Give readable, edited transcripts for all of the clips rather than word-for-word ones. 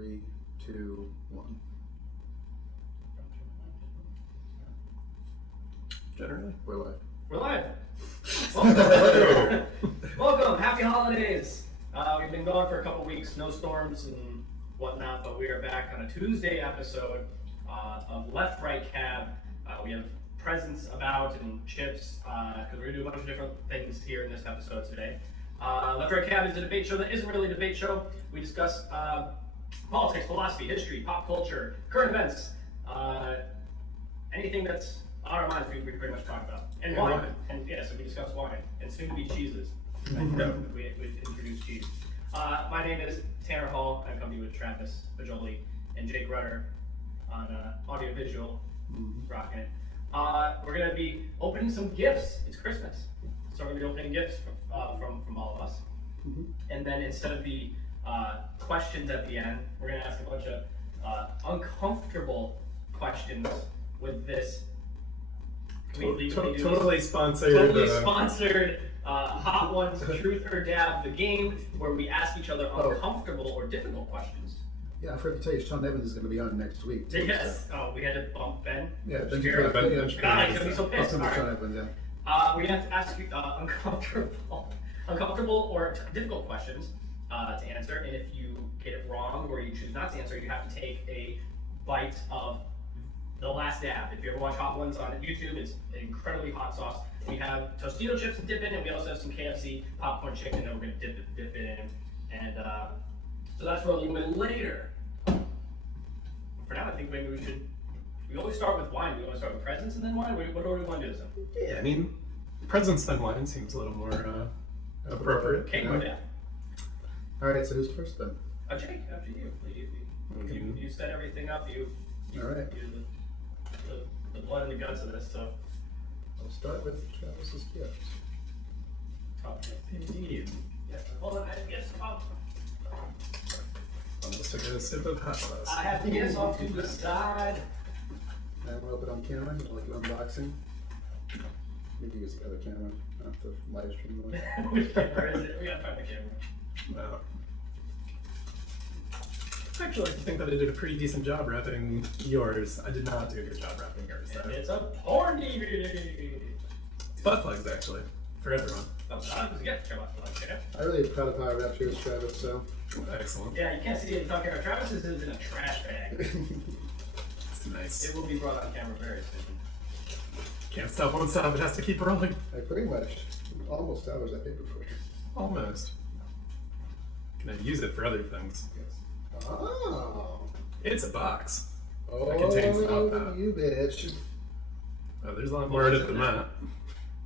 3, 2, 1. Generally, We're live. We're live. Welcome. Welcome. Happy holidays. We've been gone for a couple weeks, snowstorms and whatnot, but we are back on a Tuesday episode of Left Right Cab. We have presents about and chips because we're going to do a bunch of different things here in this episode today. Left Right Cab is a debate show that isn't really a debate show. We discuss politics, philosophy, history, pop culture, current events, anything that's on our minds we pretty much talk about. And wine. And yeah, so we discuss wine. And soon to be cheeses. we introduce cheese. My name is Tanner Hall. I'm coming with Travis Bajoli and Jake Rudder on audio visual. Rocking it. We're going to be opening some gifts. It's Christmas. So we're going to be opening gifts from all of us. And then instead of the questions at the end, we're going to ask a bunch of uncomfortable questions with this totally sponsored. Hot Ones Truth or Dab, the game where we ask each other uncomfortable or difficult questions. Yeah, I forgot to tell you, Sean Evans is going to be on next week. Yes. Oh, we had to bump Ben. Yeah, thank you for the Ben. God, he's going to be so pissed. Sean Evans, yeah. We have to ask you uncomfortable or difficult questions to answer, and if you get it wrong or you choose not to answer, you have to take a bite of the last dab. If you ever watch Hot Ones on YouTube, it's incredibly hot sauce. We have Tostito chips to dip in, and we also have some KFC popcorn chicken that we're going to dip it in. And so that's for a little bit later. For now, I think maybe we always start with wine. We always start with presents and then wine. What order do we want to do this in? Yeah, I mean, presents then wine seems a little more appropriate. Okay, go down. All right, so who's first then? Jake, after you. You set everything up. You All right. the blood and the guts of this stuff. I'll start with Travis's gift. Indeed. Yeah. Hold on, I have to get this off. Almost took a sip of hot sauce. I have to get this off to the side. I'm going to open it on camera, like an unboxing. Maybe use the other camera, not the live stream one. Which camera is it? We gotta find the camera. Wow. I actually like to think that I did a pretty decent job wrapping yours. I did not do a good job wrapping yours, though. And it's a porn DVD. It's butt plugs, actually, for everyone. I really proud of how I wrapped yours, Travis, so. Excellent. Yeah, you can't see it on camera. Travis is in a trash bag. It's nice. It will be brought on camera very soon. Can't stop, won't stop. It has to keep rolling. I pretty much almost salvaged that paper for you. Almost. Can I use it for other things? Yes. Oh. It's a box. Oh, that contains about that. You bitch. Oh, there's a lot more in it than that.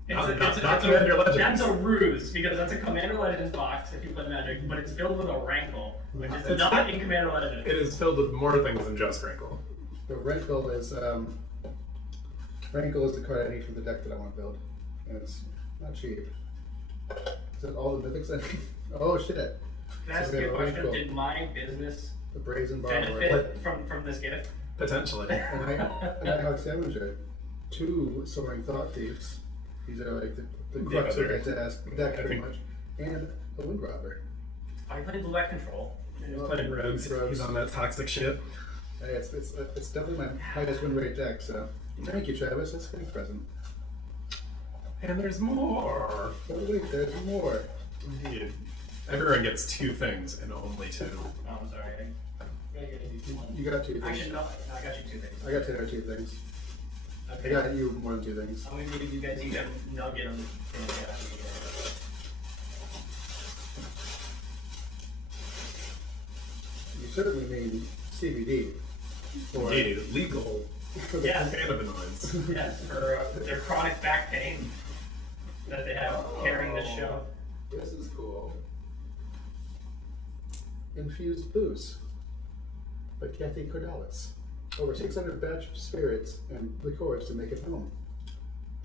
That's a ruse, because that's a Commander Legends box if you play Magic, but it's filled with a rankle, which is not in Commander Legends. It is filled with more things than just rankle. The rankle is the card I need for the deck that I want to build, and it's not cheap. Is that all the mythics? Oh shit! Can I ask you a question? Did my business the brazen benefit from this gift? Potentially. And I have Scavenger, 2 Soaring Thought Thieves. These are like the crux of that deck pretty much, and a Wind Robber. Are you playing Black Control? Playing rogues. He's on that toxic shit. Hey, it's definitely my highest win rate deck, so thank you, Travis. That's a good present. And there's more. Oh wait, there's more. Indeed. Everyone gets 2 things and only 2. Oh, I'm sorry. You got 2 things. Actually, no, I got you 2 things. I got 2 things. Okay. I got you more than 2 things. I'm gonna give you guys each a nugget on You certainly mean CBD. Indeed, legal Yes. cannabinoids. Yes, for their chronic back pain that they have carrying this show. This is cool. Infused Booze by Kathy Cordalis. Over 600 batch spirits and liqueurs to make it home.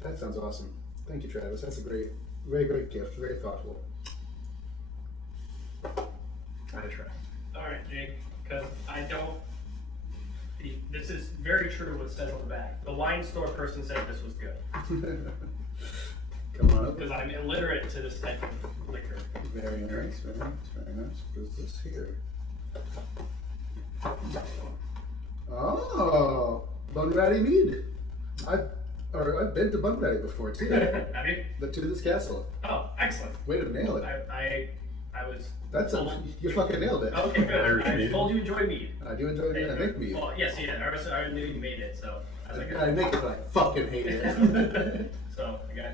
That sounds awesome. Thank you, Travis. That's a very great gift. Very thoughtful. I try. Alright, Jake, because I don't. This is very true what says on the back. The wine store person said this was good. Come on up. Because I'm illiterate to this type of liquor. Very nice, very nice, very nice. What is this here? Oh, Bunratty Mead. I've been to Bunratty before too. Have you? To this castle. Oh, excellent. Way to nail it. I was. You fucking nailed it. Okay, good. Irish I mead. told you enjoy mead. I do enjoy mead. I make mead. Well, yes, yeah. I knew you made it, so I was like, I make it, but I fucking hate it. so I got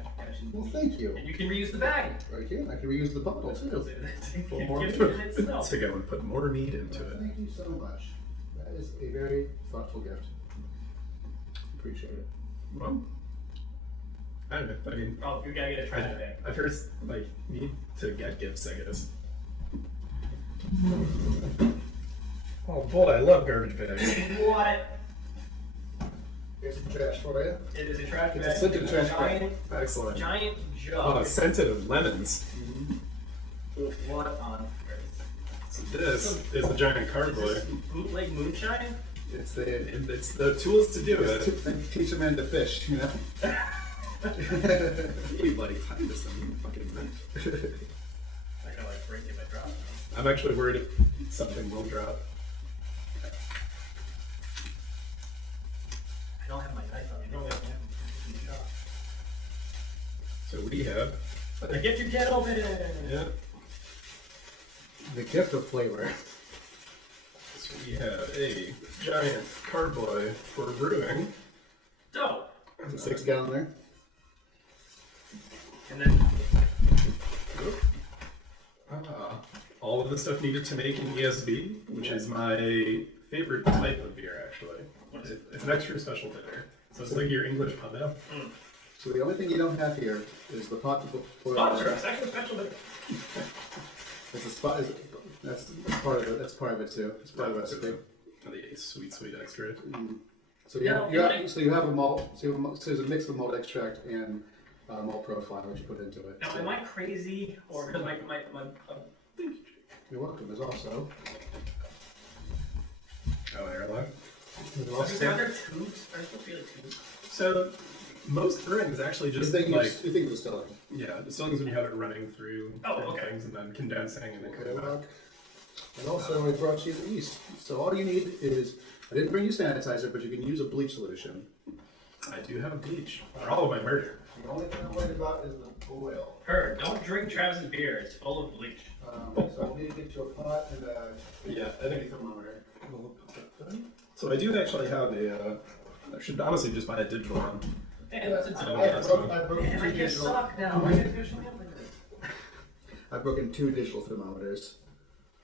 you. Well, thank you. And you can reuse the bag. I can reuse the bottle too. For more Give it itself. to go and put more meat into it. Thank you so much. That is a very thoughtful gift. Appreciate it. Well, I don't know. I mean, Oh, you gotta get a trash bag. I first need to get gifts, I guess. Oh boy, I love garbage bags. What? Here's some trash for you. It is a trash It's bag. a scented trash bag. Excellent. Giant Oh, jug. scented of lemons. With what on earth? So this is a giant carboy. Is this bootleg moonshine? It's the It's the tools to do it. teach a man to fish, you know. You tie this thing, fucking man. I gotta break it by dropping it. I'm actually worried if something will drop. I don't have my knife on me. Normally I have my shop. So we have, Get your get open! yeah. The gift of flavor. So we have a giant carboy for brewing. Dope! It's a 6 gallon there. And then, All of the stuff needed to make an ESB, which is my favorite type of beer, actually. what is it? It's an extra special bitter. So it's like your English pub ale. So the only thing you don't have here is the pot to pour Oh, it. sure, it's actually special. It's a spot. That's part of it. That's part of it too. It's part of the recipe. The sweet, sweet extra. So you have a malt. So there's a mix of malt extract and malt profile, which you put into it. Now, So am I crazy? Or because my you're welcome. There's also. Oh, airline. There's are also. there tubes? Are there supposed to be like tubes? So most brewing is actually You just think like, you think of distilling. yeah, distilling's when you have it running through Oh, different okay. things and then condensing and then Okay, coming well, back. and also I brought you the yeast. So all you need is I didn't bring you sanitizer, but you can use a bleach solution. I do have bleach for all of my murder. The only thing I'm worried about is the boil. Heard, don't drink Travis's beer. It's full of bleach. So I'll need to get you a pot and a Yeah, I think thermometer. so. I do actually have a. I should honestly just buy a digital one. Damn, that's I a don't dope. I broke Man, two I just digital. suck now. I gotta go show me up like this. I've broken 2 digital thermometers.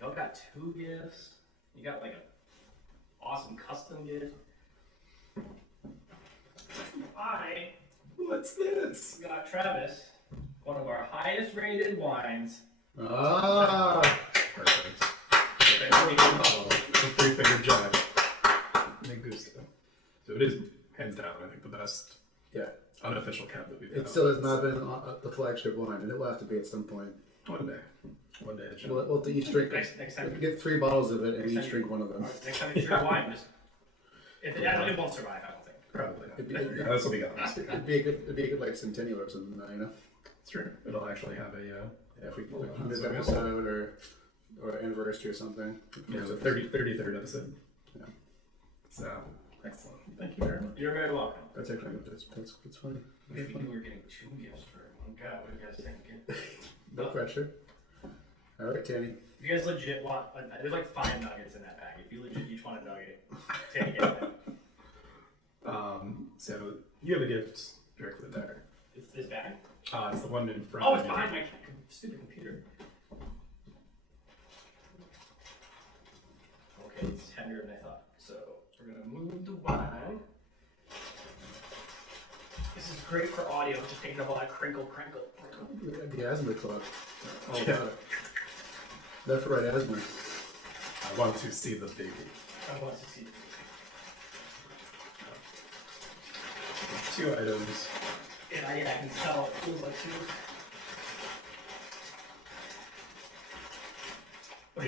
Y'all got 2 gifts. You got like a awesome custom gift. I What's this? got Travis one of our highest rated wines. Ah, Perfect. Oh, The 3-finger jack. Me gusta. So it is hands down, I think, the best yeah. unofficial count that we've had. It still has not been the flagship wine, and it will have to be at some point. One day. One day it should. We'll have to each drink. Next time. Get 3 bottles of it, and Next each time- drink one of them. Next time you drink wine, just if it won't survive, I don't think. Probably. It'd be- Yeah, this will be honest. It'd be a good like centennial or something, you know. It's true. It'll actually have a Yeah, if we like 100th episode or anniversary or something. the 33rd episode. Yeah. So excellent. Thank you very much. You're very welcome. That's actually that's funny. Maybe we were getting 2 gifts for one guy. What do you guys think? No pressure. All right, Tanny. If you guys legit want, there's like 5 nuggets in that bag. If you legit each want a nugget, take it. So you have a gift directly there. It's this bag. It's the one in front. Oh, of it's you. behind my stupid computer. Okay, it's heavier than I thought. So we're gonna move the wine. This is great for audio, just taking up all that crinkle. The asthma club. All Yeah. about it. Left, right, asthma. I want to see the baby. I want to see. 2 items. Yeah, I can tell. It feels like 2.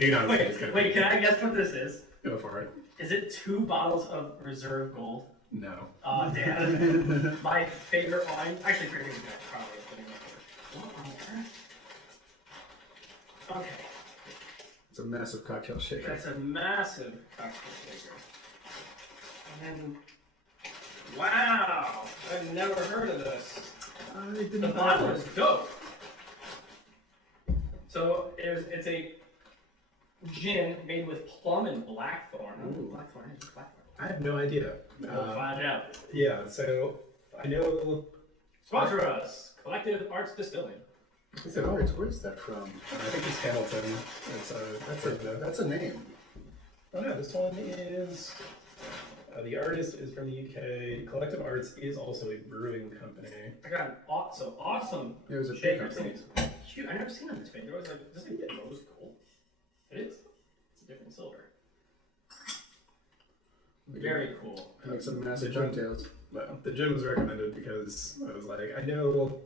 You know, it's gonna Wait, be- can I guess what this is? Go for it. Is it 2 bottles of Reserve Gold? No. Damn. My favorite wine. Actually, 3 things probably. What on earth? Okay. It's a massive cocktail shaker. That's a massive cocktail shaker. And wow, I've never heard of this. I didn't The know bottle that. is dope. So it's a gin made with plum and blackthorn. I don't know what blackthorn is. Blackthorn. I have no idea. We'll find out. Yeah, so I know. Sponsor us, Collective Arts Distilling. Is it ours? Where's that from? I think it's Hamilton. It's That's a name. Oh no, this one is. The artist is from the UK. Collective Arts is also a brewing company. I got an awesome It was a big shaker. company. It's huge. I never seen it on this page. I was like, does it get rose gold? It is. It's a different silver. Very cool. Make some massive The gin- cocktails. Well, the gin was recommended because I was like, I know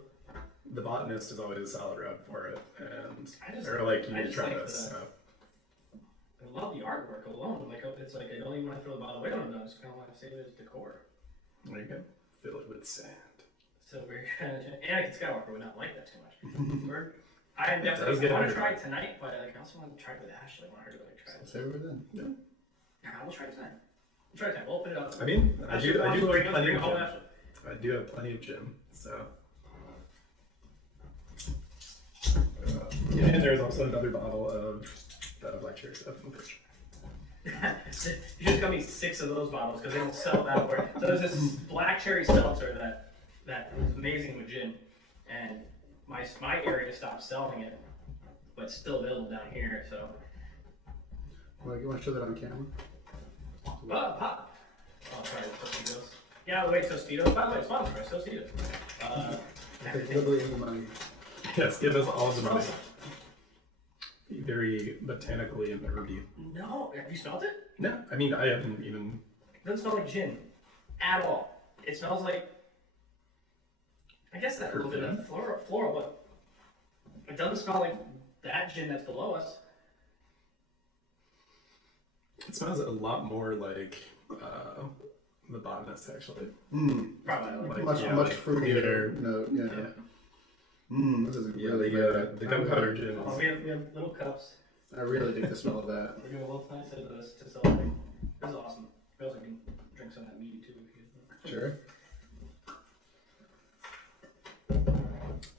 the botanist is always a solid route for it, and they're like, you I need to just try like this. So. I love the artwork alone. Like it's like I don't even want to throw the bottle away when I'm done. I just kind of want to save it as decor. There you go. Fill it with sand. So we're Anakin Skywalker would not like that too much. I does definitely get want under to try it. it tonight, but like I also want to try it with Ashley. I want her to like try it. Save it then. Yeah, we'll try it tonight. We'll try it tonight. We'll open it up. I mean, I do Bring have it plenty of home, gin. Ashley. I do have plenty of gin, so. And there's also another bottle of black cherry stuff in the fridge. You just got me 6 of those bottles because they don't sell that way. So there's this black cherry seltzer that is amazing with gin, and my area stopped selling it, but it's still available down here. So, Well, you want to show that on camera? pop. Oh, sorry, Tostitos. Yeah, wait, Tostitos. By the way, sponsor us, Tostitos. Take literally any money. Yes, give us all the money. Be very botanically and herby. No, have you smelled it? No, I mean, I haven't even. It doesn't smell like gin at all. It smells like, I guess that little bit of floral, but it doesn't smell like that gin that's below us. It smells a lot more like the botanist, actually. Probably. Like, Much yeah, much like fruitier. clear. No, yeah. This is Yeah, really good. the gunpowder gin Oh, is. we have little cups. I really dig the smell of that. We're doing a little nice of this to celebrate. This is awesome. We also can drink some of that meaty too if you Sure.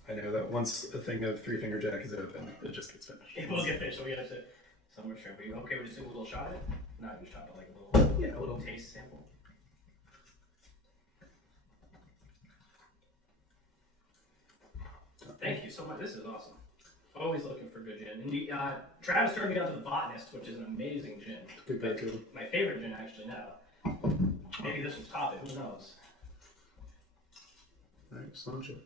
I know that once a thing of Three Finger Jack is open, it just gets finished. It will get finished, so we gotta say somewhere shrimp. Are you okay with just doing a little shot of it? Not even shot, but like a little Yeah, a little. taste sample. Thank you so much. This is awesome. Always looking for good gin. And Travis turned me on to the Botanist, which is an amazing gin. Good go to. My favorite gin actually now. Maybe this will top it. Who knows? All right, sláinte.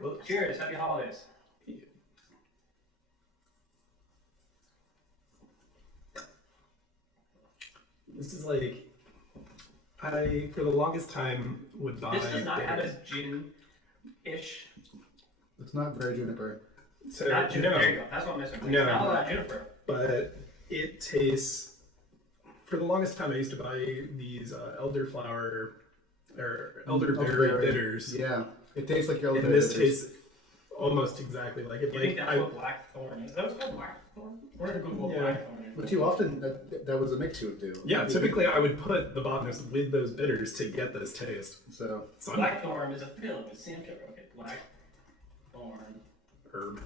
Well, Cheers. Happy holidays. this is like. I, for the longest time, would buy. This does not have as gin-ish. It's not very juniper. So, Not juniper. no, There you go. That's what I'm missing. No. It's not a lot of juniper. but it tastes. For the longest time, I used to buy these elderflower or elderberry bitters. Yeah, it tastes like your And this tastes almost exactly like it. You Like think that's what blackthorn is? That was called blackthorn? We're gonna Google Yeah. blackthorn. But too often that was a mix you would do. yeah, typically I would put the botanist with those bitters to get this taste. So So I'm Blackthorn is a film with Sam Kipper. Okay, blackthorn. herb.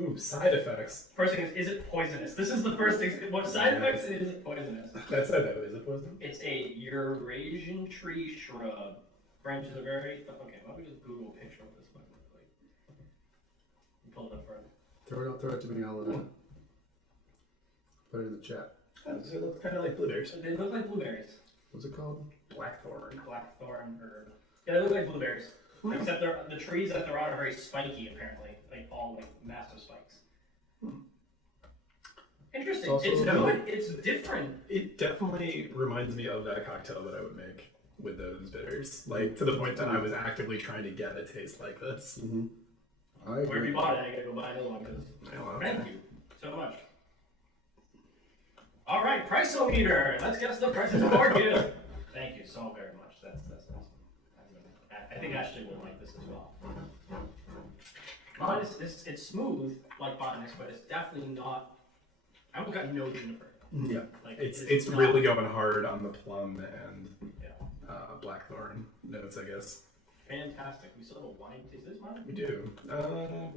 Ooh, side effects. First thing is it poisonous? This is the first thing. What side effects is it poisonous? That's not that. Is it poison? It's a Eurasian tree shrub. Branches are very. Okay, why don't we just Google a picture of this one? Pull it up further. throw it to me. I'll put it in the chat. Oh, so it looks kind of like blueberries. They look like blueberries. What's it called? Blackthorn. Blackthorn herb. Yeah, they look like blueberries. Except the trees that they're on are very spiky, apparently. Like all like massive spikes. Interesting. It's also- It's good. It's different. It definitely reminds me of that cocktail that I would make with those bitters. Like to the point that I was actively trying to get a taste like this. I Where have agree. you bought it? I gotta go buy another one because. Thank you so much. All right, price-o-meter. Let's guess the prices of our gift. Thank you so very much. That's awesome. I think Ashley would like this as well. Mine is it's smooth like botanist, but it's definitely not. I almost got no juniper. Yeah, Like it's not- really going hard on the plum and Yeah. blackthorn notes, I guess. Fantastic. We still have a wine. Is this mine? We do. Oh,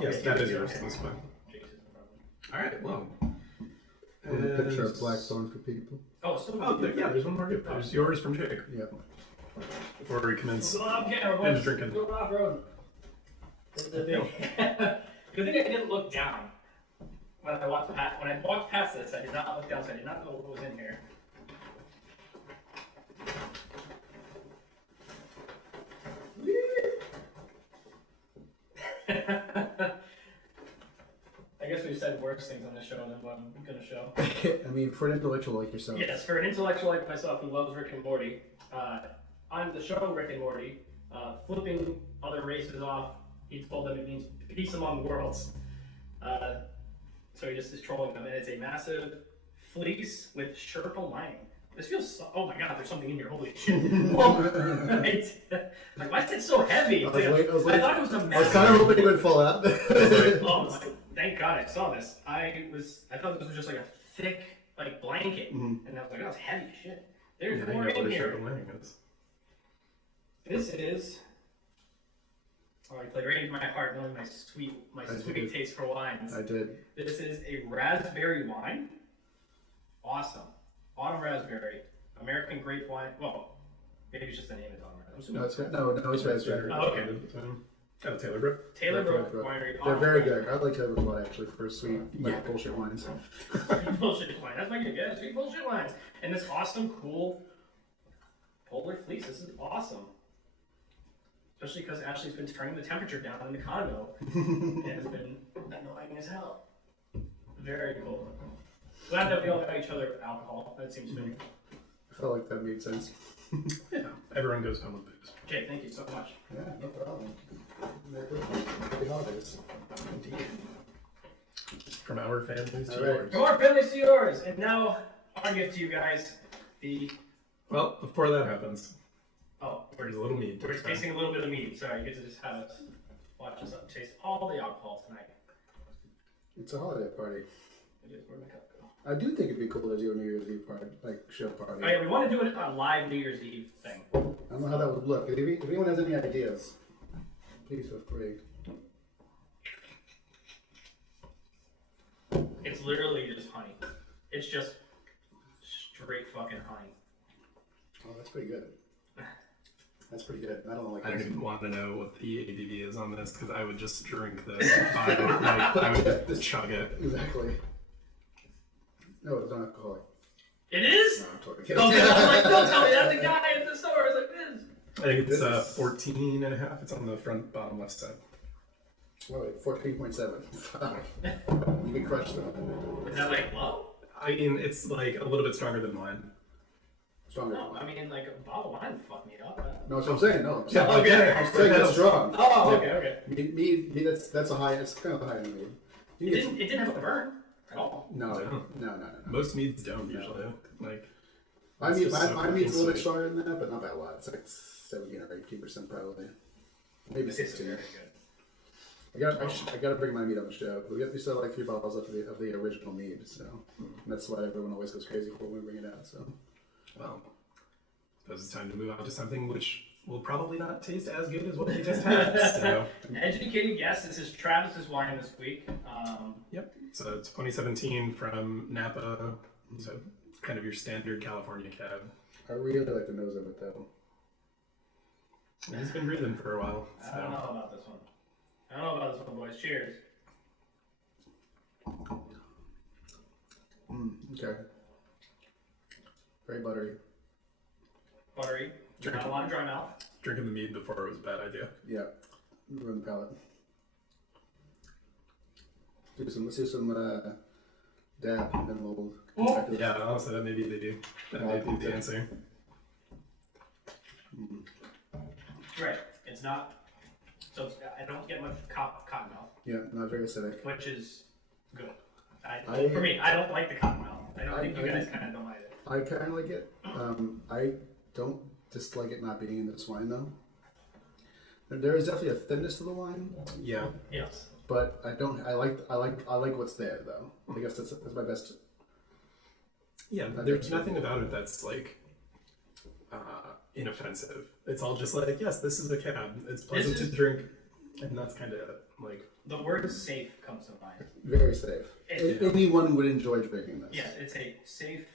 Yes, okay, that is yeah, yours. okay. This one. Jason's probably. All right. Well. With a picture of blackthorn for people. Oh, so Yeah. There's one more gift. There's yours from Jake. Yeah. Before we commence. Go off camera, boys. And drinking. Go off road. The thing, good thing I didn't look down when I walked past. When I walked past this, I did not look down, so I did not know what was in here. I guess we've said worse things on the show than what I'm gonna show. I mean, for an intellectual like yourself. Yes, for an intellectual like myself who loves Rick and Morty, on the show Rick and Morty, flipping other races off, he told them it means peace among worlds. So he just is trolling them, and it's a massive fleece with Sherpa lining. This feels so, oh my god, there's something in here, holy shit. Oh, right. Like, why is it so heavy? I thought it was a I was massive. kind of hoping it would fall out. Oh, my, thank God I saw this. I thought this was just like a thick, like blanket, and I was like, oh, it's heavy shit. There's Yeah, more you know what in a here. Sherpa lining is. This is. Oh, I played right into my heart, knowing my sweet did. taste for wines. I did. This is a raspberry wine. Awesome. Autumn raspberry. American grape wine. Well, maybe it's just the name is autumn raspberry. No, it's no, it's raspberry. Oh, okay. Taylor Brook. Taylor Brook. Brook Winery. They're very good. I like Taylor Brook a lot actually for sweet, like bullshit wines. Sweet bullshit wine. That's my good. Yeah, sweet bullshit wines. And this awesome, cool polar fleece. This is awesome. Especially because Ashley's been turning the temperature down in the condo. And it's been annoying as hell. Very cool. Glad that we all got each other alcohol. That seems fitting. I felt like that made sense. Yeah. Everyone goes home with booze. Jay, thank you so much. Yeah, no problem. Happy holidays. Indeed. From our families to All right. yours. From our families to yours. And now, our gift to you guys. Well, before that happens, Oh, there's a little mead. we're just tasting a little bit of mead. Sorry, you get to just have us watch us up taste all the alcohol tonight. It's a holiday party. It is. Where'd my cup go? I do think it'd be cool to do a New Year's Eve party, like show party. Oh yeah, we want to do it on live New Year's Eve thing. I don't know how that would look. If anyone has any ideas, please feel free. It's literally just honey. It's just straight fucking honey. Oh, that's pretty good. That's pretty good. I don't like I don't this. even want to know what the ABV is on this because I would just drink this. I would just chug it. Exactly. No, it's not alcoholic. It is? No, I'm totally Oh, kidding. I'm like, don't tell me that. The guy at the store is like this. I think it's This is- 14 and a half. It's on the front bottom left side. Wait, 14.7. Fuck. You can crush that. Is that like low? I mean, it's like a little bit stronger than wine. Stronger. No, I mean like a bottle of wine fucked me up. No, that's what I'm saying. No, I'm saying, Okay. I'm saying it's strong. Oh, okay. Mead, that's a high. It's kind of a high end mead. You It can get didn't have a burn at all. no. Most meads don't usually. Like, My It's mead, just so my mead's a little bit sweet. stronger than that, but not by a lot. It's like 17 or 18% probably. Maybe This is 16. very good. I gotta bring my mead on the show. We still have like 3 bottles of the original mead, so that's why everyone always goes crazy for when we bring it out. So well, suppose it's time to move on to something which will probably not taste as good as what we just had. So, Educated guess. This is Travis's wine this week. yep. So it's 2017 from Napa. So kind of your standard California cab. I really like the nose of it though. And he's been breathing for a while. I don't know about this one. I don't know about this one, boys. Cheers. Okay. Very buttery. Buttery. Drink Not a it. lot of dry mouth. Drinking the mead before it was a bad idea. Yeah. Ruin the palate. Let's do some dab, and then we'll come back to this. Yeah, honestly, that may be the answer. Right. It's not. So I don't get much cotton mouth, Yeah, not very acidic. which is good. For me, I don't like the cotton mouth. I think you guys kind of don't like it. I kind of like it. I don't dislike it not being in this wine though. There is definitely a thinness to the wine, Yeah. Yes. but I like what's there though. I guess that's my best. Yeah, there's nothing about it that's like inoffensive. It's all just like, yes, this is a cab. It's pleasant to drink, and that's kind of like The word safe comes to mind. Very safe. Anyone would enjoy drinking this. Yes, it's a safe.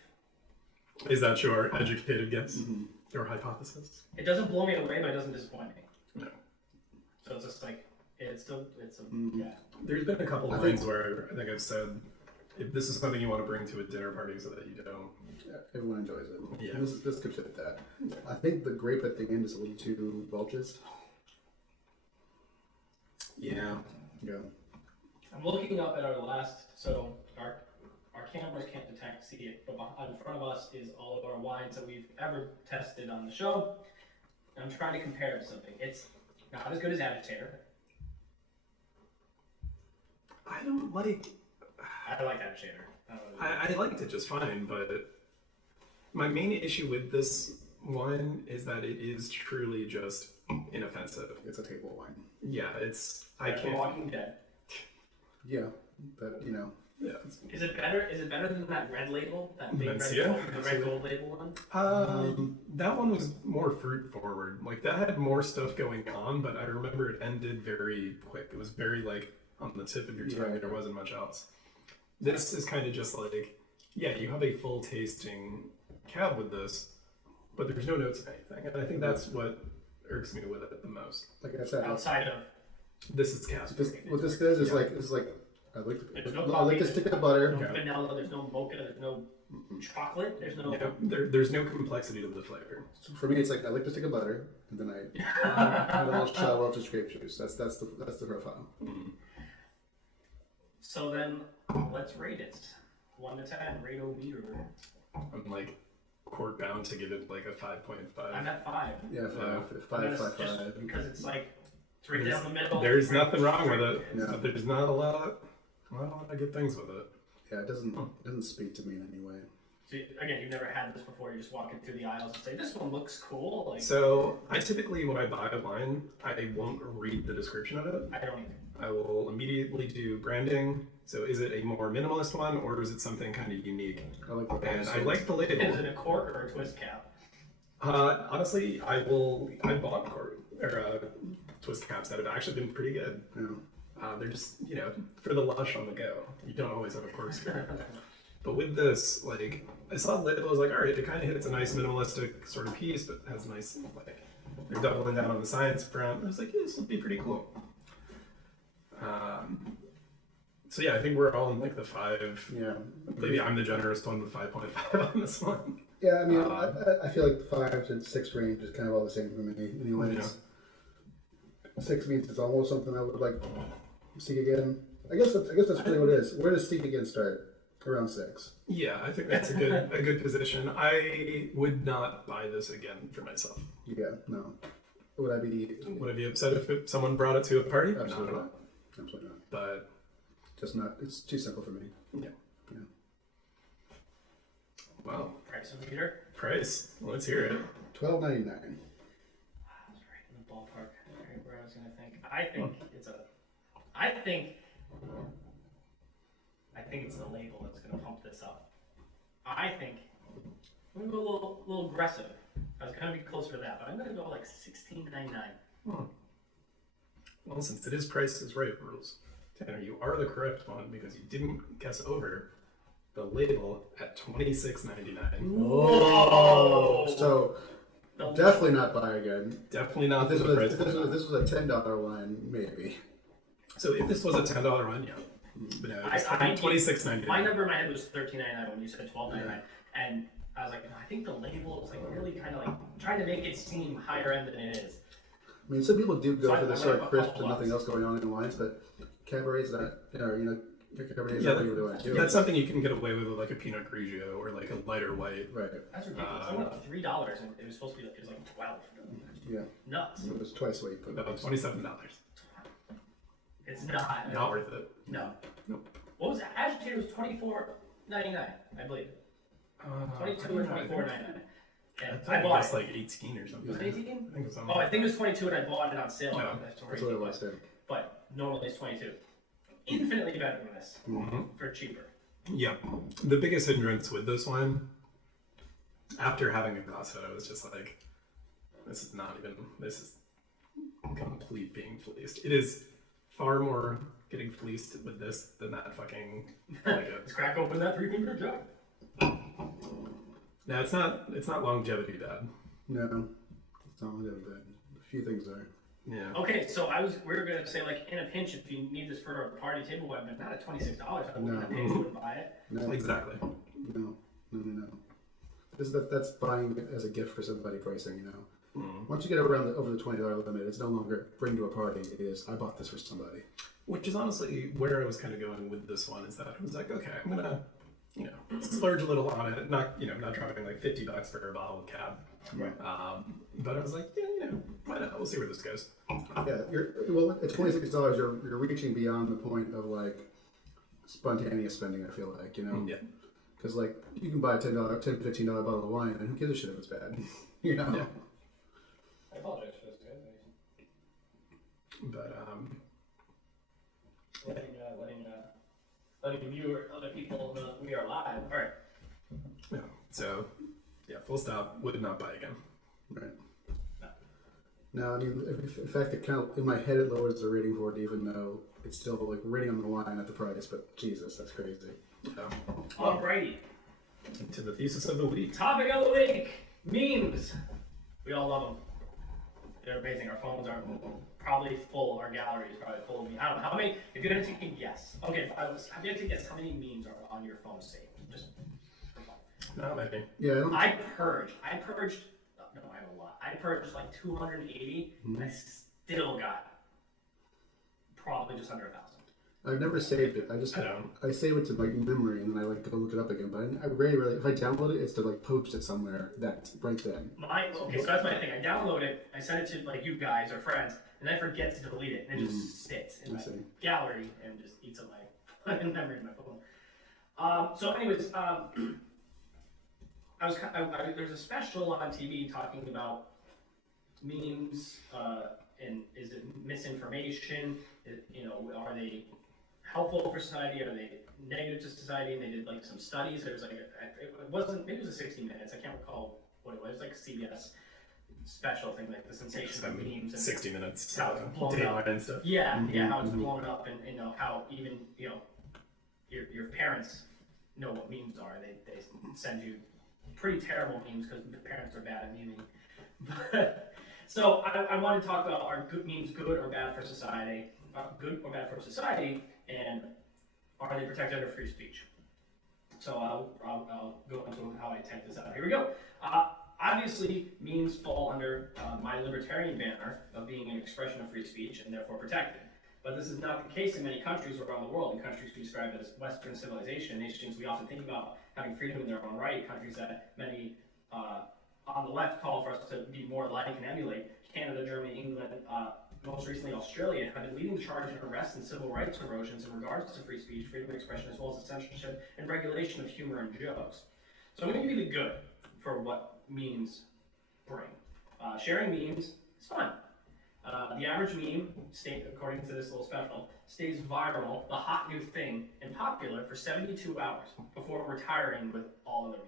Is that your educated guess? Your hypothesis? It doesn't blow me away, but it doesn't disappoint me. No. So it's just like it's a yeah. There's been a couple of lines where I think I've said, if this is something you want to bring to a dinner party so that you don't. Yeah, everyone enjoys it. Yeah. And this could fit that. I think the grape at the end is a little too Welch's. Yeah. Yeah. I'm looking up at our last. So our cameras can't see it, but in front of us is all of our wines that we've ever tested on the show. I'm trying to compare it to something. It's not as good as Agitator. I don't like. I like Agitator. I liked it just fine, but my main issue with this one is that it is truly just inoffensive. It's a table wine. Yeah, it's. I The can't. Walking Dead. Yeah, but you know. Yeah. Is it better? Is it better than that red label? That big Mencia? the red gold label one? That one was more fruit forward. Like that had more stuff going on, but I remember it ended very quick. It was very like on the tip of your tongue. Yeah. There wasn't much else. This is kind of just like, yeah, you have a full tasting cab with this, but there's no notes of anything, and I think that's what irks me with it the most. Like I said, Outside of This is cab. what this does is like I There's no like coffee, to stick of butter. no vanilla, there's no mocha, there's no chocolate, there's no. Yeah, there's no complexity to the flavor. For me, it's like I like to stick of butter, and then I add a little shot of Welch's grape juice. That's the profile. So then, let's rate it. 1 to 10, rate-o-meter. I'm like court bound to give it like a 5.5. I'm at 5. Yeah, five. Because it's like, it's right down the middle. There's nothing wrong with it. Yeah. But there's not a lot of good things with it. Yeah, it doesn't speak to me in any way. So again, you've never had this before. You're just walking through the aisles and say, "This one looks cool." Like, So I typically, when I buy a wine, I won't read the description of it. I don't even. I will immediately do branding. So is it a more minimalist one, or is it something kind of unique? I like the And I like the Is label. it a cork or a twist cap? Honestly, I bought twist caps that have actually been pretty good. Yeah. They're just, for the lush on the go. You don't always have a corkscrew. But with this, like, I saw the label, I was like, all right, it kind of hits a nice minimalistic sort of piece, but has a nice, like, they're doubling down on the science front. I was like, yeah, this would be pretty cool. So yeah, I think we're all in like the 5. Yeah. Maybe I'm the generous one with 5.5 on this one. Yeah, I mean, I feel like the 5 to 6 range is kind of all the same for me. Anyway, Yeah. 6 means it's almost something I would like to see again. I guess that's really what it is. Where does Seek Again start? Around 6. Yeah, I think that's a good position. I would not buy this again for myself. Yeah, no. Would I be? Would I be upset if someone brought it to a party? Absolutely Not at all. not. Absolutely not. But Just not. It's too simple for me. yeah. Yeah. Wow. Price of meter. Price. Let's hear it. $12.99. That's right in the ballpark. Right where I was gonna think. I think it's the label that's gonna pump this up. I think I'm gonna go a little aggressive. I was gonna be closer to that, but I'm gonna go like $16.99. Well, since it is Price is Right rules, Tanner, you are the correct one because you didn't guess over the label at $26.99. Oh, so The definitely not buy again. Definitely not This the was price. this was a $10 wine, maybe. So if this was a $10 one, yeah. But no, it's I- $26.99. My number in my head was $13.99 when you said $12.99, and I was like, no, I think the label is like really kind of like trying to make it seem higher end than it is. I mean, some people do go So for the I'm sort gonna of go crisp couple and nothing bucks. else going on in wines, but Caberret's not, Caberret's Yeah, not really what I do. that's something you can get away with like a Pinot Grigio or like a lighter white. Right. That's ridiculous. I went up $3, and it was supposed to be like, it was like 12. Yeah. Nuts. It was twice what you put. About $27. It's not. Not worth it. No. Nope. What was that? Agitator was $24.99, I believe. 22 or $24.99. And I I bought guess it. like 18 or something. Was it 18? I think it was something. Oh, I think it was 22 and I bought it on sale. Yeah, That's what it was then. But normally it's 22. Infinitely better than this for cheaper. Yeah. The biggest hindrance with this one, after having a glass it, I was just like, this is complete being fleeced. It is far more getting fleeced with this than that fucking, Let's crack open that 3-finger jug. No, it's not longevity, Dad. No, it's not really that. A few things are. Yeah. Okay, so we were gonna say like in a pinch, if you need this for a party tableware, but not at $26, I wouldn't in a pinch would buy it. No, Exactly. no. That's buying it as a gift for somebody pricing, you know. Once you get over the $20 limit, it's no longer bring to a party. It is I bought this for somebody. Which is honestly where I was kind of going with this one, is that I was like, okay, I'm gonna, splurge a little on it, not dropping like $50 for a bottle of cab. Right. But I was like, yeah, why not? We'll see where this goes. Yeah, at $26, you're reaching beyond the point of like spontaneous spending. I feel like, Yeah. because like you can buy a $15 bottle of wine, and who gives a shit if it's bad, Yeah. I apologize for this, guys. But letting other people know we are live. All right. yeah. So yeah, full stop. Would not buy again. right? No, I mean, in fact, it kind of in my head it lowers the rating for it, even though it's still like rating on the line at the price. But Jesus, that's crazy. Yeah. Alrighty. To the thesis of the week. Topic of the week: memes. We all love them. They're amazing. Our phones are probably full. Our gallery is probably full of memes. I don't know how many. If you had to take a guess, okay. Have you had to guess how many memes are on your phone saved? Just for fun. Not many. Yeah, I purged. No, I have a lot. I purged like 280, and I still got probably just under 1,000. I've never saved it. I save it to my memory, and then I like go look it up again. But I rarely, if I download it, it's to like post it somewhere that right then. Okay, so that's my thing. I download it, I send it to like you guys or friends, and then I forget to delete it, and it just sits in my gallery and just eats up my memory in my phone. So, anyways, there's a special on TV talking about memes, and is it misinformation? Are they helpful for society? Are they negative to society? And they did like some studies. There was like maybe it was a 60 Minutes. I can't recall what it was. It was like a CBS special thing, like the sensation of memes and 60 Minutes. how it's blown up and stuff. Yeah, how it's blown up, and how even your parents know what memes are. They send you pretty terrible memes because the parents are bad at memeing. So I want to talk about, are memes good or bad for society? Good or bad for society, and are they protected under free speech? So I'll go into how I type this out. Here we go. Obviously, memes fall under my libertarian banner of being an expression of free speech and therefore protected. But this is not the case in many countries around the world. In countries we describe as Western civilization, nations we often think about having freedom in their own right, countries that many on the left call for us to be more like and emulate. Canada, Germany, England, most recently Australia, have been leading the charge in arrests and civil rights erosions in regards to free speech, freedom of expression, as well as the censorship and regulation of humor and jokes. So I'm going to give you the good for what memes bring. Sharing memes is fun. The average meme, according to this little special, stays viral, the hot new thing, and popular for 72 hours before retiring with all other memes.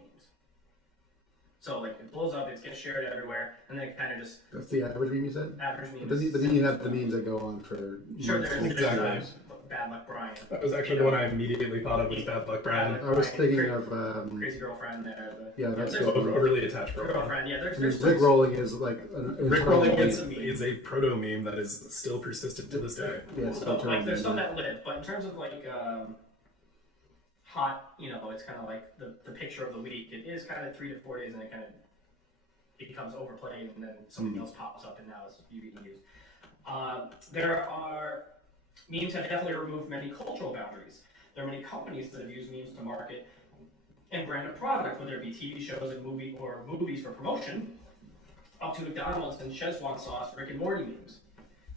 So like it blows up, it gets shared everywhere, and then it kind of just... That's the average meme you said? Average meme. But then you have the memes that go on for Sure, months. there's Bad Luck Brian. That was actually the one I immediately thought of was Bad Luck Brian. I was thinking of... Crazy Girlfriend there. that's there's good. Overly attached girlfriend. Girlfriend, yeah. Rick Rolling is like... Rick Rolling is a proto meme that is still persistent to this day. Yeah, So like there's some that live, but in terms of like hot, it's kind of like the picture of the week. It is kind of 3 to 4 days, and it kind of becomes overplayed, and then something else pops up, and now it's being used. Memes have definitely removed many cultural boundaries. There are many companies that have used memes to market and brand a product, whether it be TV shows and movies for promotion, up to McDonald's and Szechuan sauce, Rick and Morty memes.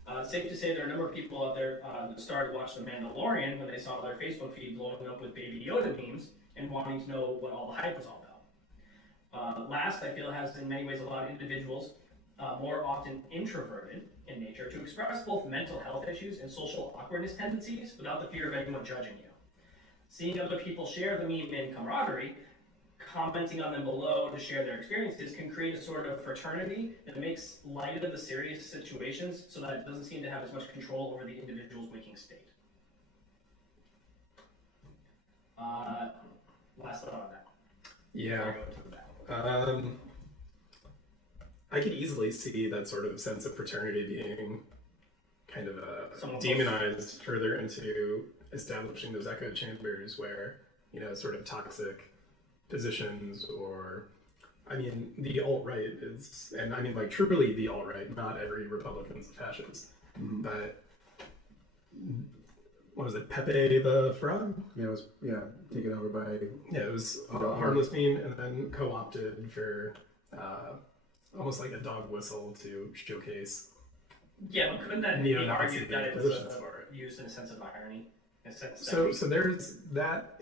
It's safe to say there are a number of people out there that started to watch The Mandalorian when they saw their Facebook feed blowing up with Baby Yoda memes and wanting to know what all the hype was all Last, I feel, has in many ways allowed individuals, more often introverted in nature, to express both mental health issues and social awkwardness tendencies without the fear of anyone judging you. Seeing other people share the meme in camaraderie, commenting on them below to share their experiences, can create a sort of fraternity that makes light of the serious situations so that it doesn't seem to have as much control over the individual's waking state. Last thought on that. Yeah. I could easily see that sort of sense of fraternity being kind of demonized further into establishing those echo chambers where, you know, sort of toxic positions, or, I mean, the alt-right is, and I mean like truly the alt-right, not every Republican's a fascist, but what was it, Pepe the Frog? Yeah, it was taken over by. Yeah, it was a harmless meme and then co-opted for almost like a dog whistle to showcase. Yeah, but couldn't that be neo-Nazi argued that it was positions for it. used in a sense of irony? So there's that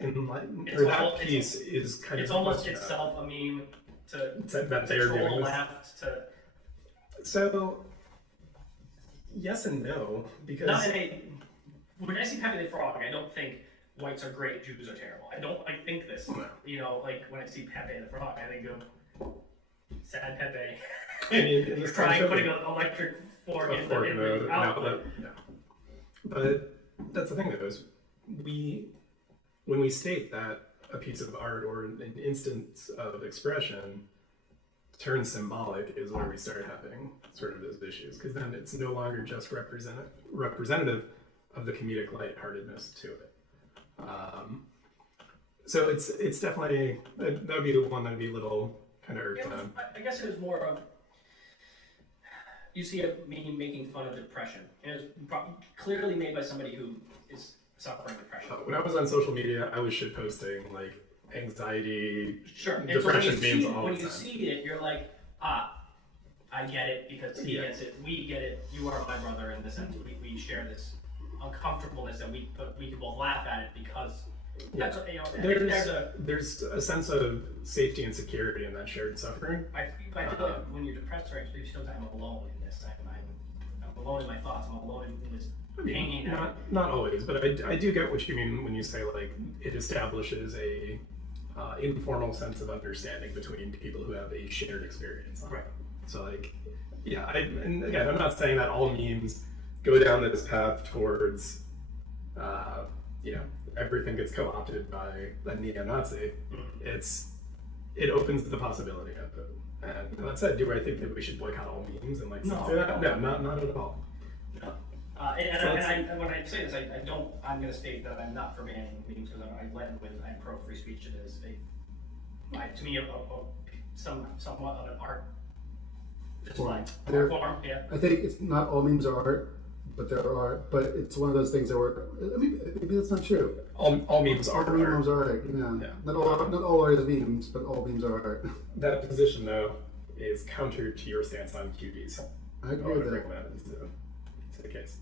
piece is kind it's of almost itself a meme to that they're troll doing this. left to. So yes and no, because Not in a. When I see Pepe the Frog, I don't think whites are great, Jews are terrible. I think this. No. You know, like when I see Pepe the Frog, I think of sad Pepe. I mean, in this Crying, kind of putting an electric fork in the outlet. Yeah. But that's the thing though, is when we state that a piece of art or an instance of expression turns symbolic is where we start having sort of those issues, because then it's no longer just representative of the comedic lightheartedness to it. So it's definitely, that would be the one that would be a little kind of irked on. I guess it was more of, you see a meme making fun of depression, and it was clearly made by somebody who is suffering depression. When I was on social media, I was shitposting like anxiety, Sure. And depression so memes all the when time. you see it, you're like, I get it because he gets it. We get it. You are my brother in the sense we share this uncomfortableness, and we can both laugh at it because that's what, you know. There's a sense of safety and security in that shared suffering. I feel like when you're depressed, right, you still I'm alone in this. I'm alone in my thoughts. I'm alone in this pain. Not always, but I do get what you mean when you say like it establishes a informal sense of understanding between people who have a shared experience. Right. So like, yeah, and again, I'm not saying that all memes go down this path towards, you know, everything gets co-opted by a neo-Nazi. It opens the possibility of it. And that said, do I think that we should boycott all memes and like No. No, not at all. No. And when I say this, I'm going to state that I'm not for banning memes because I led with I'm pro free speech. It is to me somewhat of an art. It's like form, yeah. I think it's not all memes are art, but it's one of those things that I mean, maybe that's not true. All memes are All art. memes are art. Yeah. Not all art is memes, but all memes are art. That position, though, is counter to your stance on cuties. I agree with that. That into the case.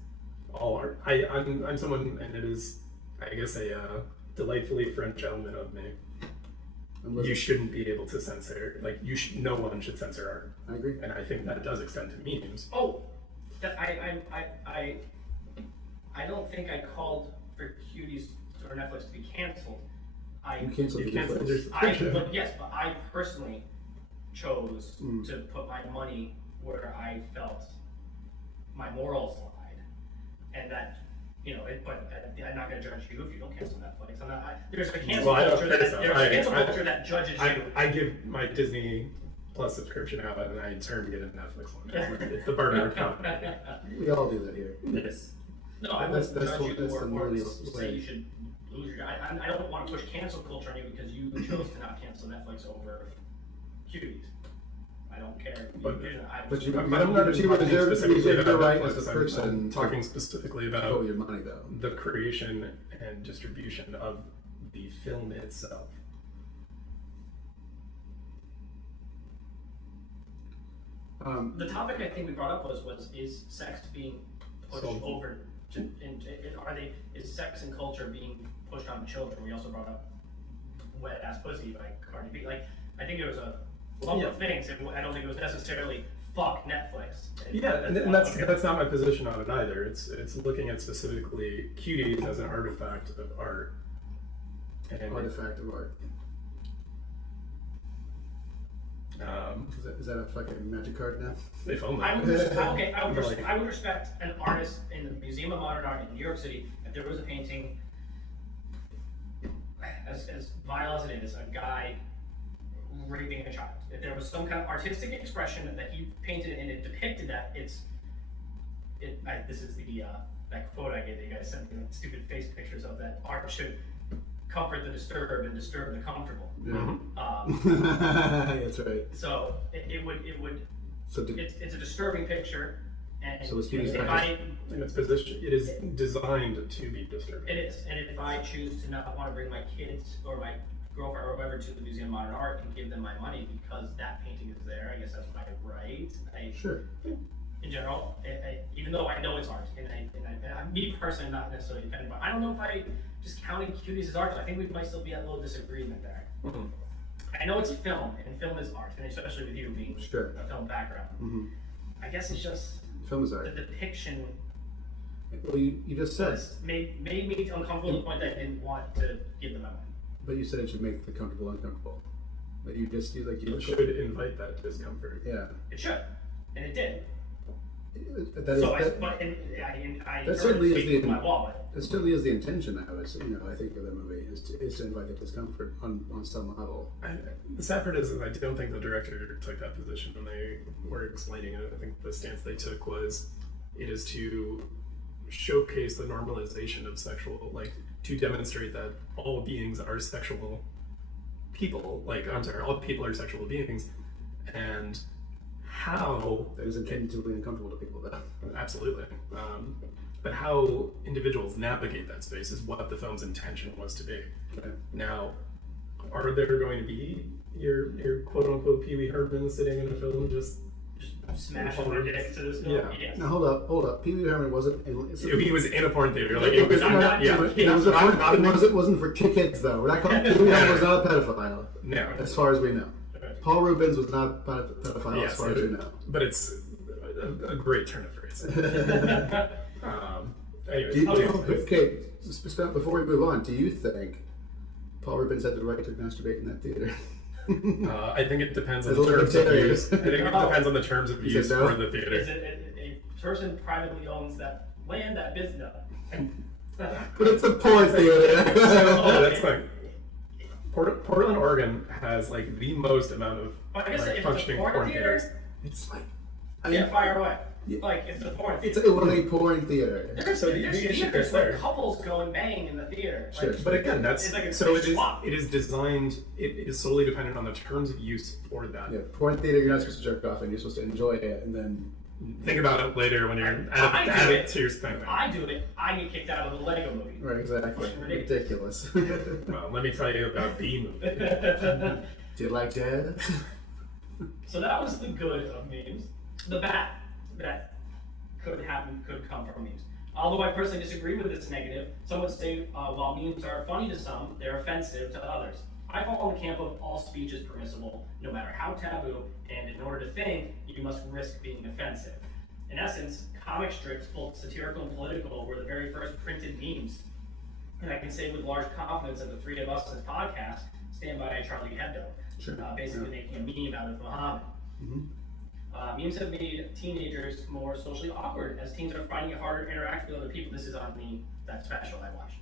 All art. I'm someone, and it is, I guess, a delightfully French element of me. You shouldn't be able to censor, like, no one should censor art. I agree. And I think that does extend to memes. Oh, I don't think I called for Cuties or Netflix to be canceled. You canceled You the canceled Netflix. But I personally chose to put my money where I felt my morals lied, and that. You know, but I'm not going to judge you if you don't cancel Netflix. There's a cancel culture that judges you. I give my Disney Plus subscription out, and I in turn get a Netflix one. It's the burden of company. We all do that here. Yes. No, I That's wouldn't judge you the or millennial say way. you should lose your. I don't want to push cancel culture on you because you chose to not cancel Netflix over Cuties. I don't care. But you I'm not reserve specifically your about right Netflix. as a I'm person. talking specifically to about your money, though. the creation and distribution of the film itself. The topic I think we brought up was is sex being pushed over to is sex and culture being pushed on children? We also brought up Wet Ass Pussy by Cardi B. Like I think it was lump of things. I don't think it was necessarily fuck Netflix. Yeah, and that's not my position on it either. It's looking at specifically cuties as an artifact of art. And Artifact of art. Is that a fucking magic card now? if only. I would respect an artist in the Museum of Modern Art in New York City if there was a painting, as vile as it is, a guy raping a child. If there was some kind of artistic expression that he painted and it depicted that, this is that quote I gave that you guys sent me, the stupid face pictures of that art should comfort the disturbed and disturb the comfortable. Yeah. That's right. So it would. So It's a disturbing picture, and So it's if used In its position, it is designed to be disturbing. it is, and if I choose to not want to bring my kids or my girlfriend or whoever to the Museum of Modern Art and give them my money because that painting is there, I guess that's my right. Sure. In general, even though I know it's art, and me personally, not necessarily dependent, but I don't know if I just counting cuties as art. I think we might still be at a little disagreement there. Mm-hmm. I know it's film, and film is art, and especially with you being Sure. a film background. Mm-hmm. I guess it's just Film is the art. depiction Well, you just said, made me uncomfortable to the point that I didn't want to give them my money. but you said it should make the comfortable uncomfortable. But you It should invite that discomfort. Yeah. It should, and it did. That is, So I that certainly is the my wallet. that certainly is the intention. I think of the movie is to invite the discomfort on some level. The sad part is I don't think the director took that position when they were explaining it. I think the stance they took was it is to showcase the normalization of sexual, like to demonstrate that all beings are sexual people. All people are sexual beings, and how That is intended to be uncomfortable to people, though. absolutely. But how individuals navigate that space is what the film's intention was to be. Okay. Now, are there going to be your quote unquote Pee Wee Herman sitting in a film just Smashing their dick to this film? Yeah. Yes. Now hold up. Pee Wee Herman wasn't. he was in a porn theater? Like It was I'm not. not- yeah. It wasn't for kids though. We're not calling Pee Wee Herman was not a pedophile, No. as far as we know. Paul Rubens was not a pedophile, as Yes, far as we know. but it's a great turn of phrase. Anyways, Okay, before we move on, do you think Paul Rubens had the right to masturbate in that theater? I think it depends on As a the terms of libertarian. use. I think it depends on the terms of You use said no? for the Is theater. it a person privately owns that land, that business? But it's a porn theater. Oh, that's fine. Portland, Oregon has like the most amount of I guess if it's a functioning porn theater, theaters. It's like, fire away. Yeah. Like it's a porn it theater. was a porn theater. There's So the theaters issue is where there. couples go and bang in the theater. Sure. Like, But again, that's It's like a so swap. it is designed. It is solely dependent on the terms of use for that. Yeah, porn theater, you're not supposed to jerk off and you're supposed to enjoy it, and then Think about it later when you're I do add it. it to your spending. I do it, I get kicked out of the Lego movie. right, exactly, ridiculous. Well, let me tell you about the movie. Do you like jazz? So that was the good of memes. The bad that could come from memes. Although I personally disagree with this negative, some would say while memes are funny to some, they're offensive to others. I fall in the camp of all speech is permissible, no matter how taboo, and in order to think, you must risk being offensive. In essence, comic strips, both satirical and political, were the very first printed memes. And I can say with large confidence that the three of us in this podcast stand by Charlie Hebdo, Sure. basically making a meme out of Muhammad. Mm-hmm. Memes have made teenagers more socially awkward as teens are finding it harder to interact with other people. This is on that special I watched.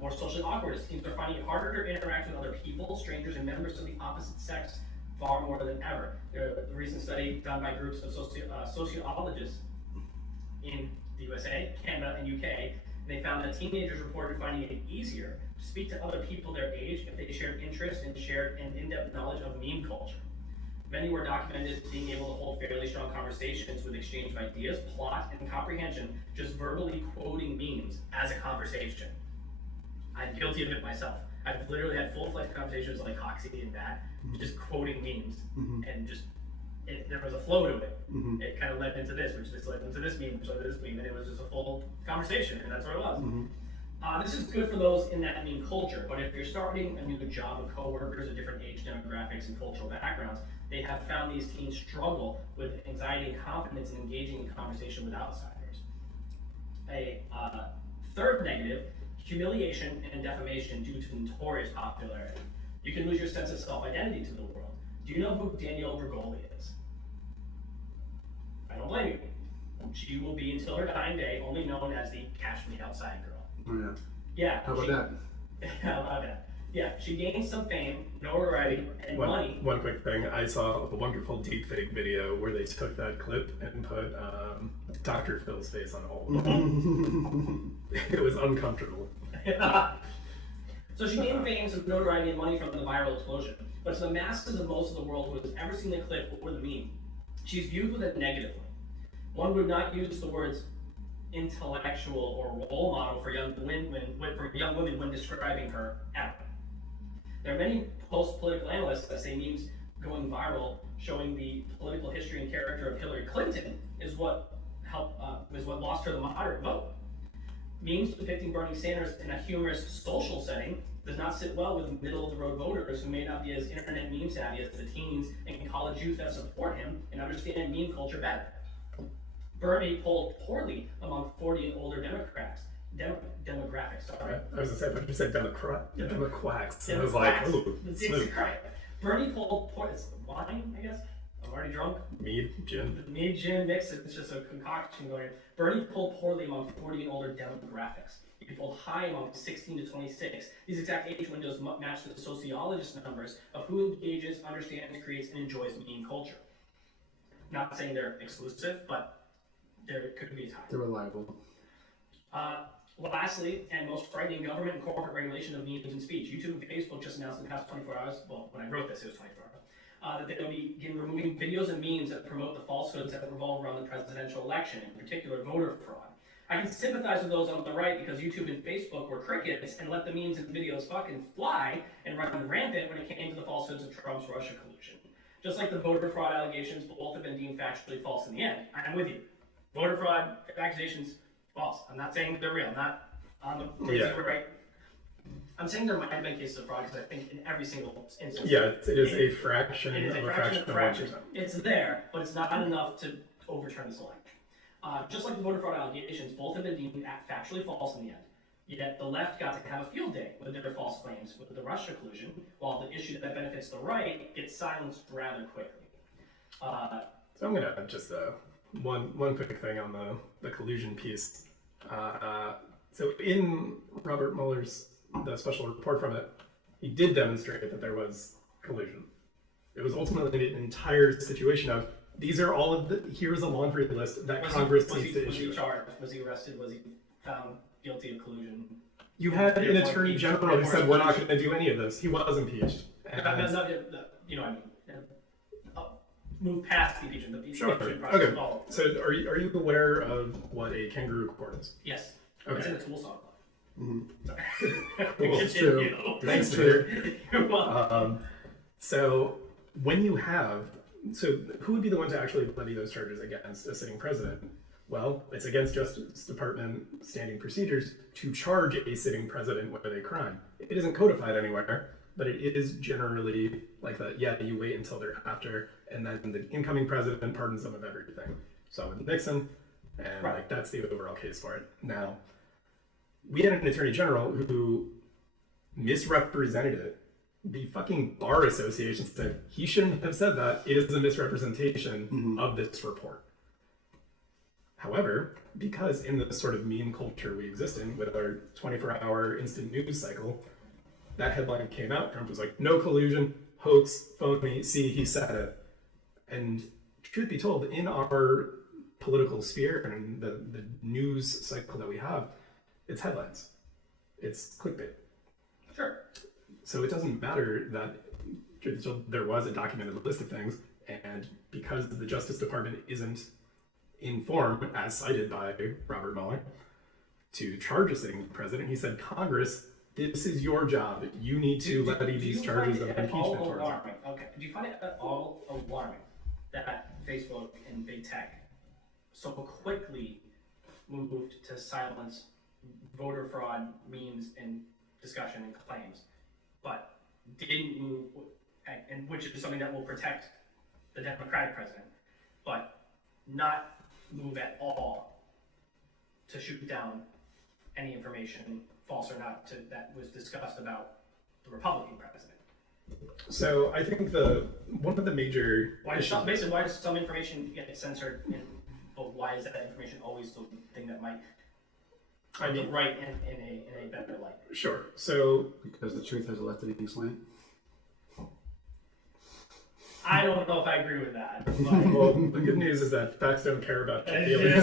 More socially awkward as teens are finding it harder to interact with other people, strangers, and members of the opposite sex far more than ever. The recent study done by groups of sociologists in the USA, Canada, and UK, they found that teenagers reported finding it easier to speak to other people their age if they shared interest and shared an in-depth knowledge of meme culture. Many were documented being able to hold fairly strong conversations with exchange of ideas, plot, and comprehension, just verbally quoting memes as a conversation. I'm guilty of it myself. I've literally had full-fledged conversations like Hoxie and that, just quoting memes, and there was a flow to it. It kind of led into this, which this led into this meme, which led into this meme, and it was just a full conversation, and that's what it was. This is good for those in that meme culture, but if you're starting a new job with coworkers of different age demographics and cultural backgrounds, they have found these teens struggle with anxiety and confidence in engaging in conversation with outsiders. A third negative, humiliation and defamation due to notorious popularity. You can lose your sense of self-identity to the world. Do you know who Danielle Bergoli is? I don't blame you. She will be, until her dying day, only known as the Cash Me Outside girl. Oh, yeah. Yeah. How about that? How about that? Yeah, she gained some fame, notoriety, and money. One quick thing, I saw a wonderful deepfake video where they took that clip and put Dr. Phil's face on all of them. It was uncomfortable. So she gained fame, some notoriety, and money from the viral explosion. But to the masses of most of the world who has ever seen the clip or the meme, she's viewed with it negatively. One would not use the words intellectual or role model for young women when describing her ever. There are many post-political analysts that say memes going viral, showing the political history and character of Hillary Clinton, is what lost her the moderate vote. Memes depicting Bernie Sanders in a humorous social setting does not sit well with middle-of-the-road voters who may not be as internet meme savvy as the teens and college youth that support him and understand meme culture better. Bernie polled poorly among 40 and older demographics. Sorry. I was gonna say, but you said Democrats. I was Democrats. like, ooh, The smooth. right. Bernie polled poorly. It's wine, I guess. I'm already drunk. Mead, gin. Mead, gin mix. It's just a concoction going. Bernie polled poorly among 40 and older demographics. He polled high among 16 to 26. These exact age windows match the sociologist numbers of who engages, understands, creates, and enjoys meme culture. Not saying they're exclusive, but there could be a tie. They're reliable. Lastly, and most frightening, government and corporate regulation of memes and speech. YouTube and Facebook just announced in the past 24 hours, well, when I wrote this, it was 24 hours, that they'll begin removing videos and memes that promote the falsehoods that revolve around the presidential election, in particular voter fraud. I can sympathize with those on the right because YouTube and Facebook were crickets and let the memes and videos fucking fly and run rampant when it came to the falsehoods of Trump's Russia collusion. Just like the voter fraud allegations, both have been deemed factually false in the end. I'm with you. Voter fraud accusations, false. I'm not saying they're real. I'm not on the crazy right. I'm saying there might have been cases of fraud because I think in every single instance. Yeah, it is a fraction It is of a a fraction of a fraction. fraction. It's there, but it's not enough to overturn this election. Just like the voter fraud allegations, both have been deemed factually false in the end. Yet the left got to have a field day with their false claims with the Russia collusion, while the issue that benefits the right gets silenced rather quickly. So I'm gonna add just one quick thing on the collusion piece. So in Robert Mueller's the special report from it, he did demonstrate that there was collusion. It was ultimately an entire situation of these are all of the here's a laundry list that Congress needs to issue. Was he charged? Was he arrested? Was he found guilty of collusion? You had an attorney general who said we're not going to do any of this. He was impeached. That's not, you know what I mean. Move past the impeachment. The Sure. impeachment process Okay. involved. So are you aware of what a kangaroo court is? Yes. Okay. It's in the tool song. Cool. It's true. Thanks, It's Peter. You're welcome. So when you have, so who would be the one to actually levy those charges against a sitting president? Well, it's against Justice Department standing procedures to charge a sitting president with a crime. It isn't codified anywhere, but it is generally like that. Yeah, you wait until they're after, and then the incoming president pardons them of everything. So with Nixon, and Right. like that's the overall case for it. Now, we had an attorney general who misrepresented it. The fucking bar association said he shouldn't have said that. It is a misrepresentation of this report. However, because in the sort of meme culture we exist in with our 24-hour instant news cycle, that headline came out. Trump was like, no collusion, hoax, phony, see, he said it. And truth be told, in our political sphere and the news cycle that we have, it's headlines. It's clickbait. Sure. So it doesn't matter that truth be told, there was a documented list of things, and because the Justice Department isn't informed, as cited by Robert Mueller, to charge a sitting president, he said, Congress, this is your job. You need to levy these charges of impeachment towards him. Okay. Do you find it at all alarming that Facebook and big tech so quickly moved to silence voter fraud memes and discussion and claims, but didn't move, and which is something that will protect the Democratic president, but not move at all to shoot down any information, false or not, that was discussed about the Republican president. So I think one of the major Why does some information get censored, but why is that information always the thing that might be right in a better light? Sure. So Because the truth has a left-leaning slant. I don't know if I agree with that. But well, the good news is that facts don't care about your feelings.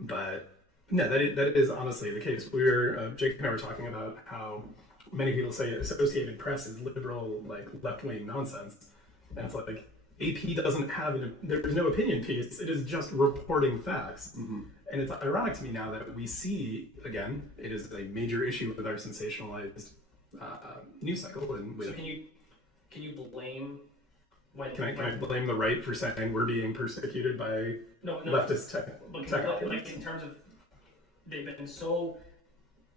But no, that is honestly the case. Jake and I were talking about how many people say Associated Press is liberal, like left-wing nonsense, and it's like AP doesn't have there's no opinion piece. It is just reporting facts. Mm-hmm. And it's ironic to me now that we see, again, it is a major issue with our sensationalized news cycle. And with, so can you blame when? Can I blame the right for saying we're being persecuted by leftist tech? Like in terms of they've been so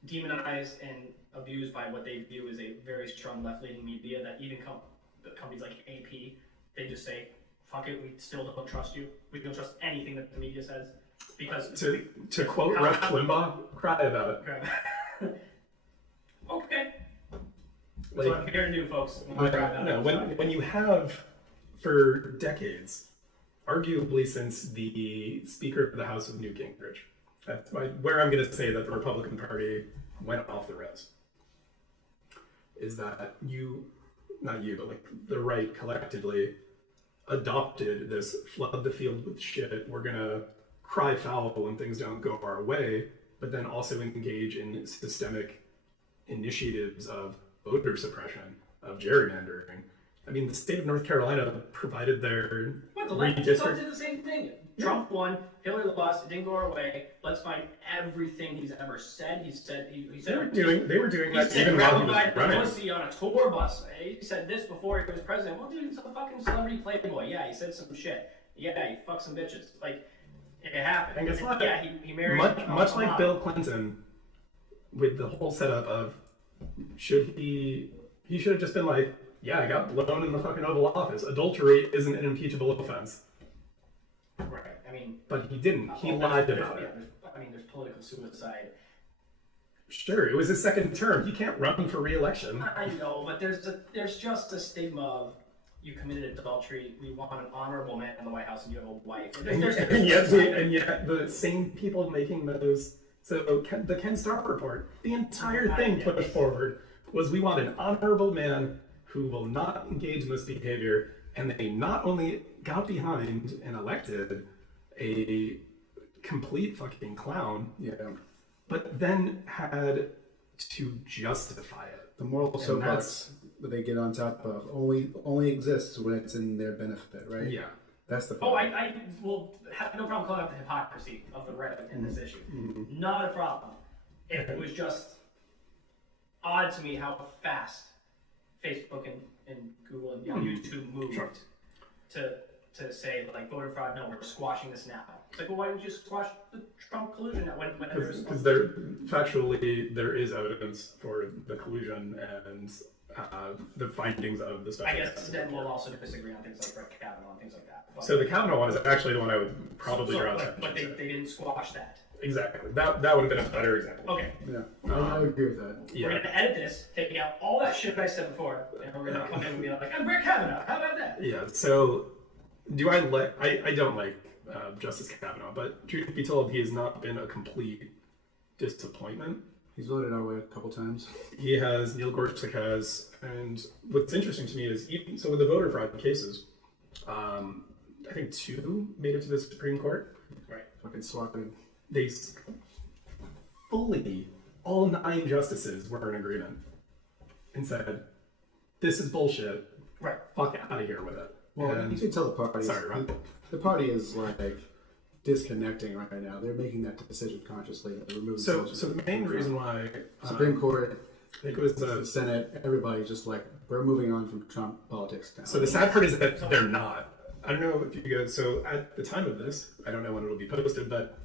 demonized and abused by what they view as a very strong left-leaning media that even companies like AP, they just say, "Fuck it, we still don't trust you. We don't trust anything that the media says." Because to quote Rush Limbaugh, cry about it. Okay. That's Like, what I'm here to do, folks. When you have, for decades, arguably since the Speaker of the House of Newt Gingrich, that's where I'm going to say that the Republican Party went off the rails, is that not you, but like the right collectively adopted this flood the field with shit. We're going to cry foul when things don't go our way, but then also engage in systemic initiatives of voter suppression, of gerrymandering. I mean, the state of North Carolina provided their the left did the same thing. Trump won, Hillary lost, it didn't go our way. Let's find everything he's ever said. He said they were doing that even while he was running. Pussy on a tour bus. He said this before he was president. Well, dude, he's a fucking celebrity playboy. Yeah, he said some shit. Yeah, he fucked some bitches. Like, it happened. And guess what? Yeah, he married. Much like Bill Clinton, with the whole setup of he should have just been like, yeah, I got blown in the fucking Oval Office. Adultery isn't an impeachable offense. Right. I mean, but he didn't. He lied about it. There's political suicide. Sure, it was his second term. He can't run for re-election. I know, but there's just a stigma of you committed adultery. We want an honorable man in the White House, and you have a wife. And yet the same people making those. So the Ken Starr report, the entire thing pushed forward was we want an honorable man who will not engage in this behavior, and they not only got behind and elected a complete fucking clown, but then had to justify it. The moral soapbox that they get on top of only exists when it's in their benefit, right? Yeah. That's the problem. I will have no problem calling out the hypocrisy of the right in this issue. Mm-hmm. Not a problem. It was just odd to me how fast Facebook and Google and YouTube moved to say, like, voter fraud, no, we're squashing this now. It's like, well, why didn't you squash the Trump collusion now? Because factually there is evidence for the collusion and the findings of the special. I guess then we'll also disagree on things like Brett Kavanaugh and things like that. But, so the Kavanaugh one is actually the one I would probably draw attention to. But they didn't squash that. Exactly. That would have been a better example. Okay. Yeah, I would agree with that. Yeah. We're going to edit this, take out all that shit I said before, and we're going to come in and be like, I'm Brett Kavanaugh. How about that? Yeah. So, I don't like Justice Kavanaugh, but truth be told, he has not been a complete disappointment. He's voted our way a couple times. He has, Neil Gorsuch has, and what's interesting to me is, so with the voter fraud cases, I think 2 made it to the Supreme Court. Right. Fucking swatted. They fully, all 9 justices were in agreement and said, this is bullshit. Right. Fuck out of here with it. Well, you can tell the party. Sorry, Ron. The party is like disconnecting right now. They're making that decision consciously. So the main reason why Supreme Court, I think it was the Senate, everybody just like, we're moving on from Trump politics now. So the sad part is that they're not. I don't know if you guys. So at the time of this, I don't know when it'll be posted, but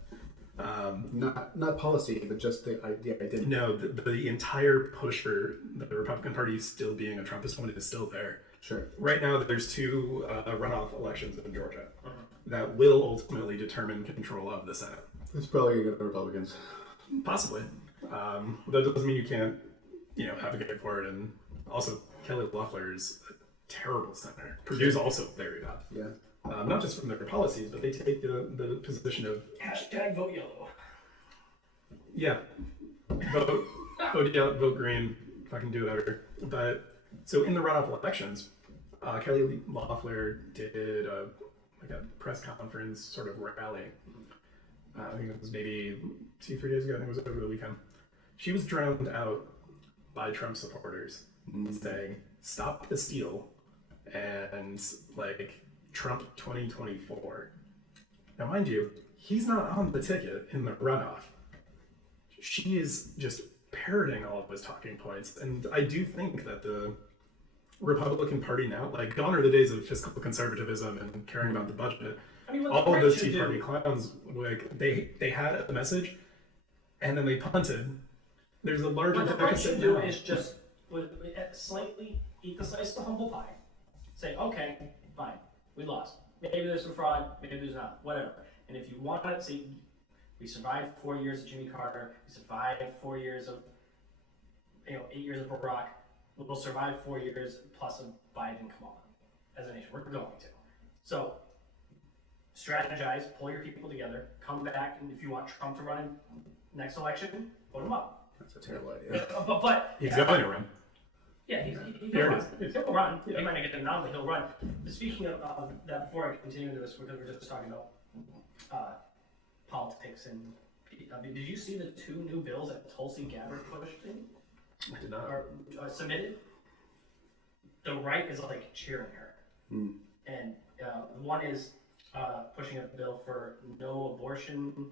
Not policy, but just the identity. No, the entire push for the Republican Party still being a Trumpist one is still there. Sure. Right now, there's two runoff elections in Georgia that will ultimately determine control of the Senate. It's probably going to go to the Republicans. Possibly. That doesn't mean you can't, advocate for it. And also, Kelly Loeffler is a terrible senator. Purdue's also very bad. Yeah. Not just from their policies, but they take the position of Hashtag vote yellow. yeah, vote yellow, vote green, fucking do whatever. But so in the runoff elections, Kelly Loeffler did a press conference sort of rally. I think it was maybe 2-3 days ago. I think it was over the weekend. She was drowned out by Trump supporters saying, "Stop the steal," and Trump 2024. Now, mind you, he's not on the ticket in the runoff. She is just parroting all of his talking points, and I do think that the Republican Party now, gone are the days of fiscal conservatism and caring about the budget. I mean, All of those Tea Party clowns, they had a message, and then they punted. There's a larger what the right deficit should do now. is just slightly eat the slice of the humble pie. Say, okay, fine, we lost. Maybe there's some fraud, maybe there's not, whatever. And if you want to see, we survived 4 years of Jimmy Carter, we survived 4 years of, 8 years of Barack. We'll survive 4 years plus of Biden, come on, as a nation, we're going to. So, strategize, pull your people together, come back, and if you want Trump to run in next election, put him up. That's a terrible idea. But He's going to run. yeah, There he'll it run. is. He'll run. Yeah. He might not get the nom, but he'll run. But speaking of that, before I continue into this, because we're just talking about politics and did you see the 2 new bills that Tulsi Gabbard pushed in I did not. or submitted? The right is cheering her, and one is pushing a bill for no abortion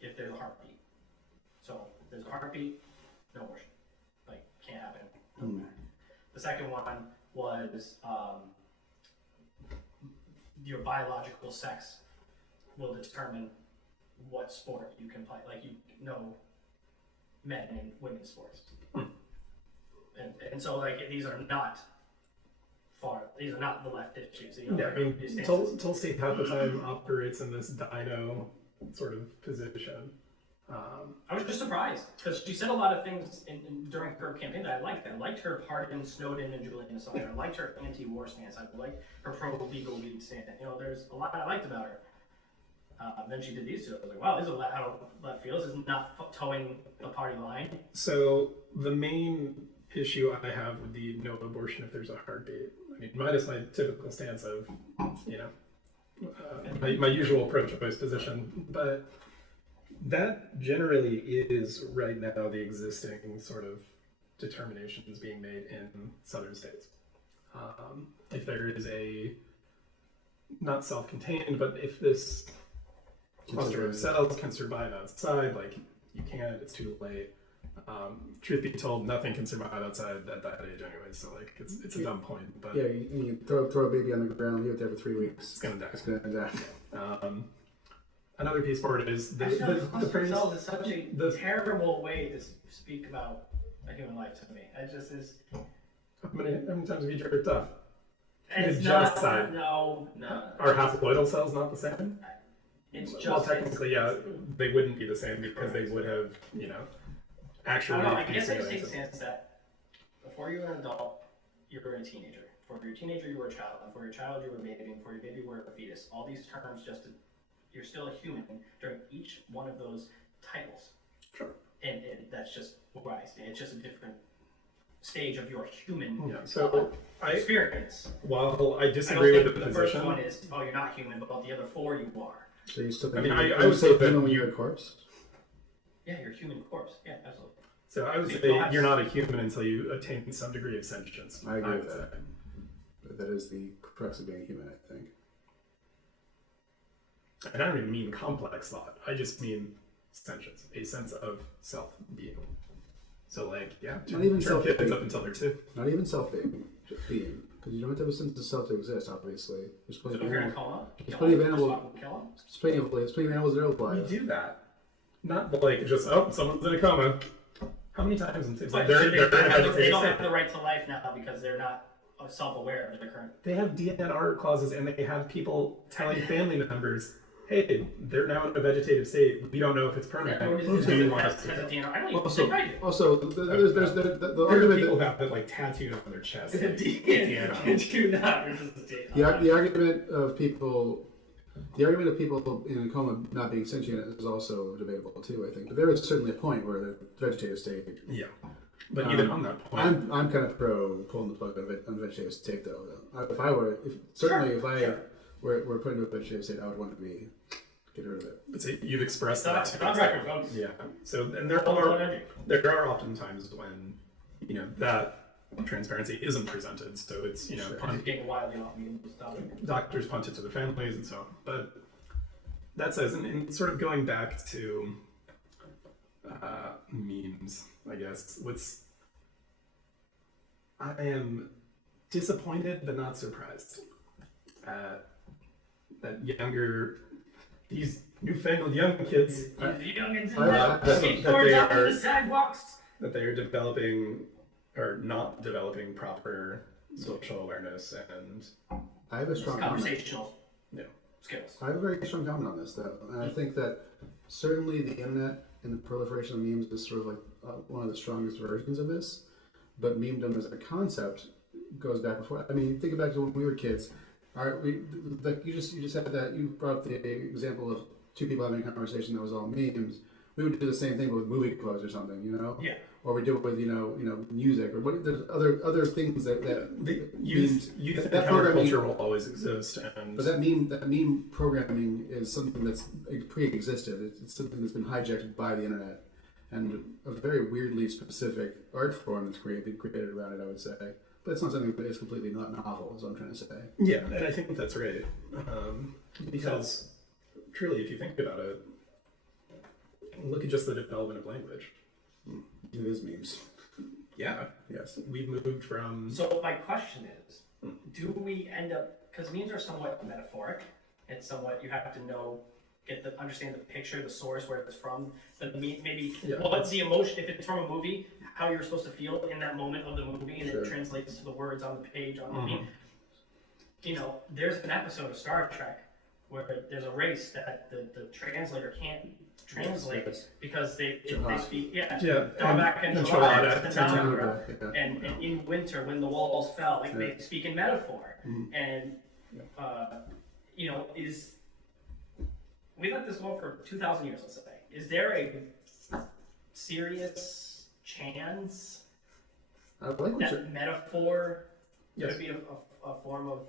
if there's a heartbeat. So if there's a heartbeat, no abortion. Can't happen. The second one was your biological sex will determine what sport you can play. Men and women's sports. And so these are not these are not the left issues. Yeah, I mean, Tulsi half the time operates in this dino sort of position. I was just surprised because she said a lot of things during her campaign that I liked. I liked her pardon Snowden and Julian Assange. I liked her anti-war stance. I liked her pro-legal weed stance. There's a lot I liked about her. Then she did these two. I was like, wow, this is how left feels. This is not towing the party line. So the main issue I have with the no abortion if there's a heartbeat, I mean, minus my typical stance of, my usual pro-choice position, but that generally is right now the existing sort of determinations being made in southern states. If there is not self-contained, but if this cluster of cells can survive outside, you can't, it's too late. Truth be told, nothing can survive outside at that age anyway, so it's a dumb point. But yeah, you throw a baby on the ground, leave it there for 3 weeks. it's gonna die. It's gonna die. Another piece for it is the phrase. Cells is such a terrible way to speak about a human life to me. It just is. How many times have you jerked off? It's genocide. No. Are haploidal cells not the same? It's just. Well, technically, yeah, they wouldn't be the same because they would have, actually. I don't know. I guess I just take the stance that before you were an adult, you were a teenager. For your teenager, you were a child. And for your child, you were a baby. And for your baby, you were a fetus. All these terms you're still a human during each one of those titles. Sure. And that's just where I stand. It's just a different stage of your human experience. While I disagree with the The position. first one is, you're not human, but the other 4 you are. So you still I mean, think I would say that when you're a corpse? Yeah, you're a human corpse. Yeah, absolutely. So I would say you're not a human until you attain some degree of sentience. I agree with would that. say. But that is the crux of being human, I think. And I don't even mean complex thought. I just mean sentience, a sense of self-being. So like, yeah, Not even turn kids self-being. up until they're 2. Not even self-being, just being. Because you don't have to have a sense of self to exist, obviously. There's So plenty if of you're in a animals. coma, There's plenty of just animals. fucking kill 'em? There's plenty of animals that are We alive. do that. Not like just, oh, someone's in a coma. How many times? It's like But they're they in a don't vegetative have state. the right to life now because they're not self-aware of their current. They have DNR clauses, and they have people telling family members, "Hey, they're now in a vegetative state. We don't know if it's permanent. Do you want us to?" Has a DNR? I don't even Also, think I do. also, there's the There are argument people who that have it like tattooed on their chest. It's a DNR. Do not resuscitate. the argument of people in a coma not being sentient is also debatable too. I think, but there is certainly a point where the vegetative state. Yeah, but even on that point, I'm kind of pro pulling the plug on vegetative state though. If I were put into a vegetative state, I would want to get rid of it. but see, you've expressed that. It's on record, folks. Yeah. So, and there are often times when that transparency isn't presented. So it's I'm getting wildly off me this topic. doctors punt it to the families and so on. But that says, and sort of going back to memes, I guess. I am disappointed but not surprised that these newfangled young kids The youngins in I- the skateboards out on the sidewalks. that they are developing or not developing proper social awareness and I have a strong comment. Conversational skills. I have a very strong comment on this, though, and I think that certainly the internet and the proliferation of memes is sort of like one of the strongest versions of this. But memedom as a concept goes back before. I mean, think back to when we were kids. You just had that. You brought up the example of two people having a conversation that was all memes. We would do the same thing with movie quotes or something, Yeah. Or we do it with music or what. There's other things that youth that and programming- counterculture will always exist. And But that meme programming is something that's pre-existed. It's something that's been hijacked by the internet, and a very weirdly specific art form that's created around it. I would say, but it's not something that is completely not novel. Is what I'm trying to say. yeah, and I think that's right. Because truly, if you think about it, look at just the development of language. It is memes. Yeah, Yes. we've moved from So my question is, do we end up, because memes are somewhat metaphoric, and somewhat you have to understand the picture, the source, where it's from, but maybe what's the emotion, if it's from a movie, how you're supposed to feel in that moment of the movie, and Sure. it translates to the words on the page on the meme. There's an episode of Star Trek where there's a race that the translator can't translate Yes. because they Jihad. speak Drawback and and Chelada, Chelada. Yeah. and in winter when the walls fell, like they speak in metaphor, Mhm. and we let this go on for 2,000 years, let's say. Is there a serious chance I like what that metaphor Yes. could be a form of?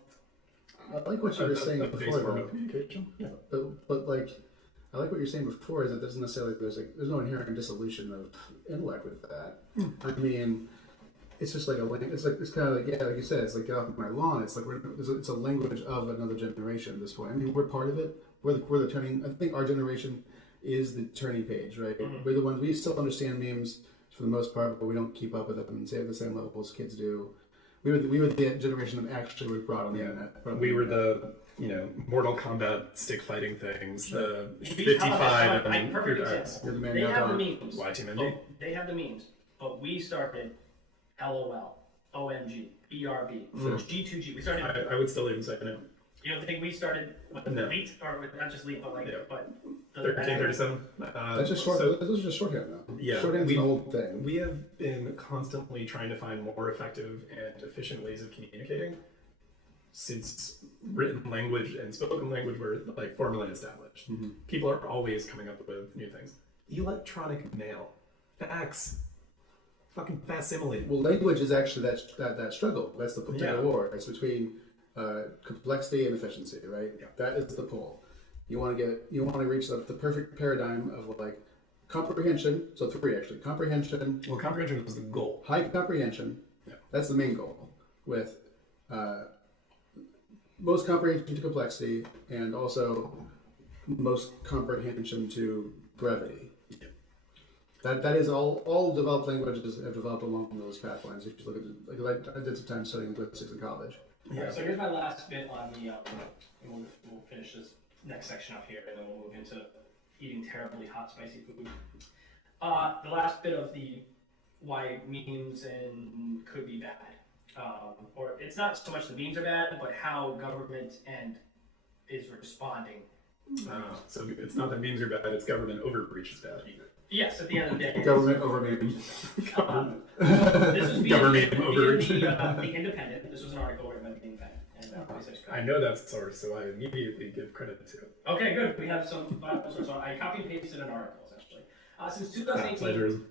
I like what you were saying a base before, form though. of communication. Yeah. But like, I like what you're saying before is that doesn't necessarily there's no inherent dissolution of intellect with that. I mean, it's just like it's kind of like like you said, it's like get off my lawn. It's like it's a language of another generation at this point. I mean, we're part of it. We're the turning. I think our generation is the turning page, right? We're the ones we still understand memes for the most part, but we don't keep up with them and stay at the same level as kids do. We were the generation that actually was brought on the internet. We were the Mortal Kombat stick fighting things, the Perfect 55 and example. You're the man They now, have the Don. memes. Y Team but ND. They have the memes, but we started LOL, OMG, BRB, Sure. G2G. We started. I would still even say no. You don't think we started with No. Leet, or with, not just Leet, but Yeah. but 1337. That's just short. Those are just shorthand now. Yeah, Shorthand's an old thing. We have been constantly trying to find more effective and efficient ways of communicating since written language and spoken language were like formally established. Mhm. People are always coming up with new things. Electronic mail, fax, fucking facsimile. Well, language is actually that struggle. That's the Yeah. war. It's between complexity and efficiency, right? Yeah. That is the pull. You want to reach the perfect paradigm of like comprehension. So three actually: comprehension, Well, comprehension was the goal. high comprehension. Yeah. That's the main goal. With most comprehension to complexity, and also most comprehension to brevity. Yeah. That is all developed languages have developed along those pathways. If you look at like I did some time studying linguistics in college. Yeah. So here's my last bit on the, and we'll finish this next section up here, and then we'll move into eating terribly hot, spicy food. The last bit of the why memes and could be bad, or it's not so much the memes are bad, but how government is responding. So it's not that memes are bad; it's government overreach is bad. Yes, at the end of the day. Government over meme. This was Government overreach. the Independent. This was an article written by the Independent. And, I know that source, so I immediately give credit to it. okay, good. We have some Bible sources. So I copy and pasted an article, essentially. Since 2018, Plagiarism.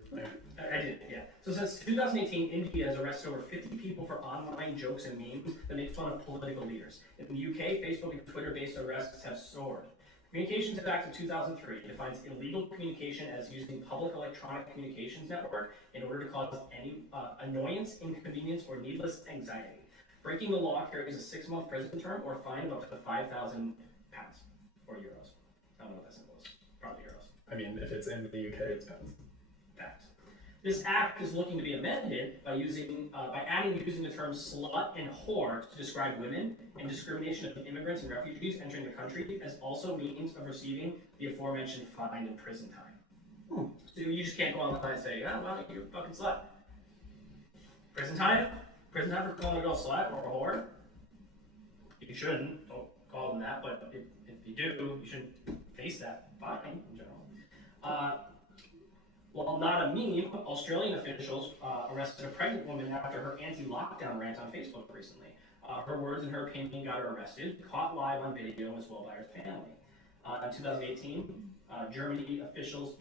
I did, yeah. So since 2018, India has arrested over 50 people for online jokes and memes that make fun of political leaders. In the UK, Facebook and Twitter-based arrests have soared. Communications Act of 2003 defines illegal communication as using public electronic communications network in order to cause any annoyance, inconvenience, or needless anxiety. Breaking the law carries a 6-month prison term or a fine of up to £5,000 or euros. I don't know what that symbol is. Probably euros. I mean, if it's in the UK, it's pounds. Fact. This act is looking to be amended by adding using the terms slut and whore to describe women, and discrimination of immigrants and refugees entering the country as also means of receiving the aforementioned fine and prison time. So you just can't go online and say, oh, well, you're a fucking slut. Prison time? Prison time for calling a girl slut or a whore? You shouldn't. Don't call them that, but if you do, you shouldn't face that fine in general. While not a meme, Australian officials arrested a pregnant woman after her anti-lockdown rant on Facebook recently. Her words and her opinion got her arrested, caught live on video as well by her family. In 2018, German officials,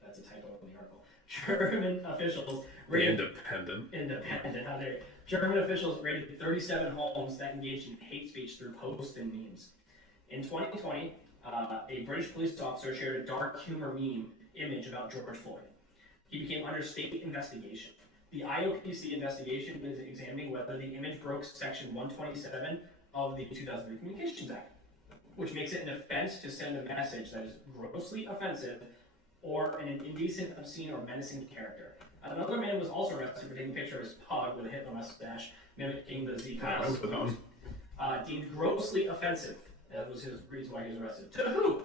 that's a typo in the article. German officials raided German officials raided 37 homes that engaged in hate speech through posts and memes. In 2020, a British police officer shared a dark humor meme image about George Floyd. He became under state investigation. The IOPC investigation is examining whether the image broke Section 127 of the 2003 Communications Act, which makes it an offense to send a message that is grossly offensive or an indecent, obscene, or menacing character. Another man was also arrested for taking a picture of his pug with a Hitler mustache, mimicking the Z class. Deemed grossly offensive. That was his reason why he was arrested. To who?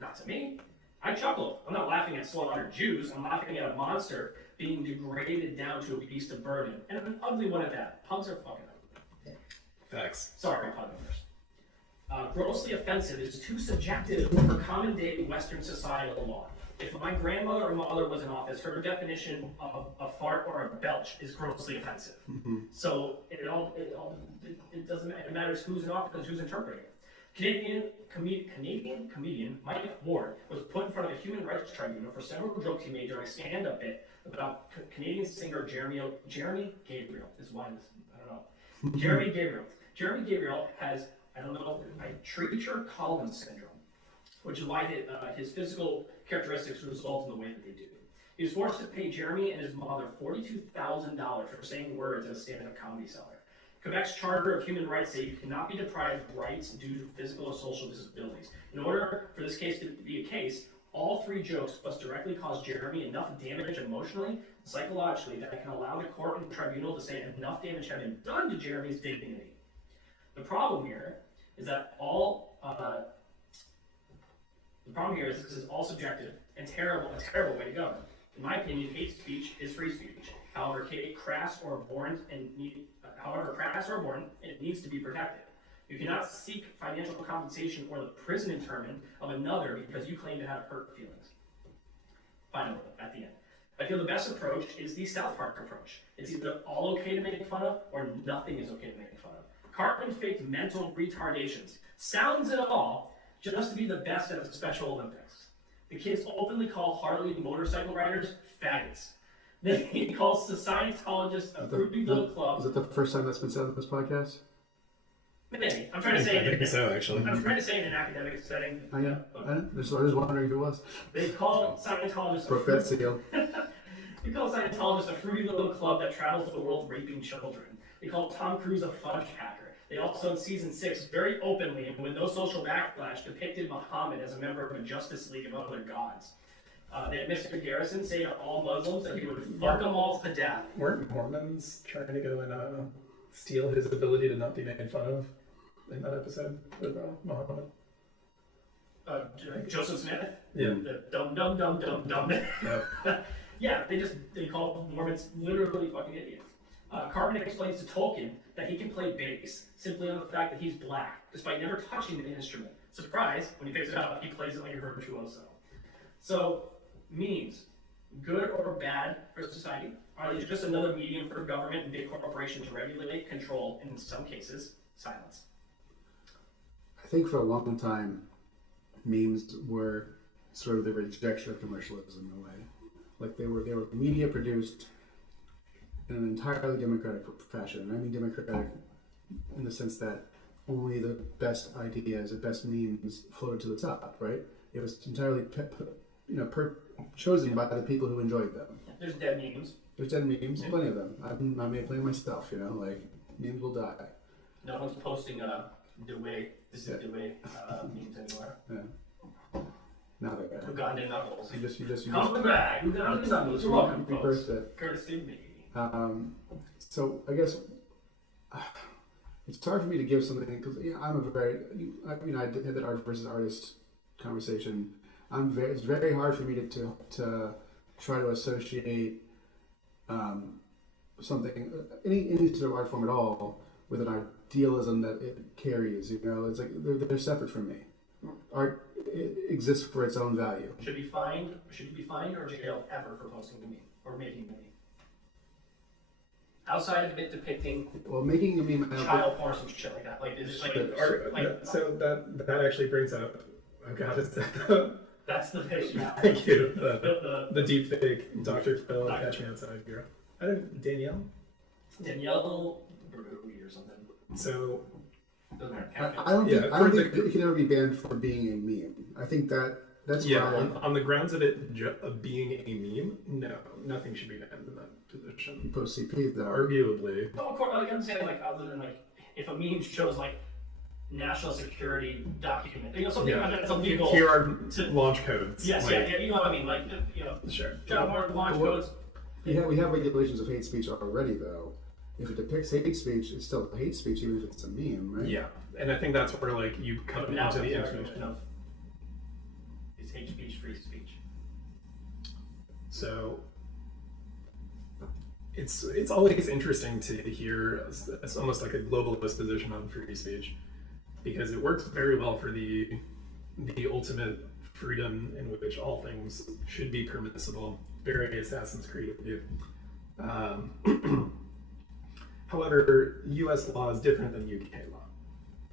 Not to me. I chuckled. I'm not laughing at slaughtered Jews. I'm laughing at a monster being degraded down to a beast of burden. And an ugly one at that. Pugs are fucking ugly. Facts. Sorry, pug owners. Grossly offensive is too subjective for common day Western societal law. If my grandmother or mother was in office, her definition of a fart or a belch is grossly offensive. So it doesn't matter. It matters who's in office and who's interpreting it. Canadian comedian Mike Ward was put in front of a human rights tribunal for several jokes he made during a stand-up bit about Canadian singer Jeremy Gabriel. Jeremy Gabriel. Jeremy Gabriel has, Treacher Collins syndrome, which is why his physical characteristics result in the way that they do. He was forced to pay Jeremy and his mother $42,000 for saying words at a stand-up comedy cellar. Quebec's Charter of Human Rights say you cannot be deprived of rights due to physical or social disabilities. In order for this case to be a case, all 3 jokes must directly cause Jeremy enough damage emotionally and psychologically that it can allow the court and tribunal to say enough damage had been done to Jeremy's dignity. The problem here is that this is all subjective and a terrible way to govern. In my opinion, hate speech is free speech. However crass or abhorrent, it needs to be protected. You cannot seek financial compensation or the prison internment of another because you claim to have hurt feelings. Finally, at the end, I feel the best approach is the South Park approach. It's either all okay to make fun of or nothing is okay to make fun of. Cartman faked mental retardations, sounds and all, just to be the best at the Special Olympics. The kids openly call Harley motorcycle riders faggots. He calls the Scientologists a fruity little club. Is it the first time that's been said on this podcast? Maybe. I'm trying to say I think so, actually. I'm trying to say it in an academic setting. Oh, yeah. I was wondering who it was. They call Scientologists Broke that seal. They call Scientologists a fruity little club that travels the world raping children. They call Tom Cruise a fudge packer. They also, in season 6, very openly and with no social backlash, depicted Muhammad as a member of a Justice League of other gods. They had Mr. Garrison say to all Muslims that he would fuck them all to death. Weren't Mormons trying to go and steal his ability to not be made fun of in that episode with Muhammad? Joseph Smith? Yeah. The dumb. Yeah. Yeah, they call Mormons literally fucking idiots. Cartman explains to Tolkien that he can play bass simply on the fact that he's black, despite never touching the instrument. Surprise, when he picks it up, he plays it like a virtuoso. So, memes, good or bad for society? Are they just another medium for government and big corporations to regulate, control, and in some cases, silence? I think for a long time, memes were sort of the rejection of commercialism in a way. Like they were media produced in an entirely democratic fashion. And I mean democratic in the sense that only the best ideas, the best memes floated to the top, right? It was entirely chosen by the people who enjoyed them. There's dead memes. There's dead memes, plenty of them. I made plenty myself, like memes will die. No one's posting the way, this is the way memes anymore. Yeah. Now they got it. Ugandan knuckles. You just Come back, Ugandan knuckles. You're welcome, folks. reversed it. Courtesy of me. So I guess it's hard for me to give something because I'm a very, I had that art versus artist conversation. It's very hard for me to try to associate something, any sort of art form at all, with an idealism that it carries. It's like they're separate from me. Art exists for its own value. Should you be fined or jailed ever for posting a meme or making a meme? Outside of it depicting making a meme, child porn, some shit like that. Like, is it like so that actually brings up, oh god, is that that's the picture. thank you, the deep fake Dr. Phil Catch Me Outside girl. I don't, Danielle Brody or something. So Doesn't matter. I don't think it can ever be banned for being a meme. I think that's why on the grounds of it being a meme, no, nothing should be banned in that position. post CP though. Arguably. No, of course, I'm saying other than if a meme shows national security document, something that's illegal. Here are launch codes. Yes, yeah, you know what I mean, Sure. Launch codes. We have regulations of hate speech already though. If it depicts hate speech, it's still hate speech even if it's a meme, right? Yeah, and I think that's where you come But now into the the information. argument of is hate speech free speech? So it's always interesting to hear it's almost like a globalist position on free speech because it works very well for the ultimate freedom in which all things should be permissible. Very Assassin's Creed view. However, U.S. law is different than UK law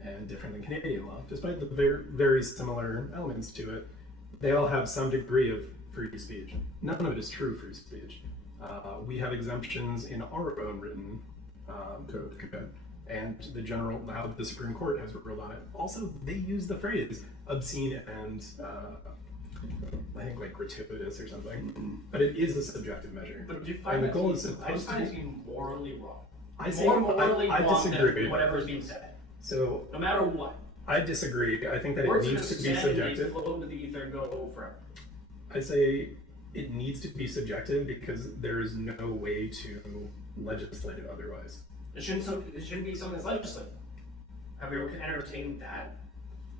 and different than Canadian law. Despite the very similar elements to it, they all have some degree of free speech. None of it is true free speech. We have exemptions in our own written code, and how the Supreme Court has ruled on it. Also, they use the phrase obscene and I think gratuitous or something, but it is a subjective measure. But do you find and the goal is I just find it to be morally wrong. I wrong disagree. Than whatever is being said. So no matter what. I disagree. I think that Words it needs to be subjective. They float into the ether and go forever. I say it needs to be subjective because there is no way to legislate it otherwise. It shouldn't be something that's legislated. Have you ever entertained that?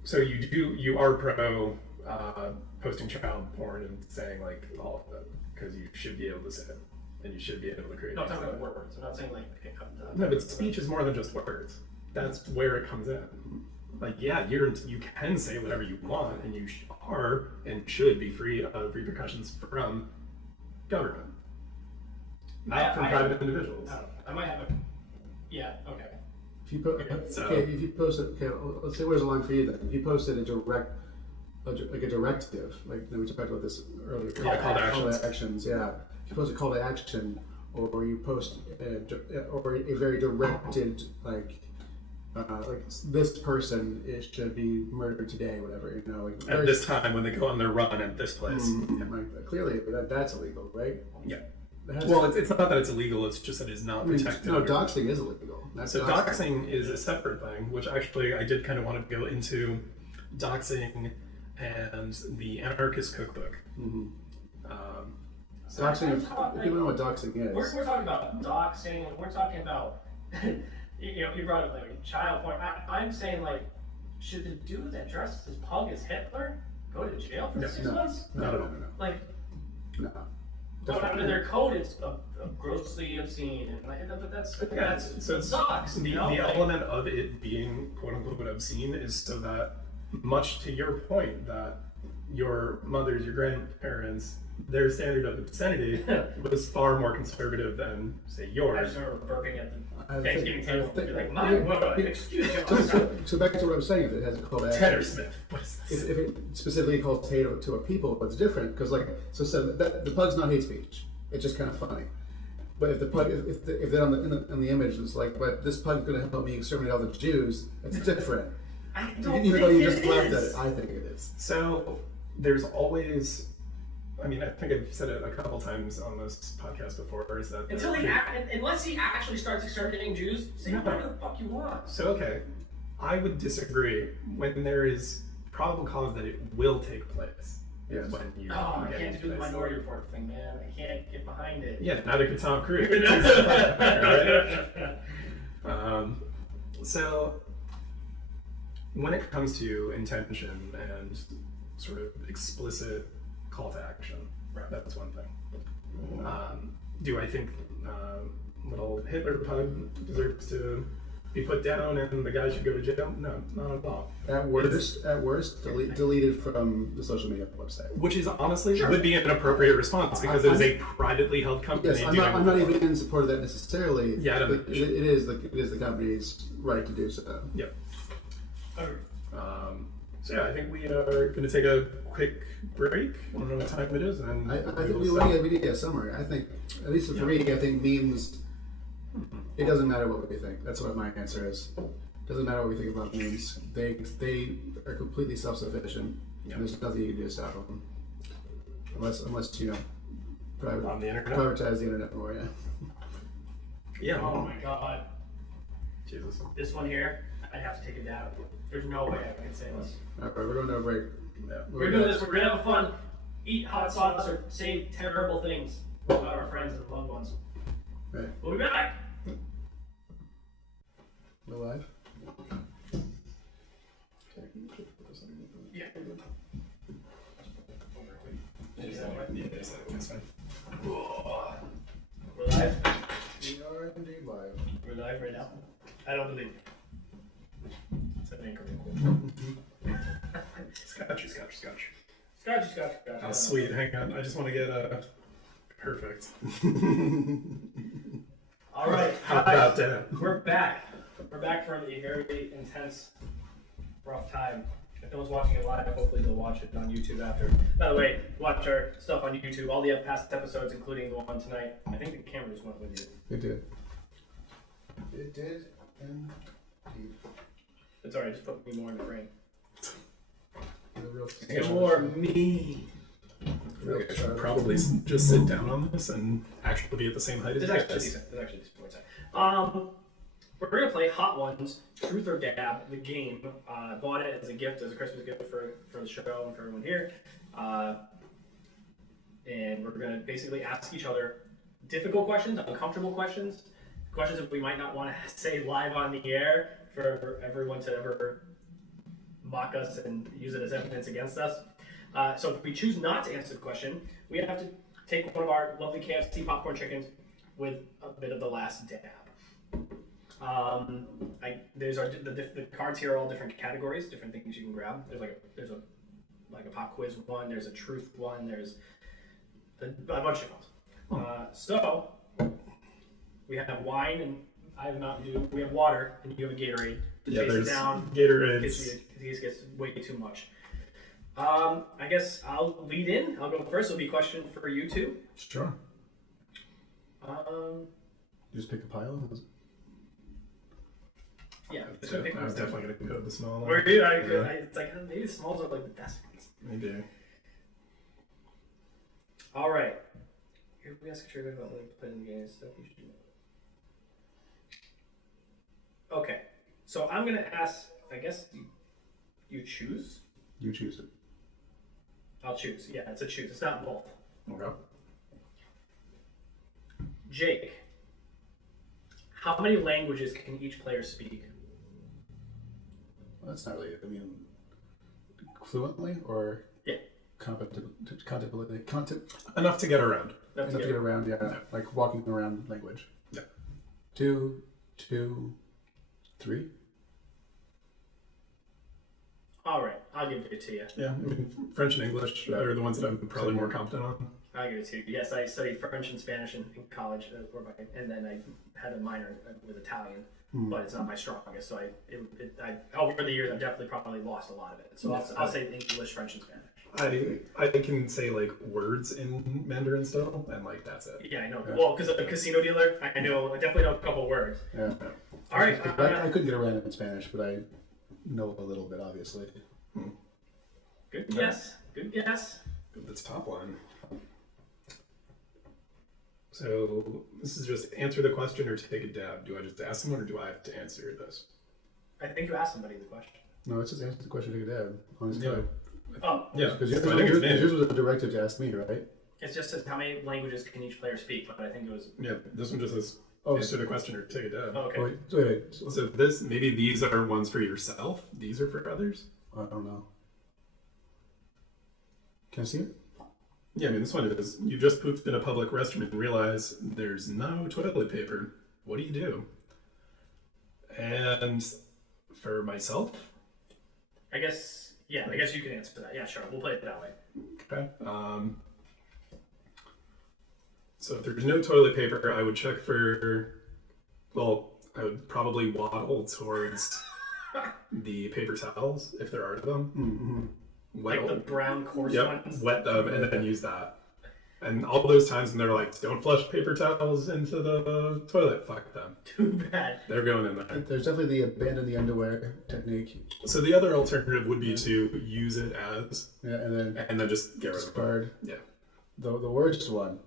So you are pro posting child porn and saying all of it because you should be able to say it and you should be able to create. No, I'm talking about words. I'm not saying No, but speech is more than just words. That's where it comes in. You can say whatever you want, and you are and should be free of repercussions from government, not from private individuals. I might have yeah, okay. If you if you post it, let's say where's the line for you then? If you posted a directive, we talked about this earlier. Call to actions. Yeah. If you post a call to action, or you post a very directed this person should be murdered today, whatever, at this time when they go on their run at this place. Clearly, that's illegal, right? Yeah. Well, it's not that it's illegal; it's just that it's not protected. No, doxing is illegal. Doxing is a separate thing, which actually I did kind of want to go into doxing and the anarchist cookbook. Doxing, if people know what doxing is. We're talking about doxing. We're talking about, you brought up like child porn. I'm saying like, should the dude that dressed his pug as Hitler go to jail for 6 months? No. Like, No. but under their code, it's grossly obscene, and like, but that's So it sucks. The element of it being quote unquote obscene is so that, much to your point, that your mothers, your grandparents, their standard of obscenity was far more conservative than, say, I yours. just remember burping at I the Thanksgiving think- table. Be like, my word, excuse me. So back to what I'm saying, if it has a call to action. Tanner Smith. What is this? If it specifically calls hate to a people, it's different because, like, so that the pug's not hate speech. It's just kind of funny. But if the pug, if they're on the image, it's like, but this pug's going to help me exterminate all the Jews. It's different. I don't Even though think you just it laughed at is. it, I think it is. So there's always, I mean, I think I've said it a couple times on this podcast before, is that Until unless he actually starts exterminating Jews, say whatever the fuck you want. So okay, I would disagree when there is probable cause that it will take place. Yes. When you Oh, I get can't into do the this. Minority Report thing, man. I can't get behind it. Yeah, neither can Tom Cruise. Right? So when it comes to intention and sort of explicit call to action, that's one thing. Do I think little Hitler pug deserves to be put down and the guy should go to jail? No, not at all. At worst, deleted from the social media website. Which is honestly would be an appropriate response because it is a privately held company. Yes, I'm not even in support of that necessarily. Yeah, I don't but think it is the company's right to do so. Yep. Okay. So yeah, I think we are going to take a quick break. I don't know what time it is, and I think we need a summary. I think, at least for me, I think memes. It doesn't matter what we think. That's what my answer is. Doesn't matter what we think about memes. They are completely self-sufficient. Yeah. And there's nothing you can do to stop them, unless you know, On the internet? privatize the internet more. Yeah. Yeah. Oh my god. Jesus. This one here, I'd have to take it down. There's no way I can say this. All right, we're going to a break. Yeah. We're doing this, we're gonna have fun, eat hot sauce, or say terrible things about our friends and loved ones. Right. We'll be back. We're live. Yeah. That's fine. We're live? We are indeed live. We're live right now? I don't believe you. It's an anchor real Scotch. Scotch. Oh, sweet. Hang on. I just want to get perfect. All right, How guys, about that? we're back. We're back from a very intense, rough time. If no one's watching it live, hopefully they'll watch it on YouTube after. By the way, watch our stuff on YouTube. All the past episodes, including the one tonight. I think the camera just went with you. It did. It did, indeed. It's alright, just put me more in the frame. Or me. I should probably just sit down on this and actually be at the same height as It's you actually guys. decent. It's actually decent. We're gonna play Hot Ones, Truth or Dab, the game. Bought it as a gift, as a Christmas gift for the show and for everyone here. And we're gonna basically ask each other difficult questions, uncomfortable questions, questions that we might not want to say live on the air for everyone to ever mock us and use it as evidence against us. So if we choose not to answer the question, we have to take one of our lovely KFC popcorn chickens with a bit of the last dab. The cards here are all different categories, different things you can grab. There's a pop quiz one. There's a truth one. There's a bunch of ones. So we have wine and I have Mountain Dew. We have water and you have a Gatorade. Yeah, Face there's it down. Gatorade. These gets way too much. I guess I'll lead in. I'll go first. It'll be a question for you two. Sure. Um, You just pick a pile. yeah. Just So gonna pick I was one. definitely going to go with the small one. Where you? Yeah. It's like maybe the smalls are like the best ones. Maybe. All right. Here we ask a trivia about like playing games stuff you should know. Okay. So I'm gonna ask. I guess you choose. You choose it. I'll choose. Yeah, it's a choose. It's not both. Okay. Jake, how many languages can each player speak? Well, that's not really. I mean, fluently or Yeah. Enough to get around. enough to get around. Yeah, like walking around language. Yeah. 2, 3. All right, I'll give it to you. Yeah, I mean, French and English are the ones that I'm probably more competent on. I'll give it to you. Yes, I studied French and Spanish in college, and then I had a minor with Italian, but it's not my strongest. So I over the years, I've definitely probably lost a lot of it. So I'll say English, French, and Spanish. I can say like words in Mandarin still, and like that's it. Yeah, I know. Yeah. Well, because I'm a casino dealer, I definitely know a couple words. Yeah. All right. I couldn't get around in Spanish, but I know a little bit, obviously. Good guess. Good guess. The top line. So this is just answer the question or take a dab. Do I just ask someone or do I have to answer this? I think you asked somebody the question. No, it's just answer the question, take a dab. Honestly. Yeah. Oh. Yeah. Because yours was a directive to ask me, right? It just says how many languages can each player speak, but I think it was. Yeah, this one just says answer the question or take a dab. Oh, okay. Wait. So maybe these are ones for yourself. These are for others. I don't know. Can I see it? Yeah, I mean, this one is, you just pooped in a public restroom and realize there's no toilet paper. What do you do? And for myself? I guess you can answer that. Yeah, sure. We'll play it that way. Okay. So if there's no toilet paper, I would check for, I would probably waddle towards the paper towels, if there are them. Mm-hmm. Like the brown coarse ones? Wet them and then use that. And all those times when they're like, don't flush paper towels into the toilet, fuck them. Too bad. They're going in there. There's definitely the abandon the underwear technique. So the other alternative would be to use it as, and then just get rid of it. discard. Yeah. The worst one,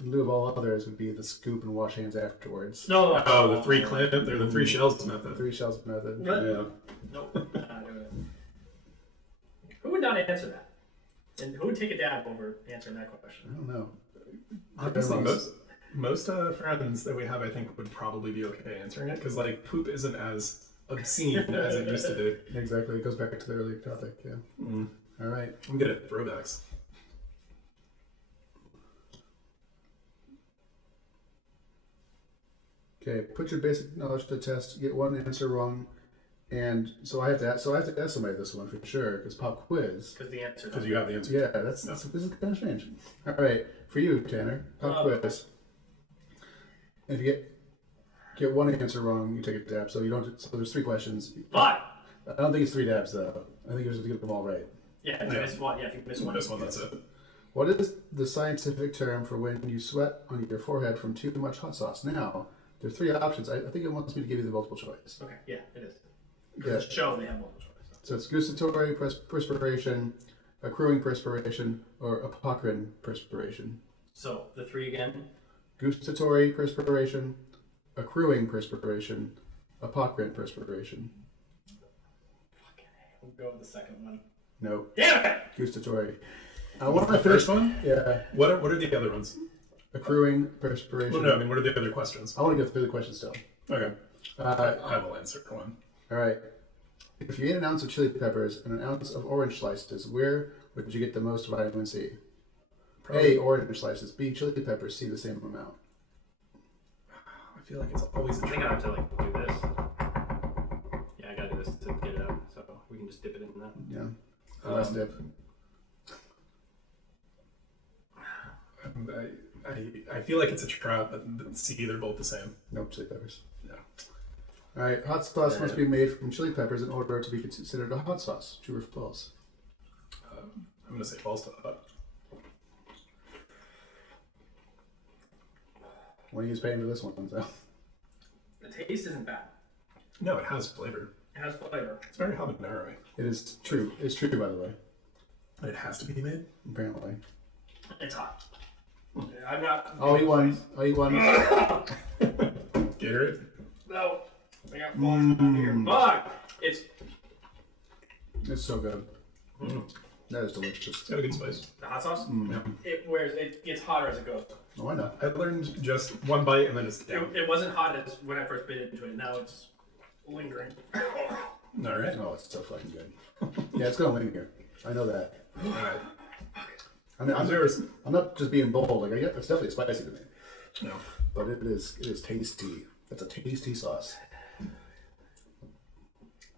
in lieu of all others, would be the scoop and wash hands afterwards. No. Oh, the 3 clamp. They're the 3 shells method. 3 shells method. What? Yeah. Nope. Who would not answer that? And who would take a dab over answering that question? I don't know. Honestly, most friends that we have, I think, would probably be okay answering it because like poop isn't as obscene as it used to be. Exactly. It goes back to the earlier topic. Yeah. Mm. All right. I'm good at throwbacks. Okay. Put your basic knowledge to the test. Get one answer wrong, and so I have to ask somebody this one for sure because pop quiz. Because the answer. Because you have the answer. Yeah, this is kind of strange. All right, for you, Tanner, pop quiz. If you get one answer wrong, you take a dab. So you don't. So there's 3 questions. But I don't think it's 3 dabs though. I think you have to get them all right. yeah, if you miss one, if you miss one, That's it. What is the scientific term for when you sweat on your forehead from too much hot sauce? Now, there are 3 options. I think it wants me to give you the multiple choice. Okay, yeah, it is. Yeah. The show they have multiple choice. So it's gustatory perspiration, accruing perspiration, or apocrine perspiration. So the 3 again. Gustatory perspiration, accruing perspiration, apocrine perspiration. Fucking A. We'll go with the second one. No. Damn it! Gustatory. I What's want the to finish first one? Yeah. What are the other ones? Accruing perspiration. Well, no, I mean, what are the other questions? I want to go through the questions still. Okay. I will answer one. All right. If you ate an ounce of chili peppers and an ounce of orange slices, where would you get the most vitamin C? Probably. A, orange slices. B, chili peppers. C, the same amount. I feel like it's always a I think I trap. have to do this. Yeah, I gotta do this to get it out. So we can just dip it in that. Yeah. Last dip. I feel like it's a trap, but C, they're both the same. Nope, chili peppers. Yeah. All right. Hot sauce must be made from chili peppers in order to be considered a hot sauce. True or false? I'm gonna say false to that. What are you paying for this one? So. The taste isn't bad. No, it has flavor. It has flavor. It's very habanero-y. It is true. It's true, by the way. It has to be made. Apparently. It's hot. I'm not. I'll eat one. I'll eat one. Garrett. No. I got flies out here. Fuck! It's so good. Mm. That is delicious. It's got a good spice. The hot sauce? Yeah. It gets hotter as it goes. Oh, why not? I learned just one bite and then it's down. It wasn't hot as when I first bit into it. Now it's lingering. All right. Oh, it's so fucking good. Yeah, it's gonna linger. I know that. All right. I mean, I'm not just being bold. Like, it's definitely spicy to me, No. but it is tasty. That's a tasty sauce.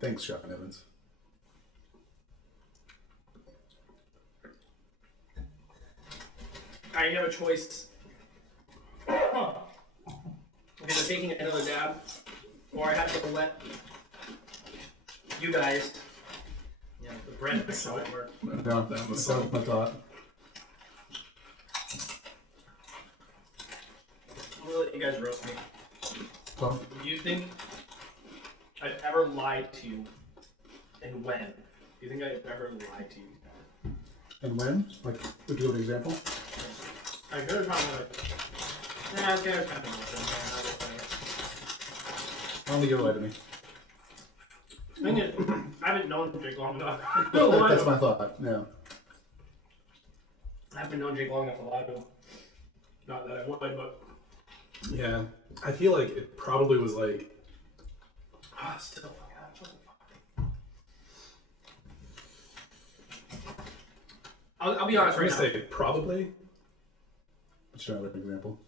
Thanks, Sean Evans. I have a choice. Either taking another dab, or I have to let you guys. Yeah, the bread is how it works. No, that was my thought. I'm gonna let you guys roast me. Well, Do you think I've ever lied to you? And when? Do you think I've ever lied to you? and when? Like, would you give an example? I could have probably like, nah, it's kind of I don't think you ever lied to me. thing is, I haven't known Jake long enough. That's my thought. Yeah. I haven't known Jake long enough to lie to him. Not that I would, but Yeah. I feel like it probably was like, still fucking. I'll be honest I'm right gonna now. say probably. But you know, like an example.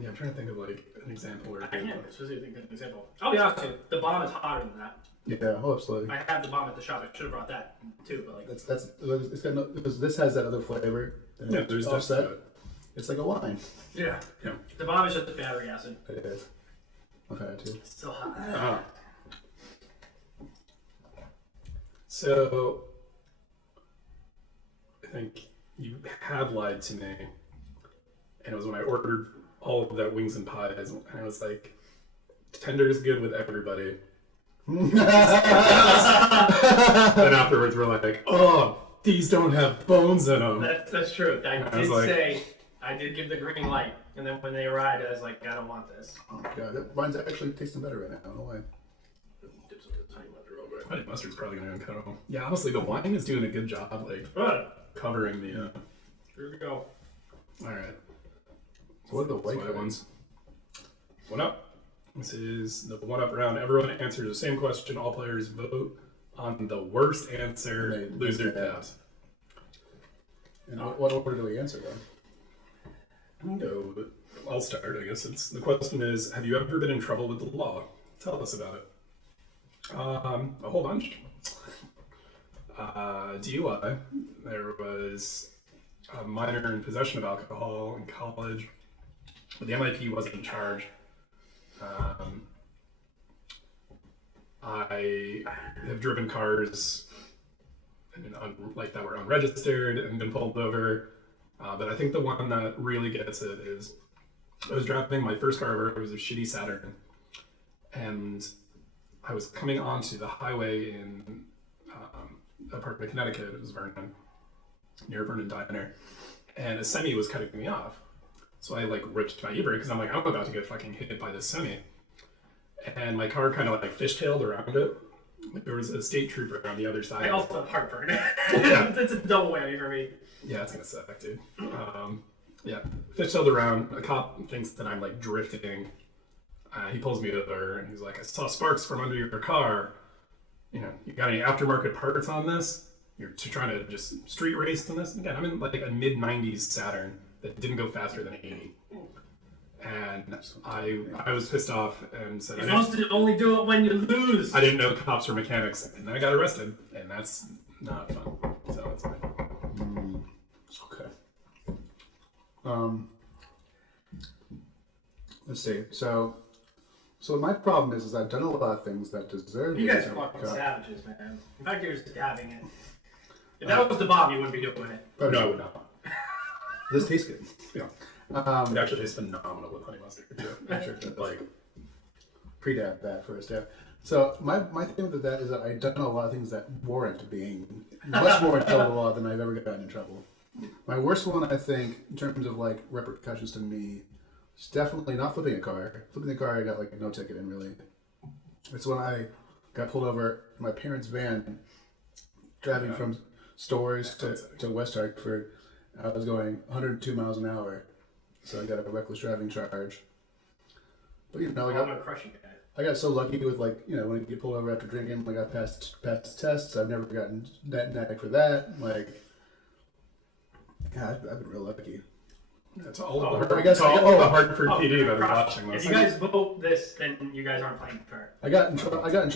Yeah, I'm trying to think of like an example or. I can't specifically think of an example. I'll be honest with you. The bomb is hotter than that. Yeah, oh, absolutely. I have the bomb at the shop. I should have brought that too, but like. It's got no, because this has that other flavor. Yeah, there's offset. definitely. It's like a wine. Yeah. Yeah. The bomb is just the battery acid. It is. I've had it too. It's still hot. Ah. So, I think you had lied to me, and it was when I ordered all of that wings and pies, and I was like, tender is good with everybody. Then afterwards, we're like, oh, these don't have bones in them. That's true. I was did like- say, I did give the green light, and then when they arrived, I was like, I don't want this. Oh my god, mine's actually tasting better right now. I don't know why. Dip some of the honey mustard over it. Honey mustard's probably going to be incredible. Yeah, honestly, the wine is doing a good job, like, Good. covering the, Here we go. alright. So what are the white White ones? One up. This is the one up round. Everyone answers the same question. All players vote on the worst answer. They Lose their tab. tabs. And what order do we answer then? No, I'll start. I guess it's the question is: have you ever been in trouble with the law? Tell us about it. A whole bunch. DUI. There was a minor in possession of alcohol in college, but the MIP wasn't charged. I have driven cars like that were unregistered and been pulled over. But I think the one that really gets it is I was driving my first car ever. It was a shitty Saturn, and I was coming onto the highway in Apartment, Connecticut. It was Vernon, near Vernon Diner, and a semi was cutting me off. So I like ripped my e-brake because I'm like, I'm about to get fucking hit by this semi. And my car kind of like fishtailed around it. Like, there was a state trooper on the other side. I also have heartburn. Yeah. It's a double whammy for me. Yeah, it's gonna suck, dude. Yeah, fishtailed around. A cop thinks that I'm like drifting. He pulls me over and he's like, I saw sparks from under your car. You know, you got any aftermarket parts on this? You're trying to just street race on this? Again, I'm in like a mid-90s Saturn that didn't go faster than 80. And I was pissed off and said, You're supposed to only do it when you lose. I didn't know cops were mechanics. And then I got arrested. And that's not fun. So that's fine. Okay. Let's see. So my problem is I've done a lot of things that deserve. You guys to are be fucking cut. savages, man. In fact, you're just dabbing it. If that was the bomb, you wouldn't be doing it. But No, no. this tastes good. Yeah. It actually tastes phenomenal with honey mustard. I'm sure it does. Like, Pre-dab that first, yeah. So my thing with that is that I've done a lot of things that warrant being much more in trouble with the law than I've ever gotten in trouble. My worst one, I think, in terms of like repercussions to me, is definitely not flipping a car. Flipping the car, I got like no ticket in really. It's when I got pulled over in my parents' van, driving from stores to West Hartford. I was going 102 miles an hour, so I got a reckless driving charge. But I'm gonna crush you guys. I got so lucky with when you get pulled over after drinking, I passed the tests. I've never gotten that nag for that. I've been real lucky. That's all I the guess I got- all the Hartford PD that are watching If this. you guys vote this, then you guys aren't playing fair. I got in trouble. I got in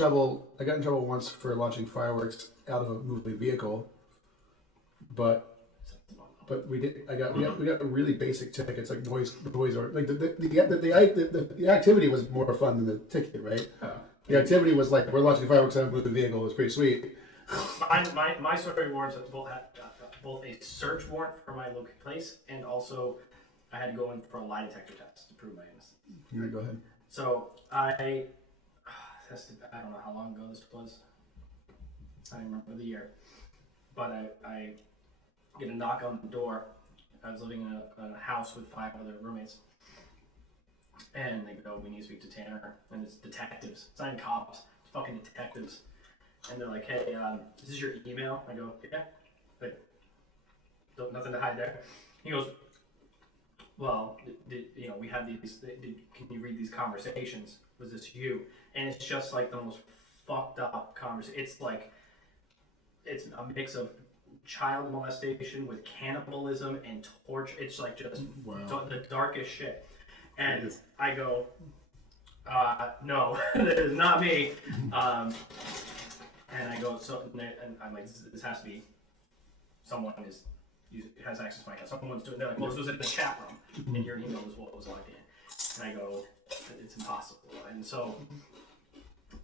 trouble once for launching fireworks out of a moving vehicle, but we did. We got really basic tickets like noise or like the activity was more fun than the ticket, right? Oh. The activity was like we're launching fireworks out of a moving vehicle. It was pretty sweet. My story warrants both a search warrant for my local place and also I had to go in for a lie detector test to prove my innocence. Yeah, go ahead. So I don't know how long ago this was. I don't remember the year, but I get a knock on the door. I was living in a house with 5 other roommates, and they go, "We need to speak to Tanner." And it's detectives. It's not even cops. It's fucking detectives. And they're like, "Hey, is this your email?" I go, "Yeah." But nothing to hide there. He goes, "Well, we have these. Can you read these conversations? Was this you?" And it's just like the most fucked up conversation. It's like it's a mix of child molestation with cannibalism and torture. It's like just the darkest shit. And I go, "No, that is not me." And I go, and I'm like, "This has to be someone has access to my account. Someone's doing." They're like, "Well, this was in the chat room, and your email was what was logged in." And I go, "It's impossible." And so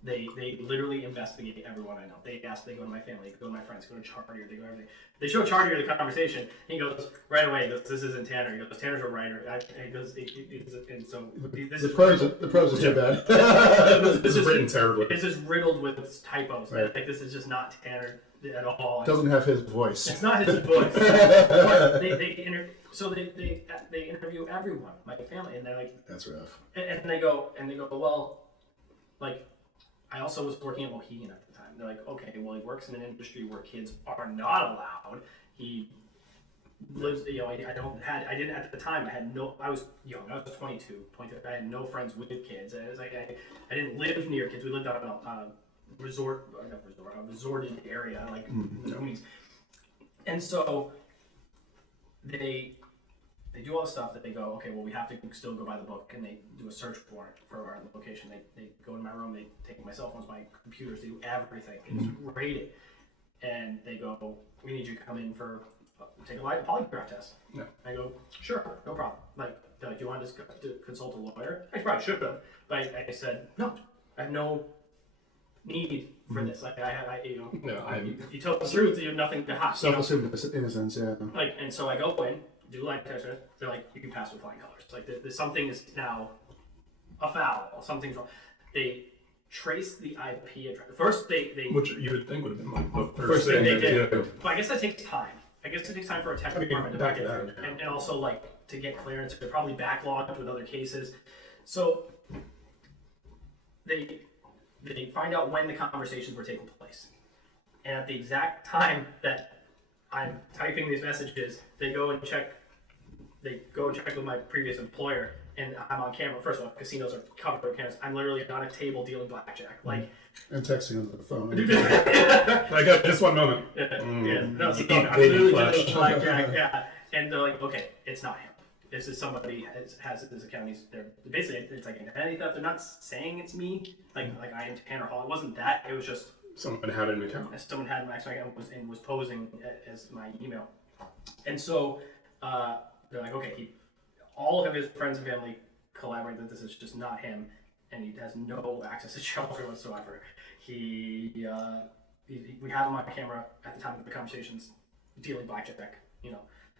they literally investigate everyone I know. They go to my family, go to my friends, go to Chartier, they go everything. They show Chartier the conversation. He goes right away. He goes, "This isn't Tanner." He goes, "Tanner's a writer." He goes, and so this is The pros are too bad. This is written terribly. It's just riddled with typos. Right. Like this is just not Tanner at all. Doesn't have his voice. It's not his voice. But they interview everyone, my family, and they're like, That's rough. and they go, well, like, I also was working at Mohegan at the time. They're like, okay, well, he works in an industry where kids are not allowed. He lives, I didn't at the time. I was young. I was 22. I had no friends with kids. I was like, I didn't live near kids. We lived on a resorted area, like in the Goonies. And so they do all the stuff that they go, okay, well, we have to still go by the book, and they do a search warrant for our location. They go in my room, they take my cell phones, my computers, they do everything, and it's rated. And they go, "We need you to come in for take a polygraph test." Yeah. I go, "Sure, no problem." Like, they're like, "Do you want to consult a lawyer?" I probably should have, but I said, "No, I have no need for this. Like, if you tell the truth, you have nothing to hide." Self-assumed innocence, yeah. Like, and so I go in, do lie detector. They're like, "You can pass with flying colors." Like, there's something is now a foul. Something's wrong. They trace the IP address. First, they Which you would think would have been like the First first thing thing they they did. do. But I guess that takes time. I guess it takes time for a tech department to back get then, through, yeah. and also like to get clearance. They're probably backlogged with other cases, so they find out when the conversations were taking place, and at the exact time that I'm typing these messages, they go and check with my previous employer, and I'm on camera. First of all, casinos are covered with cameras. I'm literally on a table dealing blackjack, like. And texting on the phone. I got just one moment. No, so Baby I'm literally flash. doing blackjack, yeah. And they're like, "Okay, it's not him. This is somebody has this account. They're basically, it's like identity theft. They're not saying it's me, like I am Tanner Hall. It wasn't that. It was just Someone had an account. someone had my account and was posing as my email. And so they're like, okay, all of his friends and family collaborate that this is just not him, and he has no access to shelter whatsoever. We have him on camera at the time of the conversations dealing blackjack,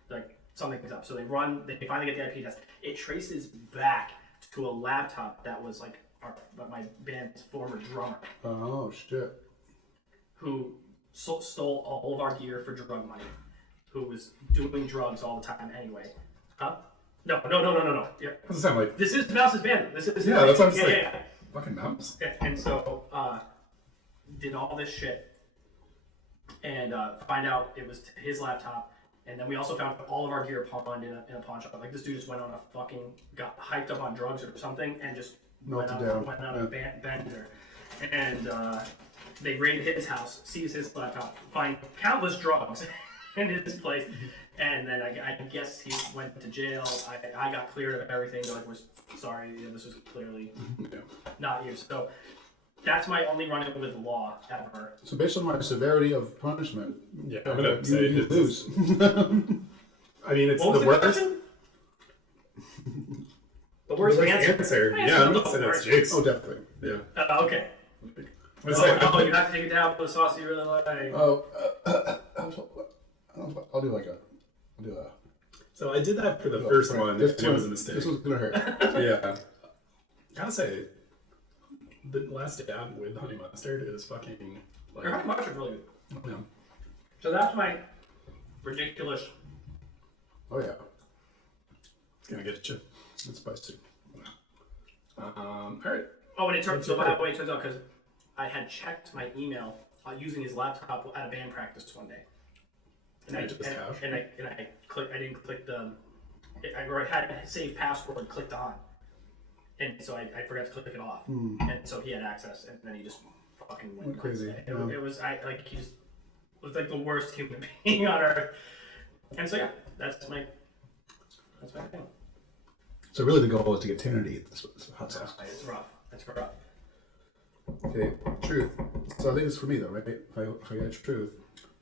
like something's up. So they finally get the IP test. It traces back to a laptop that was like my band's former drummer, Oh, shit. who stole all of our gear for drug money, who was doing drugs all the time anyway. Huh? No. Yeah. Doesn't sound like This is Mouse's band. This is Yeah, that's what I'm yeah, saying. yeah. fucking mouse. And so did all this shit. and find out it was his laptop. And then we also found all of our gear pawned in a pawn shop. Like this dude just went on a got hyped up on drugs or something and just went out a bender. And they raid his house, seize his laptop, find countless drugs in his place. And then I guess he went to jail. I got cleared of everything. They're like, we're sorry, this was clearly not you. So that's my only run-in with law ever. So based on my severity of punishment, Yeah, I'm gonna say you it's lose. I mean, it's What was the the worst. question? The worst answer. Yeah, I'm gonna say that's Jake's. Oh, definitely. Yeah. Okay. Let's say- Oh, you have to take it down with the sauce you really like. Oh, I'll do a. So I did that for the first one, and it was a mistake. This was gonna hurt. Yeah. Gotta say, the last dab with honey mustard is fucking like. Your honey mustard's really good. Yeah. So that's my ridiculous. Oh yeah, It's gonna get you. it's spicy. All right. Oh, and it turns out because I had checked my email using his laptop at a band practice one day, and I didn't click the. I had save password clicked on, and so I forgot to click it off, and so he had access, and then he just fucking went crazy. It was he just was like the worst human being on earth, and so yeah, that's my thing. So really, the goal is to get Tanner to eat this hot sauce. It's rough. It's rough. Okay, truth. So I think it's for me though, right? If I get truth,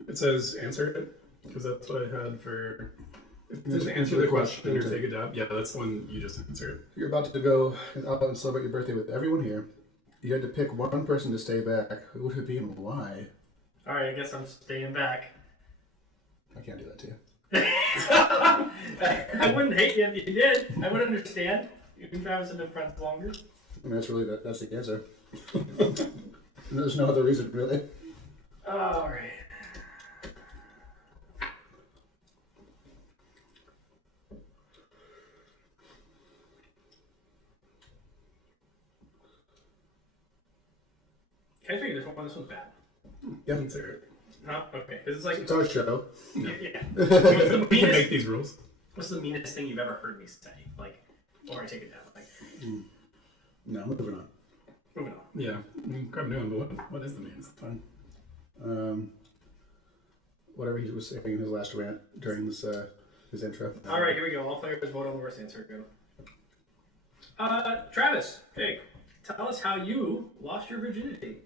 It says answer it because that's what I had for. Just Answer the question or take a dab. Yeah, that's the one you just answered. you're about to go out and celebrate your birthday with everyone here. You had to pick one person to stay back. Who would it be and why? All right, I guess I'm staying back. I can't do that to you. I wouldn't hate you if you did. I would understand. You and Travis have been friends longer. I mean, that's the answer. There's no other reason, really. All right. Can I figure this one's bad? Yeah, Answer it. No? Okay. Because it's like, it's our show. yeah. We can make these rules. What's the meanest thing you've ever heard me say? Like, or I take it down. Like, No, moving on. moving on. Yeah, grab a new one. But what is the meanest? Fine. Whatever he was saying in his last rant during this his intro. All right, here we go. All players vote on the worst answer. Go. Travis, Jake, tell us how you lost your virginity.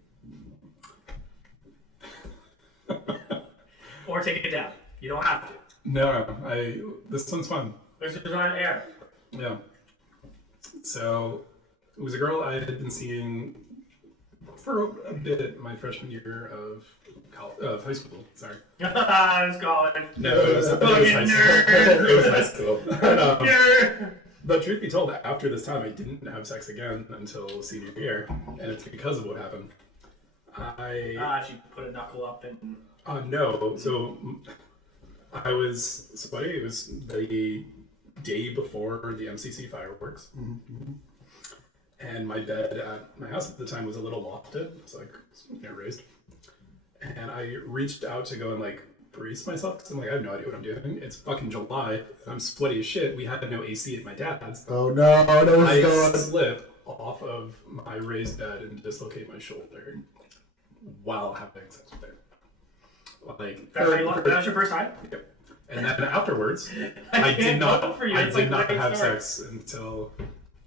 Or take it down. You don't have to. No, this one's fun. This is on air. Yeah. So it was a girl I had been seeing for a bit my freshman year of high school. Sorry. I was calling. No, it was high school. It was high school. But truth be told, after this time, I didn't have sex again until senior year, and it's because of what happened. She put a knuckle up and. No. So I was sweaty. It was the day before the MCC fireworks. Mm-hmm. And my bed at my house at the time was a little lofted. It's like, raised. And I reached out to go and like brace myself because I'm like, I have no idea what I'm doing. It's fucking July. I'm sweaty as shit. We had no AC at my dad's. Oh no, I slip off of my raised bed and dislocate my shoulder while having sex with her. Like That was your first time? Yep. And then afterwards, I did not a have story. sex until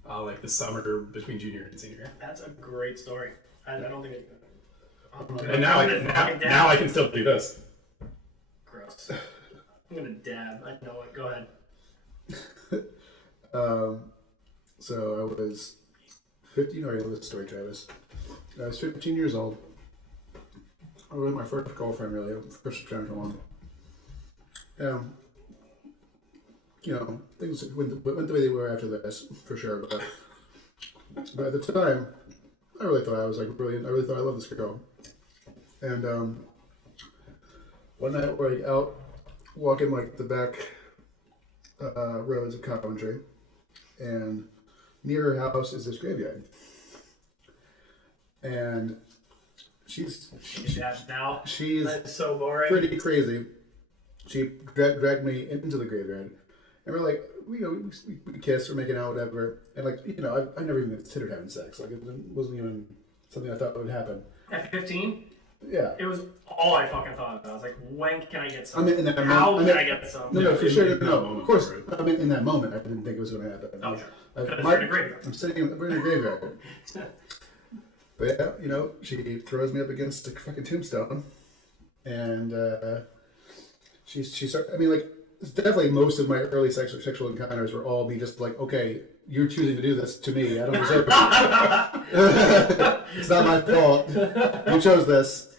like the summer between junior and senior year. That's a great story. I don't think it. And now I can still do this. Gross. I'm gonna dab. I know it. Go ahead. So I was 15. Or this story, Travis. I was 15 years old. I was with my first girlfriend, really, first friend one. Things went the way they were after this, for sure. But at the time, I really thought I loved this girl. And one night we're out walking like the back roads of Coventry, and near her house is this graveyard. And She's now. she's That's so boring. pretty crazy. She dragged me into the graveyard, and we're like, we kissed, we're making out, whatever. And like, I never even considered having sex. Like, it wasn't even something I thought would happen. At 15, Yeah. it was all I fucking thought about. I was like, when can I get some? I mean, in that How moment, can I get some? No, for in sure. that No, moment, of course. right. I mean, in that moment, I didn't think it was going to happen. Oh, sure. Like, Because you're in a graveyard. we're in a graveyard. But yeah, she throws me up against a fucking tombstone, and she started. I mean, like, it's definitely most of my early sexual encounters were all me just like, okay, you're choosing to do this to me. I don't deserve it. It's not my fault. You chose this.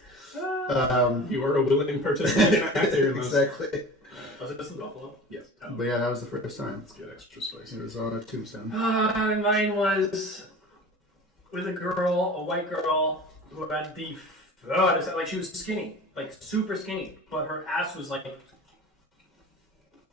You are a willing participating actor in this. Exactly. Was it this in Buffalo? Yes. But yeah, that was the first time. Let's get extra spicy. It was on a tombstone. Mine was with a girl, a white girl, who had like she was skinny, like super skinny, but her ass was like,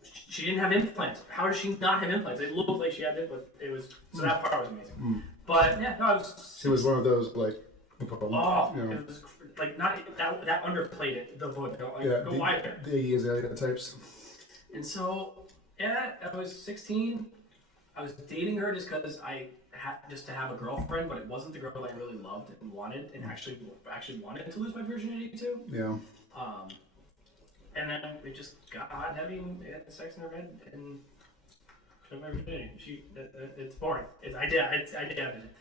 she didn't have implants. How does she not have implants? It looked like she had implants. It was, so that part was amazing. But yeah, no, it was. She was one of those like. It was like not that underplayed it. The vote, like Yeah, go wider. The Azalea types. And so, yeah, I was 16. I was dating her just because I had just to have a girlfriend, but it wasn't the girl I really loved and wanted, and actually wanted to lose my virginity to. Yeah. And then we just got hot and heavy and had sex in her bed and took my virginity. It's boring. I did it.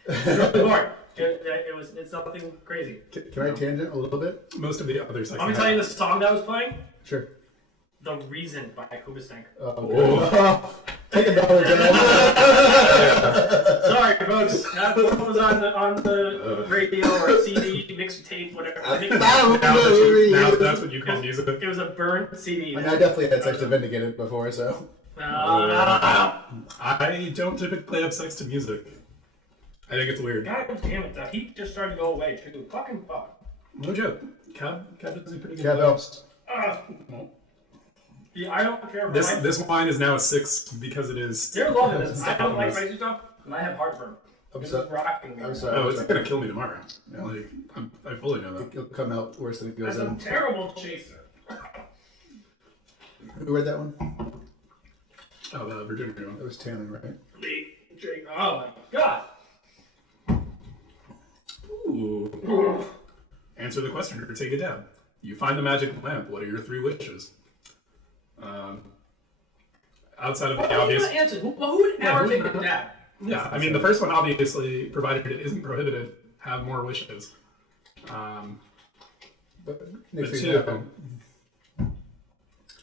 It's really boring. It's nothing crazy. Can I tangent a little bit? Most of the other sex. Let me tell you the song that I was playing. Sure. The Reason by Hoobastank. Take $1, guys. Sorry, folks. That was on the radio or CD, mixtape, whatever. Now that's what you call music. It was a burnt CD. I mean, I definitely had sex to vindicate it before, so. I don't typically have sex to music. I think it's weird. God damn it, the heat just started to go away too. Fucking fuck. No joke. Cab does a pretty good Cab job. helps. Yeah, I don't care. This wine is now a 6 because it is. They're loving this. I don't like spicy stuff, and I have heartburn. I'm It's sorry. rocking me. I'm sorry. Oh, it's gonna kill me tomorrow. Yeah. Like I fully know that. It'll come out worse than it goes That's a in. terrible chaser. Who read that one? Oh, the Virginia That one. was Tanner, right? Oh my god. Ooh. Answer the question or take a dab. You find the magic lamp. What are your 3 wishes? Outside of the obvious. Answer. Who would ever take a dab? Yeah, I mean the first one obviously, provided it isn't prohibited, have more wishes. But The next thing 2. you know,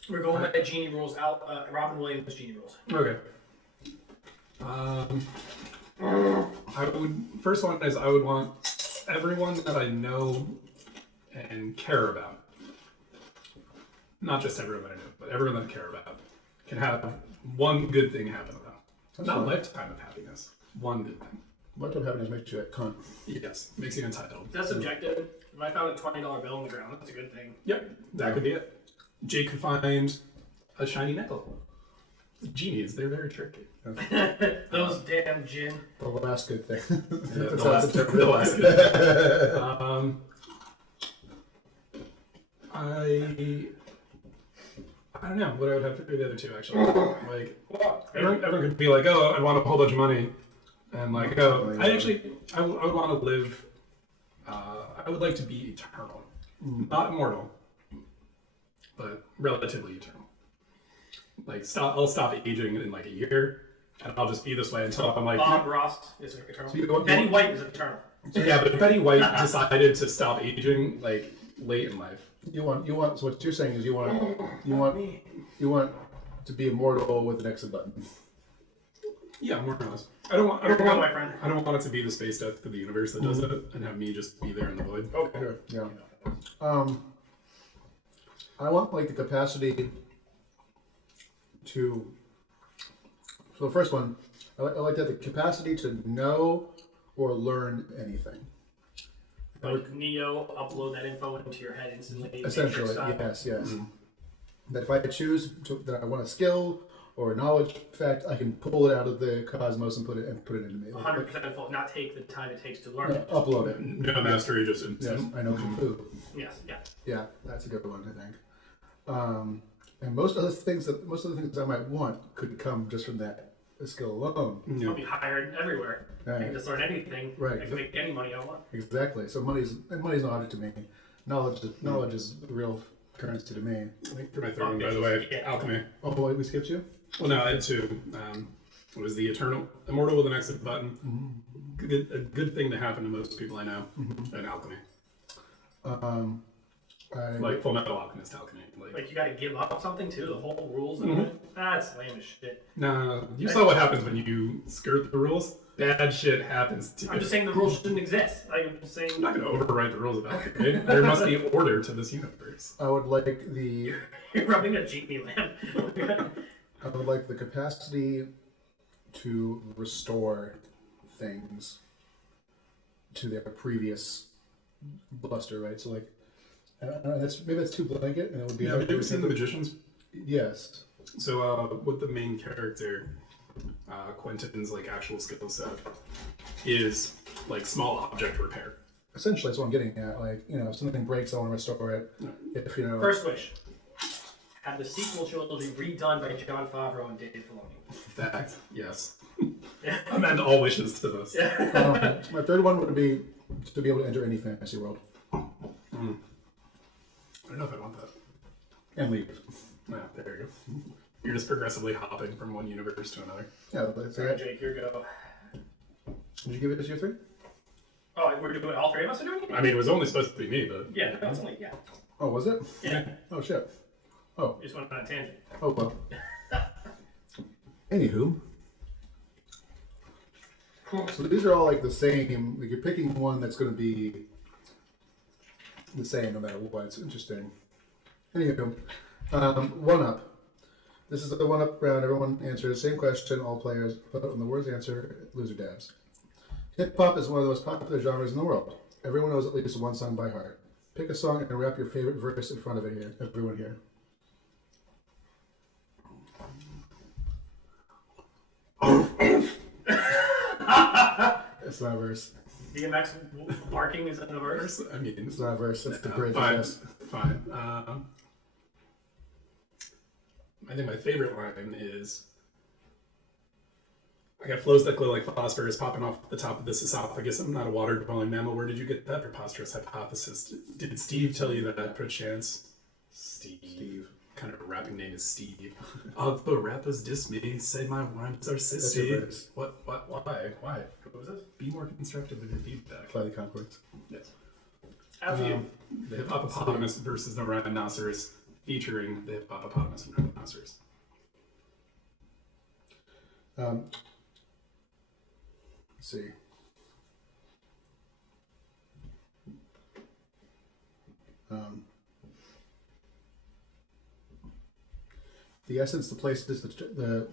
We're going by Genie rules. Robin Williams Genie rules. Okay. First one is I would want everyone that I know and care about, not just everyone that I know, but everyone that I care about, can have one good thing happen to them. Not a lifetime of happiness. One good thing. what will happen is make you a cunt. Yes, makes you entitled. That's subjective. If I found a $20 bill on the ground, that's a good thing. Yep, that could be it. Jake could find a shiny nickel. Genies, they're very tricky. Those damn gin. The last good thing. The That's last how it's good I don't know what I would have to do the other 2 actually. Like everyone could be like, oh, I want a whole bunch of money, and like, oh, I would want to live. I would like to be eternal, not immortal, but relatively eternal. Like I'll stop aging in like a year, and I'll just be this way until I'm like. Bob Ross is eternal. So Betty White is eternal. Yeah, but Betty White decided to stop aging like late in life. You want. So what you're saying is you want to be immortal with an exit button. Yeah, more or less. I don't want it to be the space death for the universe that does it, and have me just be there in the void. Okay. Sure. Yeah. I want like the capacity to. So the first one, I like to have the capacity to know or learn anything. Like Neo, upload that info into your head instantly. Essentially, Matrix style. yes. That if I choose that I want a skill or knowledge fact, I can pull it out of the cosmos and put it into me. 100% full. Not take the time it takes to learn No, it. upload it. No mastery, just Yes, instant. I know Kung Fu. Yes, yeah. Yeah, that's a good one, I think. And most of the things I might want could come just from that skill alone. I'll be hired everywhere. I Right. can just learn anything. Right. I can make any money I want. Exactly. So money's no object to me. Knowledge is the real currency to me. I think for my third one, by the way, Yeah. alchemy. Oh boy, we skipped you. Well, no, I had two. It was the immortal with an exit button. A good thing to happen to most people I know. And alchemy, like Full Metal Alchemist alchemy. Like you gotta give up something too, the whole rules of it. That's lame as shit. Nah, you saw what happens when you skirt the rules. Bad shit happens to you. I'm just saying the rules shouldn't exist. Like, I'm just saying. I'm not going to override the rules of alchemy. There must be order to this universe. I would like the You're rubbing a genie lamp. I would like the capacity to restore things to their previous luster, right? So like, I don't know, maybe that's too blanket, and it would be. Yeah, have you ever seen The Magicians? Yes. So with the main character, Quentin's like actual skill set is like small object repair. Essentially, that's what I'm getting at. Like, if something breaks, I want to restore it. If First wish. Have the sequel trilogy redone by Jon Favreau and Dave Filoni. Fact, yes. Amend all wishes to this. My third one would be to be able to enter any fantasy world I don't know if I want that. and leave. Yeah, there you go. You're just progressively hopping from one universe to another. Yeah, let's Sorry, Jake, your go. Did you give it as your three? Oh, we're doing all three of us are doing it? I mean, it was only supposed to be me, but Yeah, no, it's only, yeah. Oh, was it? Yeah. Oh shit. Oh. You just went on a tangent. Oh well. Anywho. So these are all like the same. Like you're picking one that's going to be the same no matter what. It's interesting. Anywho, one up. This is the one up round. Everyone answers the same question. All players put on the worst answer. Loser dabs. Hip hop is one of the most popular genres in the world. Everyone knows at least one song by heart. Pick a song and rap your favorite verse in front of it here. Everyone here. It's not a verse. DMX barking is in the verse. I mean, It's not a verse. That's the bridge. fine. Yes. Fine. I think my favorite line is, I got flows that glow like phosphorus popping off the top of this esophagus. I'm not a water-dwelling mammal. Where did you get that preposterous hypothesis? Did Steve tell you that perchance? Steve. Kind of rapping name is Steve. The rappers diss me, say my rhymes are That's your sissy. verse. What? Why? What was this? Be more constructive with your feedback. Fly the Concords. Yes. After you. The hippopotamus versus the rhinoceros, featuring the hippopotamus and rhinoceros. Let's see. The essence, the place is the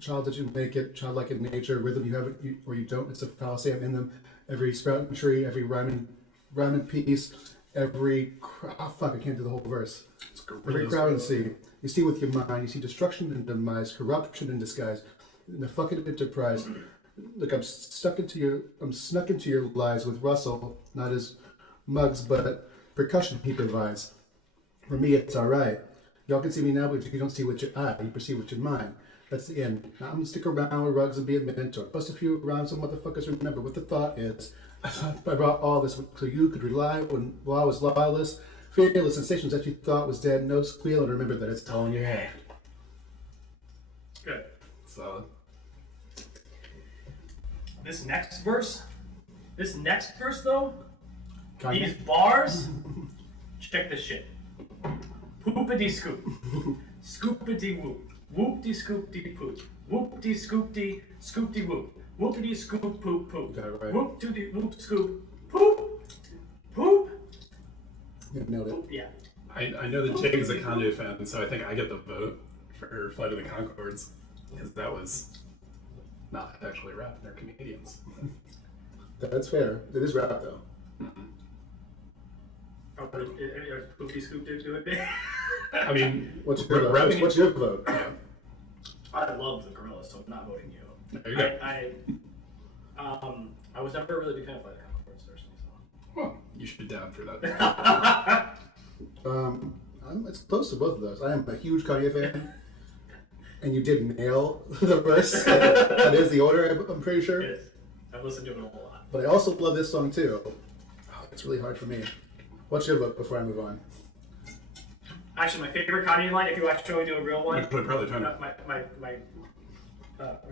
child that you make it, childlike in nature, rhythm you have it or you don't. It's a fallacy I'm in them. Every sprouting tree, every rhyming piece, every fuck, I can't do the whole verse. Every crowd and sea. You see with your mind, you see destruction and demise, corruption in disguise, in the fucking enterprise. Look, I'm snuck into your lies with Russell, not his mugs, but percussion he provides. For me, it's alright. Y'all can see me now, but you don't see with your eye. You perceive with your mind. That's the end. Now I'm gonna stick around with rugs and be a mentor. Bust a few rhymes so motherfuckers remember what the thought is. I brought all this so you could rely while I was lawless. Fearless sensations that you thought was dead. No squeal, and remember that it's all in your head. Good. Solid. This next verse though, Kanye? these bars, check this shit. Poopity scoop, scoopity whoop, whoopty scoopty poop, whoopty scoopty scoopty whoop, whoopity scoop poop poop, Got it right. whoop doody whoop scoop, poop, poop. You nailed it. Yeah. I know that Jake is a Kanye fan, so I think I get the vote for Flight of the Conchords, because that was not actually rap, they're comedians. That's fair. It is rap though. Oh, but poopty scoop do it. I mean, What's your vote? rapping What's your vote? Yeah. I love the Gorillas, so I'm not voting you. There you go. I was never really a big fan of Flight of the Conchords, personally. Well, you should dab for that. It's close to both of those. I am a huge Kanye fan, and you did nail the verse. That is the order, I'm pretty sure. It is. I've listened to it a whole lot. But I also love this song too. Oh, it's really hard for me. What's your vote before I move on? Actually, my favorite Kanye line, if you actually do a real one, I'd probably try to. my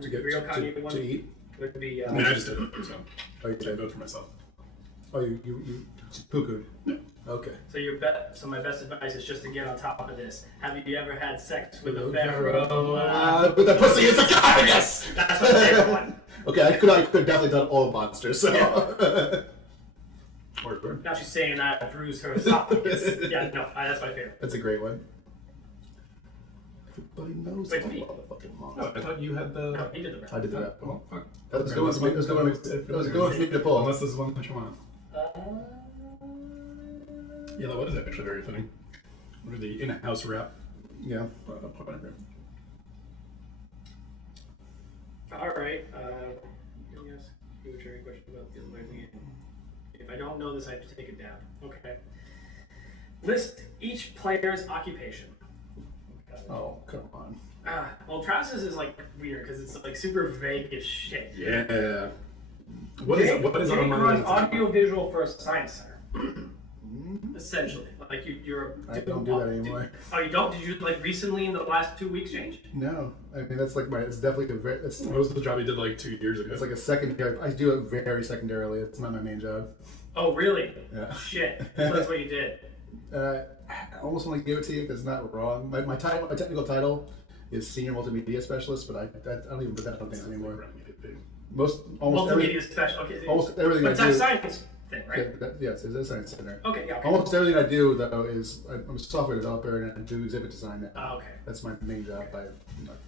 To get real Kanye one to eat? would be. I mean, I just did it, so Oh, you I did? vote for myself. Oh, you poo-pooed? Yeah. Okay. So my best advice is just to get on top of this. Have you ever had sex with a Pharaoh. pharaoh? With the pussy is a god, yes! That's my favorite one. Okay, I could definitely done all the monsters, so. Yeah. Or Now she's saying I bruised her esophagus. Yeah, no, that's my favorite. That's a great one. Everybody knows Wait, all me. the fucking Oh, monsters. I thought you had the. No, he did the rap. I did the rap. Oh, fuck. That was a good one for me. That was a good one for me to pull. Unless this is one that you want. Yeah, that was actually very funny. Or the in-house rap. Yeah. Whatever. All right. Let me ask you a trivia question about the game. If I don't know this, I have to take it down. Okay. List each player's occupation. Oh, come on. Well, Travis's is like weird because it's like super vague as shit. Yeah. What is it? What is Jake online? runs audiovisual for a science center. Essentially, like you're. I don't do that anymore. Oh, you don't? Did you like recently in the last 2 weeks change? No, I mean that's like it's definitely a very. What was the job you did like 2 years ago? It's like a secondary. I do it very secondarily. It's not my main job. Oh, really? Yeah. Shit. That's what you did. I almost want to give it to you because it's not wrong. My technical title is senior multimedia specialist, but I don't even put that on things anymore. Almost Multimedia special. Okay. almost everything But I it's do. a science thing, right? Yes, it's a science center. Okay. Yeah. Okay. Almost everything I do though is I'm a software developer and I do exhibit design now. Oh, okay. That's my main job by a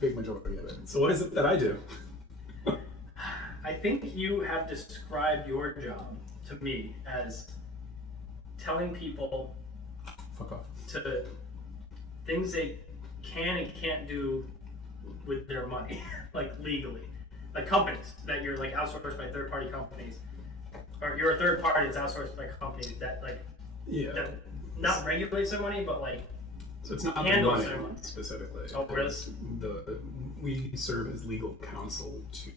big majority of it. So what is it that I do? I think you have described your job to me as telling people Fuck off. to things they can and can't do with their money, like legally. Like companies that you're like outsourced by third-party companies, or you're a third party that's outsourced by companies that like that not regulates their money, but like So it's not the handles money their money. specifically. Oh, really? It's we serve as legal counsel to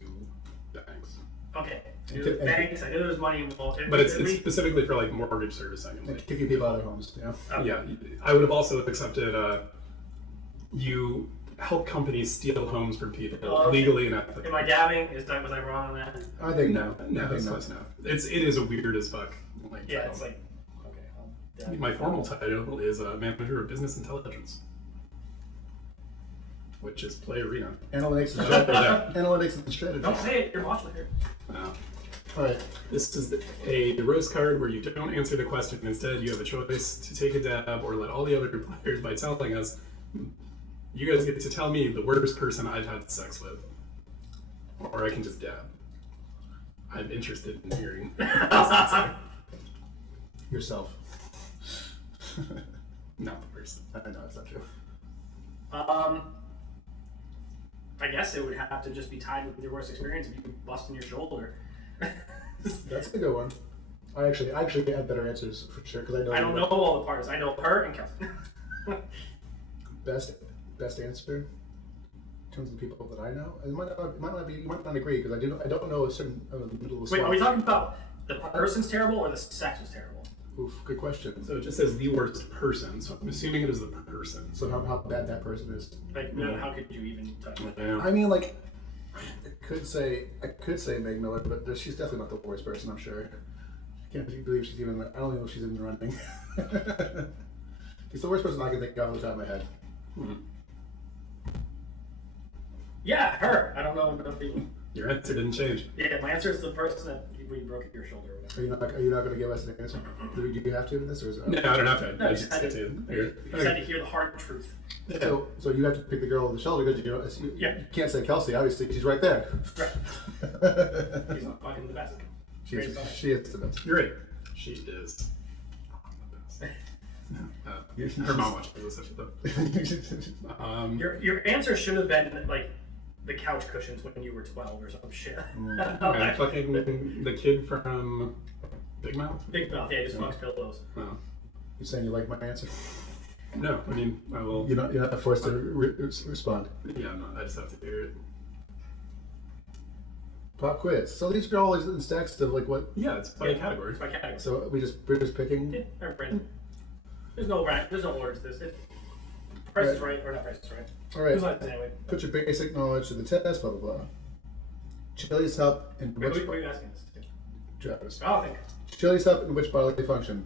banks. Okay, there's banks. I know there's money involved, But it's specifically for like mortgage servicing. And, like, Kicking people out of their homes, yeah. Okay. yeah, I would have also accepted you help companies steal homes from people Okay. legally and ethically. Am I dabbing? Was I wrong on that? I think No, I that's think close enough. It is a weird as fuck. Like, Yeah, title. it's like okay. I'll dab. My formal title is manager of business intelligence, which is play arena. Analytics and Yeah. analytics and strategy. Don't say it. Your watch will hear. All right. This is a roast card where you don't answer the question. Instead, you have a choice to take a dab or let all the other players by telling us. You guys get to tell me the worst person I've had sex with, or I can just dab. I'm interested in hearing. Yourself. Not the person. I know it's not true. I guess it would have to just be tied with your worst experience if you busting your shoulder. That's a good one. I actually have better answers for sure because I don't know all the parts. I know her and Kelsey. Best answer in terms of the people that I know. And it you might not agree because I don't know a certain middle of the Wait, are we swamp. talking about the person's terrible or the sex was terrible? Oof, good question. So it just says the worst person, so I'm assuming it is the person. So how bad that person is. Like, how could you even touch it? Yeah. I mean, like, I could say Meg Miller, but she's definitely not the worst person. I'm sure. I can't believe she's even. I don't even know if she's even running. She's the worst person I can think of off the top of my head. Yeah, her. I don't know enough people. Your answer didn't change. Yeah, my answer is the person that we broke your shoulder or whatever. Are you not going to give us an answer? Do you have to in this, or is it? No, I don't have to. No, I you just had have to, to. you just had to hear the hard truth. So you have to pick the girl with the shoulder because you can't say Kelsey. Obviously, she's right there. Right. He's not fucking the best. She is the best. You're right. She is the best. Her mom watches this episode though. Your answer should have been like the couch cushions when you were 12 or some shit. And fucking the kid from Big Mouth? Big Mouth, yeah, just fucks pillows. Oh. You saying you like my answer? No, I mean, I will. You're not forced to respond. Yeah, no, I just have to hear it. Pop quiz. So these are always in stacks of like what? Yeah, it's by category. It's by category. So we're just picking. Yeah, or random. There's no order to this. Price is right, or not Price is Right. All right. Who's last anyway? Put your basic knowledge to the test. Blah blah blah. Chilies help in Wait, which? what are you asking this to? Travis. I'll think. Chilies help in which bodily function?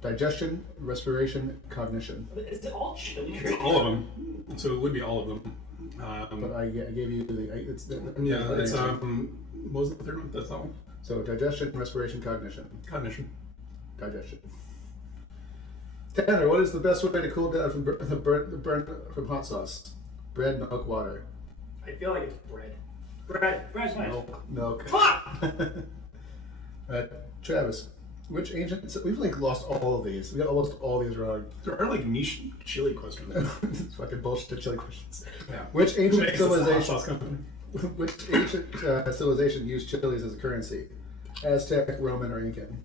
Digestion, respiration, cognition. Is it all chili? It's all of them. So it would be all of them. But I gave you the. It's the Yeah, it's answer. what was the third one? That's that one. So digestion, respiration, cognition. Cognition. Digestion. Tanner, what is the best way to cool down from the burn from hot sauce? Bread, milk, water. I feel like it's bread. Bread's nice. Milk. Fuck! Travis, which ancient? We've like lost all of these. We got almost all these wrong. There are like niche chili questions. It's fucking bullshit chili questions. Yeah. Which Who ancient makes this a hot civilization? sauce company? Which ancient civilization used chilies as a currency? Aztec, Roman, or Incan?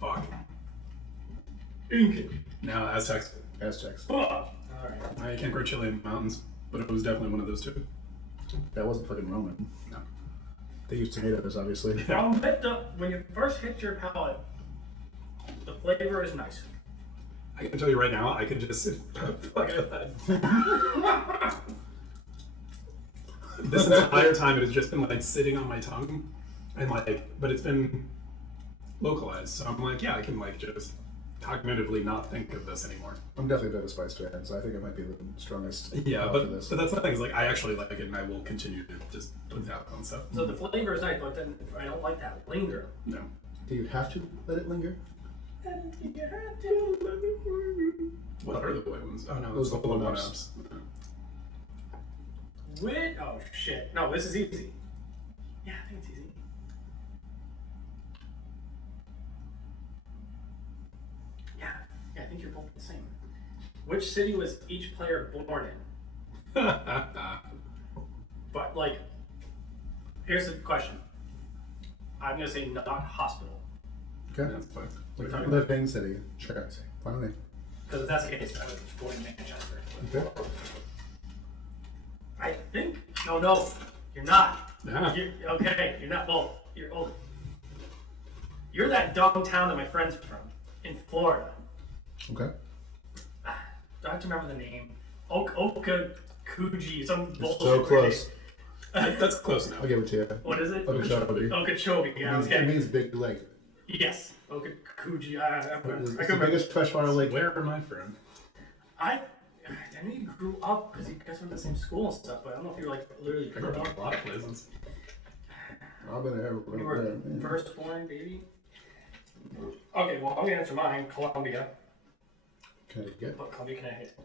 Fuck. Incan. Now Aztecs. Aztecs. Fuck! Alright. I can't grow chili in the mountains, but it was definitely one of those two. That wasn't fucking Roman. No. They used tomatoes, obviously. When you first hit your palate, the flavor is nice. I can tell you right now, I could just sit. Fuck that. This entire time, it has just been like sitting on my tongue, and like, but it's been localized. So I'm like, yeah, I can like just cognitively not think of this anymore. I'm definitely a bit of a spice fan, so I think it might be the strongest. Yeah, for but this. that's the thing is like I actually like it, and I will continue to just put that on stuff. So the flavor is nice, but then I don't like that linger. No. Do you have to let it linger? What are the white ones? Oh no, Those those are are the the one ups. ups. Oh shit. No, this is easy. Yeah, I think it's easy. Yeah, I think you're both the same. Which city was each player born in? But like, here's the question. I'm gonna say not hospital. Okay. That's fine. Like talking living city. Sure. Finally. Because if that's the case, I was born in Manchester. Okay. I think. No, you're not. Yeah. Okay, you're not. Well, you're old. You're that dumb town that my friend's from in Florida. Okay. I have to remember the name. Okakuji, some bullshit. So close. That's close enough. I'll give it to you. What is it? Okeechobee. Okeechobee. Yeah. It Okay. means big lake. Yes. Okakuji. I It's couldn't the remember. biggest freshwater lake. Where am I from? I knew you grew up because you guys went to the same school and stuff, but I don't know if you were like literally I grew grew up up. in a lot of places. I've been there. You were firstborn baby. Okay, well I'm gonna answer mine. Columbia, Connecticut. but Columbia, Connecticut.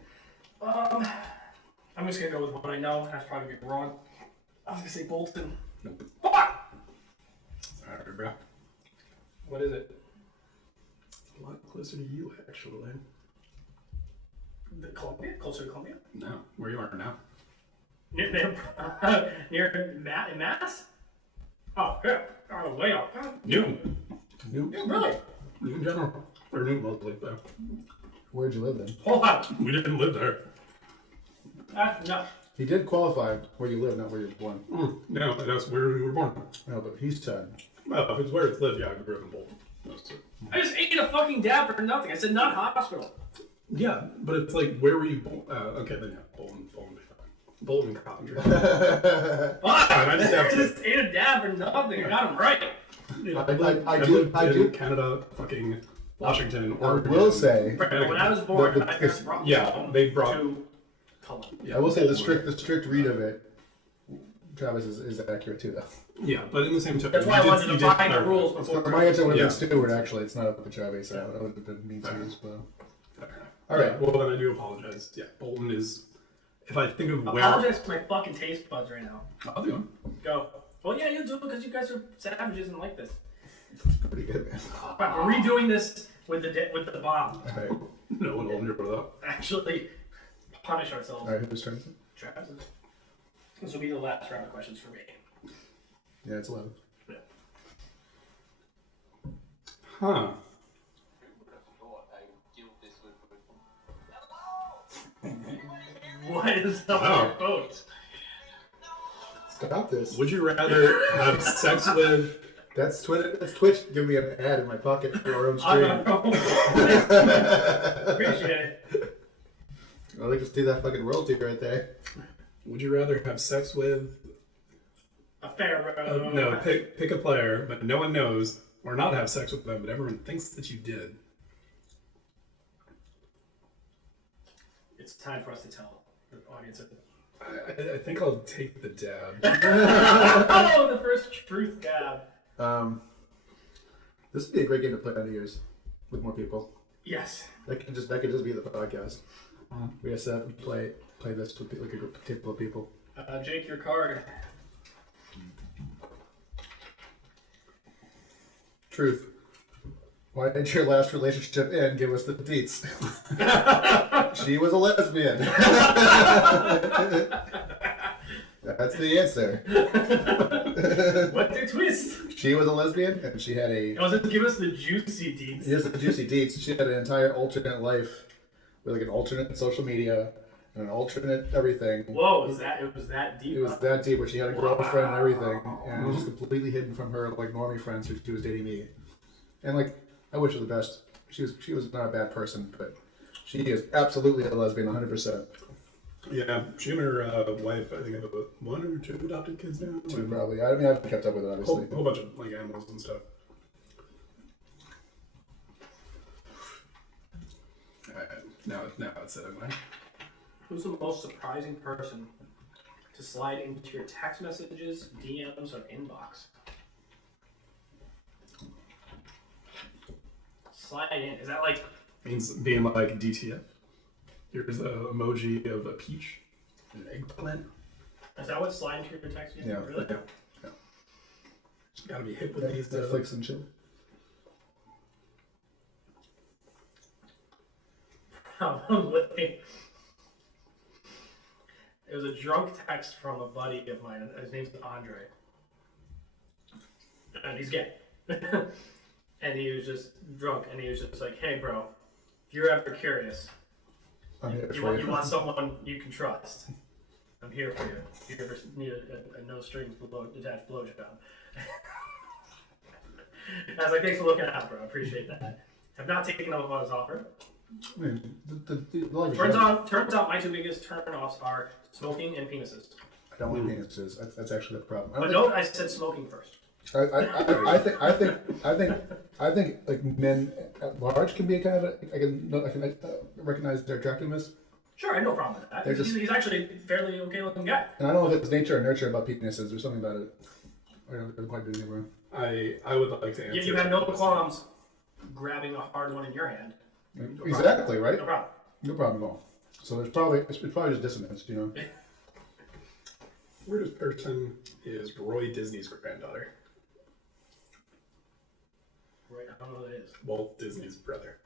I'm just gonna go with what I know. That's probably gonna be wrong. I was gonna say Bolton. Nope. Fuck! Sorry, bro. What is it? A lot closer to you, actually. The Columbia? Closer to Columbia? No, where you are now. Near Mass? Oh, yeah. Oh, way up. Newton. Nope. Really? Newton General. Or Newton mostly, though. Where'd you live then? Hold on. We didn't live there. No. He did qualify where you live, not where you were born. No, that's where we were born. No, but he's 10. Well, if it's where it's lived, yeah, I grew up in Bolton. I just ate a fucking dab for nothing. I said not hospital. Yeah, but it's like, where were you born? Okay, then yeah, Bolton. Bolton, Coventry. Fuck! I just have to- just ate a dab for nothing. I got him right. I do. Canada, fucking Washington, I Oregon. will say, When I was born, The- my parents brought me yeah, home they brought- to Columbia. I will say the strict read of it, Travis is accurate too, though. Yeah, but in the same token, That's why I you wanted did to find the clarify. rules before. My answer would have Yeah. been Stewart, actually. It's not up to Travis, so that would have been mean to Fair. you as well. Fair enough. All right. Yeah, well, then I do apologize. Yeah, Bolton is. If I think of where. Apologize for my fucking taste buds right now. I'll do them. Go. Well, yeah, you do because you guys are savages and like this. Pretty good, man. Right, we're redoing this with the bomb. All right. No one will hear that. Actually, punish ourselves. All right, who's turn is it? Travis's. This will be the last round of questions for me. Yeah, it's 11. Yeah. Huh. What is up Wow. with your boat? Stop this. Would you rather have sex with... That's Twitter. That's Twitch. Give me an ad in my pocket for our own stream. Appreciate it. I'll just do that fucking royalty right there. Would you rather have sex with... A pharaoh. no, pick a player, but no one knows, or not have sex with them, but everyone thinks that you did. It's time for us to tell the audience. I think I'll take the dab. Oh, the first truth dab. This would be a great game to play on New Year's with more people. Yes. That could just be the podcast. We just set up and play this with like a group of people. Jake, your card. Truth. Why did your last relationship end? Give us the deets. She was a lesbian. That's the answer. What the twist? She was a lesbian and she had a... Oh, give us the juicy deeds. Here's the juicy deets. She had an entire alternate life with like an alternate social media and an alternate everything. Whoa, it was that deep? It was that deep where she had a girlfriend and everything, and it was just completely hidden from her like normie friends who she was dating me. And like, I wish her the best. She was not a bad person, but she is absolutely a lesbian, 100%. Yeah, she and her wife, I think, have one or two adopted kids now. Two probably. I mean, I haven't kept up with it, obviously. Whole bunch of like animals and stuff. Now it's set in line. Who's the most surprising person to slide into your text messages, DMs, or inbox? Slide in. Is that like... Means being like DTF. Here's an emoji of a peach, an eggplant. Is that what slide into your text means? Yeah. Really? Yeah. Gotta be hip with these. Netflix and chill. Probably. It was a drunk text from a buddy of mine. His name's Andre. And he's gay. And he was just drunk, and he was just like, "Hey, bro, if you're ever curious, I'm here you for you. want someone you can trust, I'm here for you. If you ever need a no strings attached blowjob." I was like, "Thanks for looking out, bro. I appreciate that. I've not taken up on his offer." I mean, the life is Turns out my two biggest turn-offs are smoking and penises. I don't like penises. That's actually the problem. But no, I said smoking first. I think like men at large can be a kind of I can recognize their attractiveness, Sure, I have no problem with that. They're just- He's actually a fairly okay-looking guy. and I don't know if it's nature or nurture about penises. There's something about it. I don't quite do anymore. I would like to answer. You have no qualms grabbing a hard one in your hand. Exactly right. No problem. No problem at all. So it's probably just dissonance, you know. Weirdest person is Roy Disney's granddaughter. Right, I don't know who that is. Walt Disney's brother.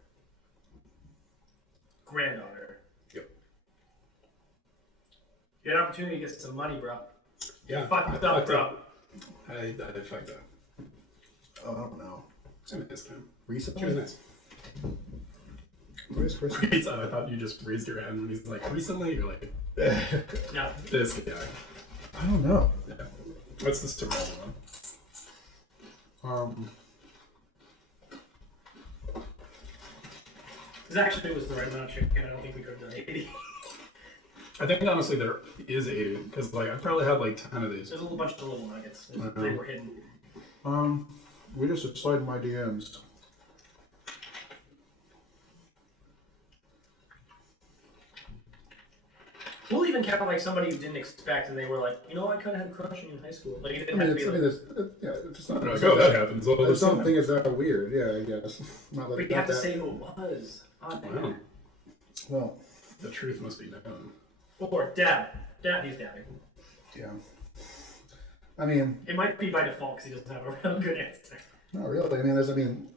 Granddaughter. Yep. You had an opportunity to get some money, bro. Yeah. Fucked up, bro. I fucked up. Oh, I don't know. I missed him. Recently, She was nice. Where's Chris? I thought you just raised your hand when he's like, recently? You're like, No. this guy. I don't know. Yeah. What's the survival one? This actually was the right amount of chicken. I don't think we could have done 80. I think honestly there is 80, because like I probably have like 10 of these. There's a little bunch of little nuggets. They were hidden. We just slide in my DMs. We'll even count like somebody you didn't expect, and they were like, you know, I kind of had a crush on you in high school. Like, it I didn't mean, have to be like, it's not. Like, oh, that happens all I the don't time. think it's that weird. Yeah, I guess. Not like but you not have to that. say who it was. On there. Wow. Well, The truth must be known. Or dad. Dad, he's dabbing. yeah. I mean, It might be by default because he doesn't have a real good answer. not really. I mean,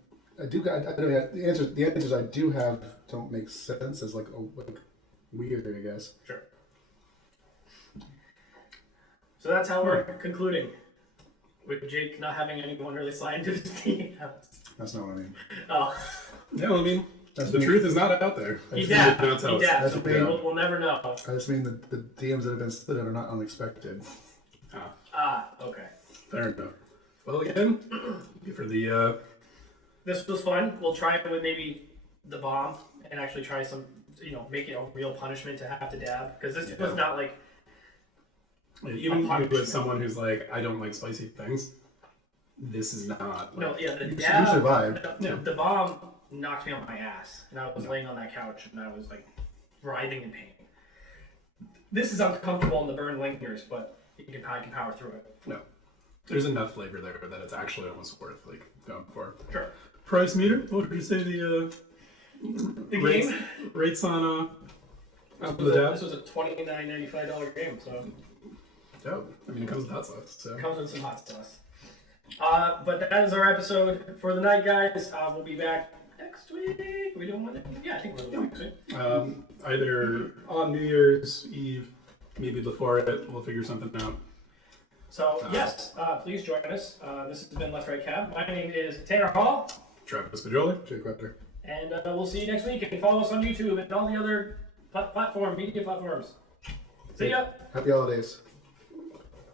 I do. I don't know. The answers I do have don't make sense as like weird, I guess. Sure. So that's how we're concluding. With Jake not having anyone really slide into his DMs. That's not what I mean. Oh. No, I mean, That's the me. truth is not out there. He Don't dabbed. tell He us. dabbed. That's So me. we'll never know. I just mean the DMs that have been slid in are not unexpected. Okay. Fair enough. Well, again, for the This was fun. We'll try it with maybe the bomb and actually try some, make it a real punishment to have to dab. Because this was not like, even with someone who's like, I don't like spicy things, this is not. no, yeah, the You dab. survived. The bomb knocked me on my ass. And I was laying on that couch and I was like writhing in pain. This is uncomfortable and the burn lingers, but I can power through it. No. There's enough flavor there that it's actually almost worth like going for. Sure. Price meter? What did you say the rates, game? rates on This the was, dab? this was a $29.95 game, so Dope. I mean, it comes with hot sauce. So. it comes with some hot sauce. But that is our episode for the night, guys. We'll be back next week. Are we doing Monday? Yeah, I think we're doing next week. Either on New Year's Eve, maybe before it, we'll figure something out. So, yes, please join us. This has been Left Right Cab. My name is Tanner Hall, Travis Pajoli. Jake Webster. and we'll see you next week. And follow us on YouTube and all the other media platforms. See ya! Happy holidays.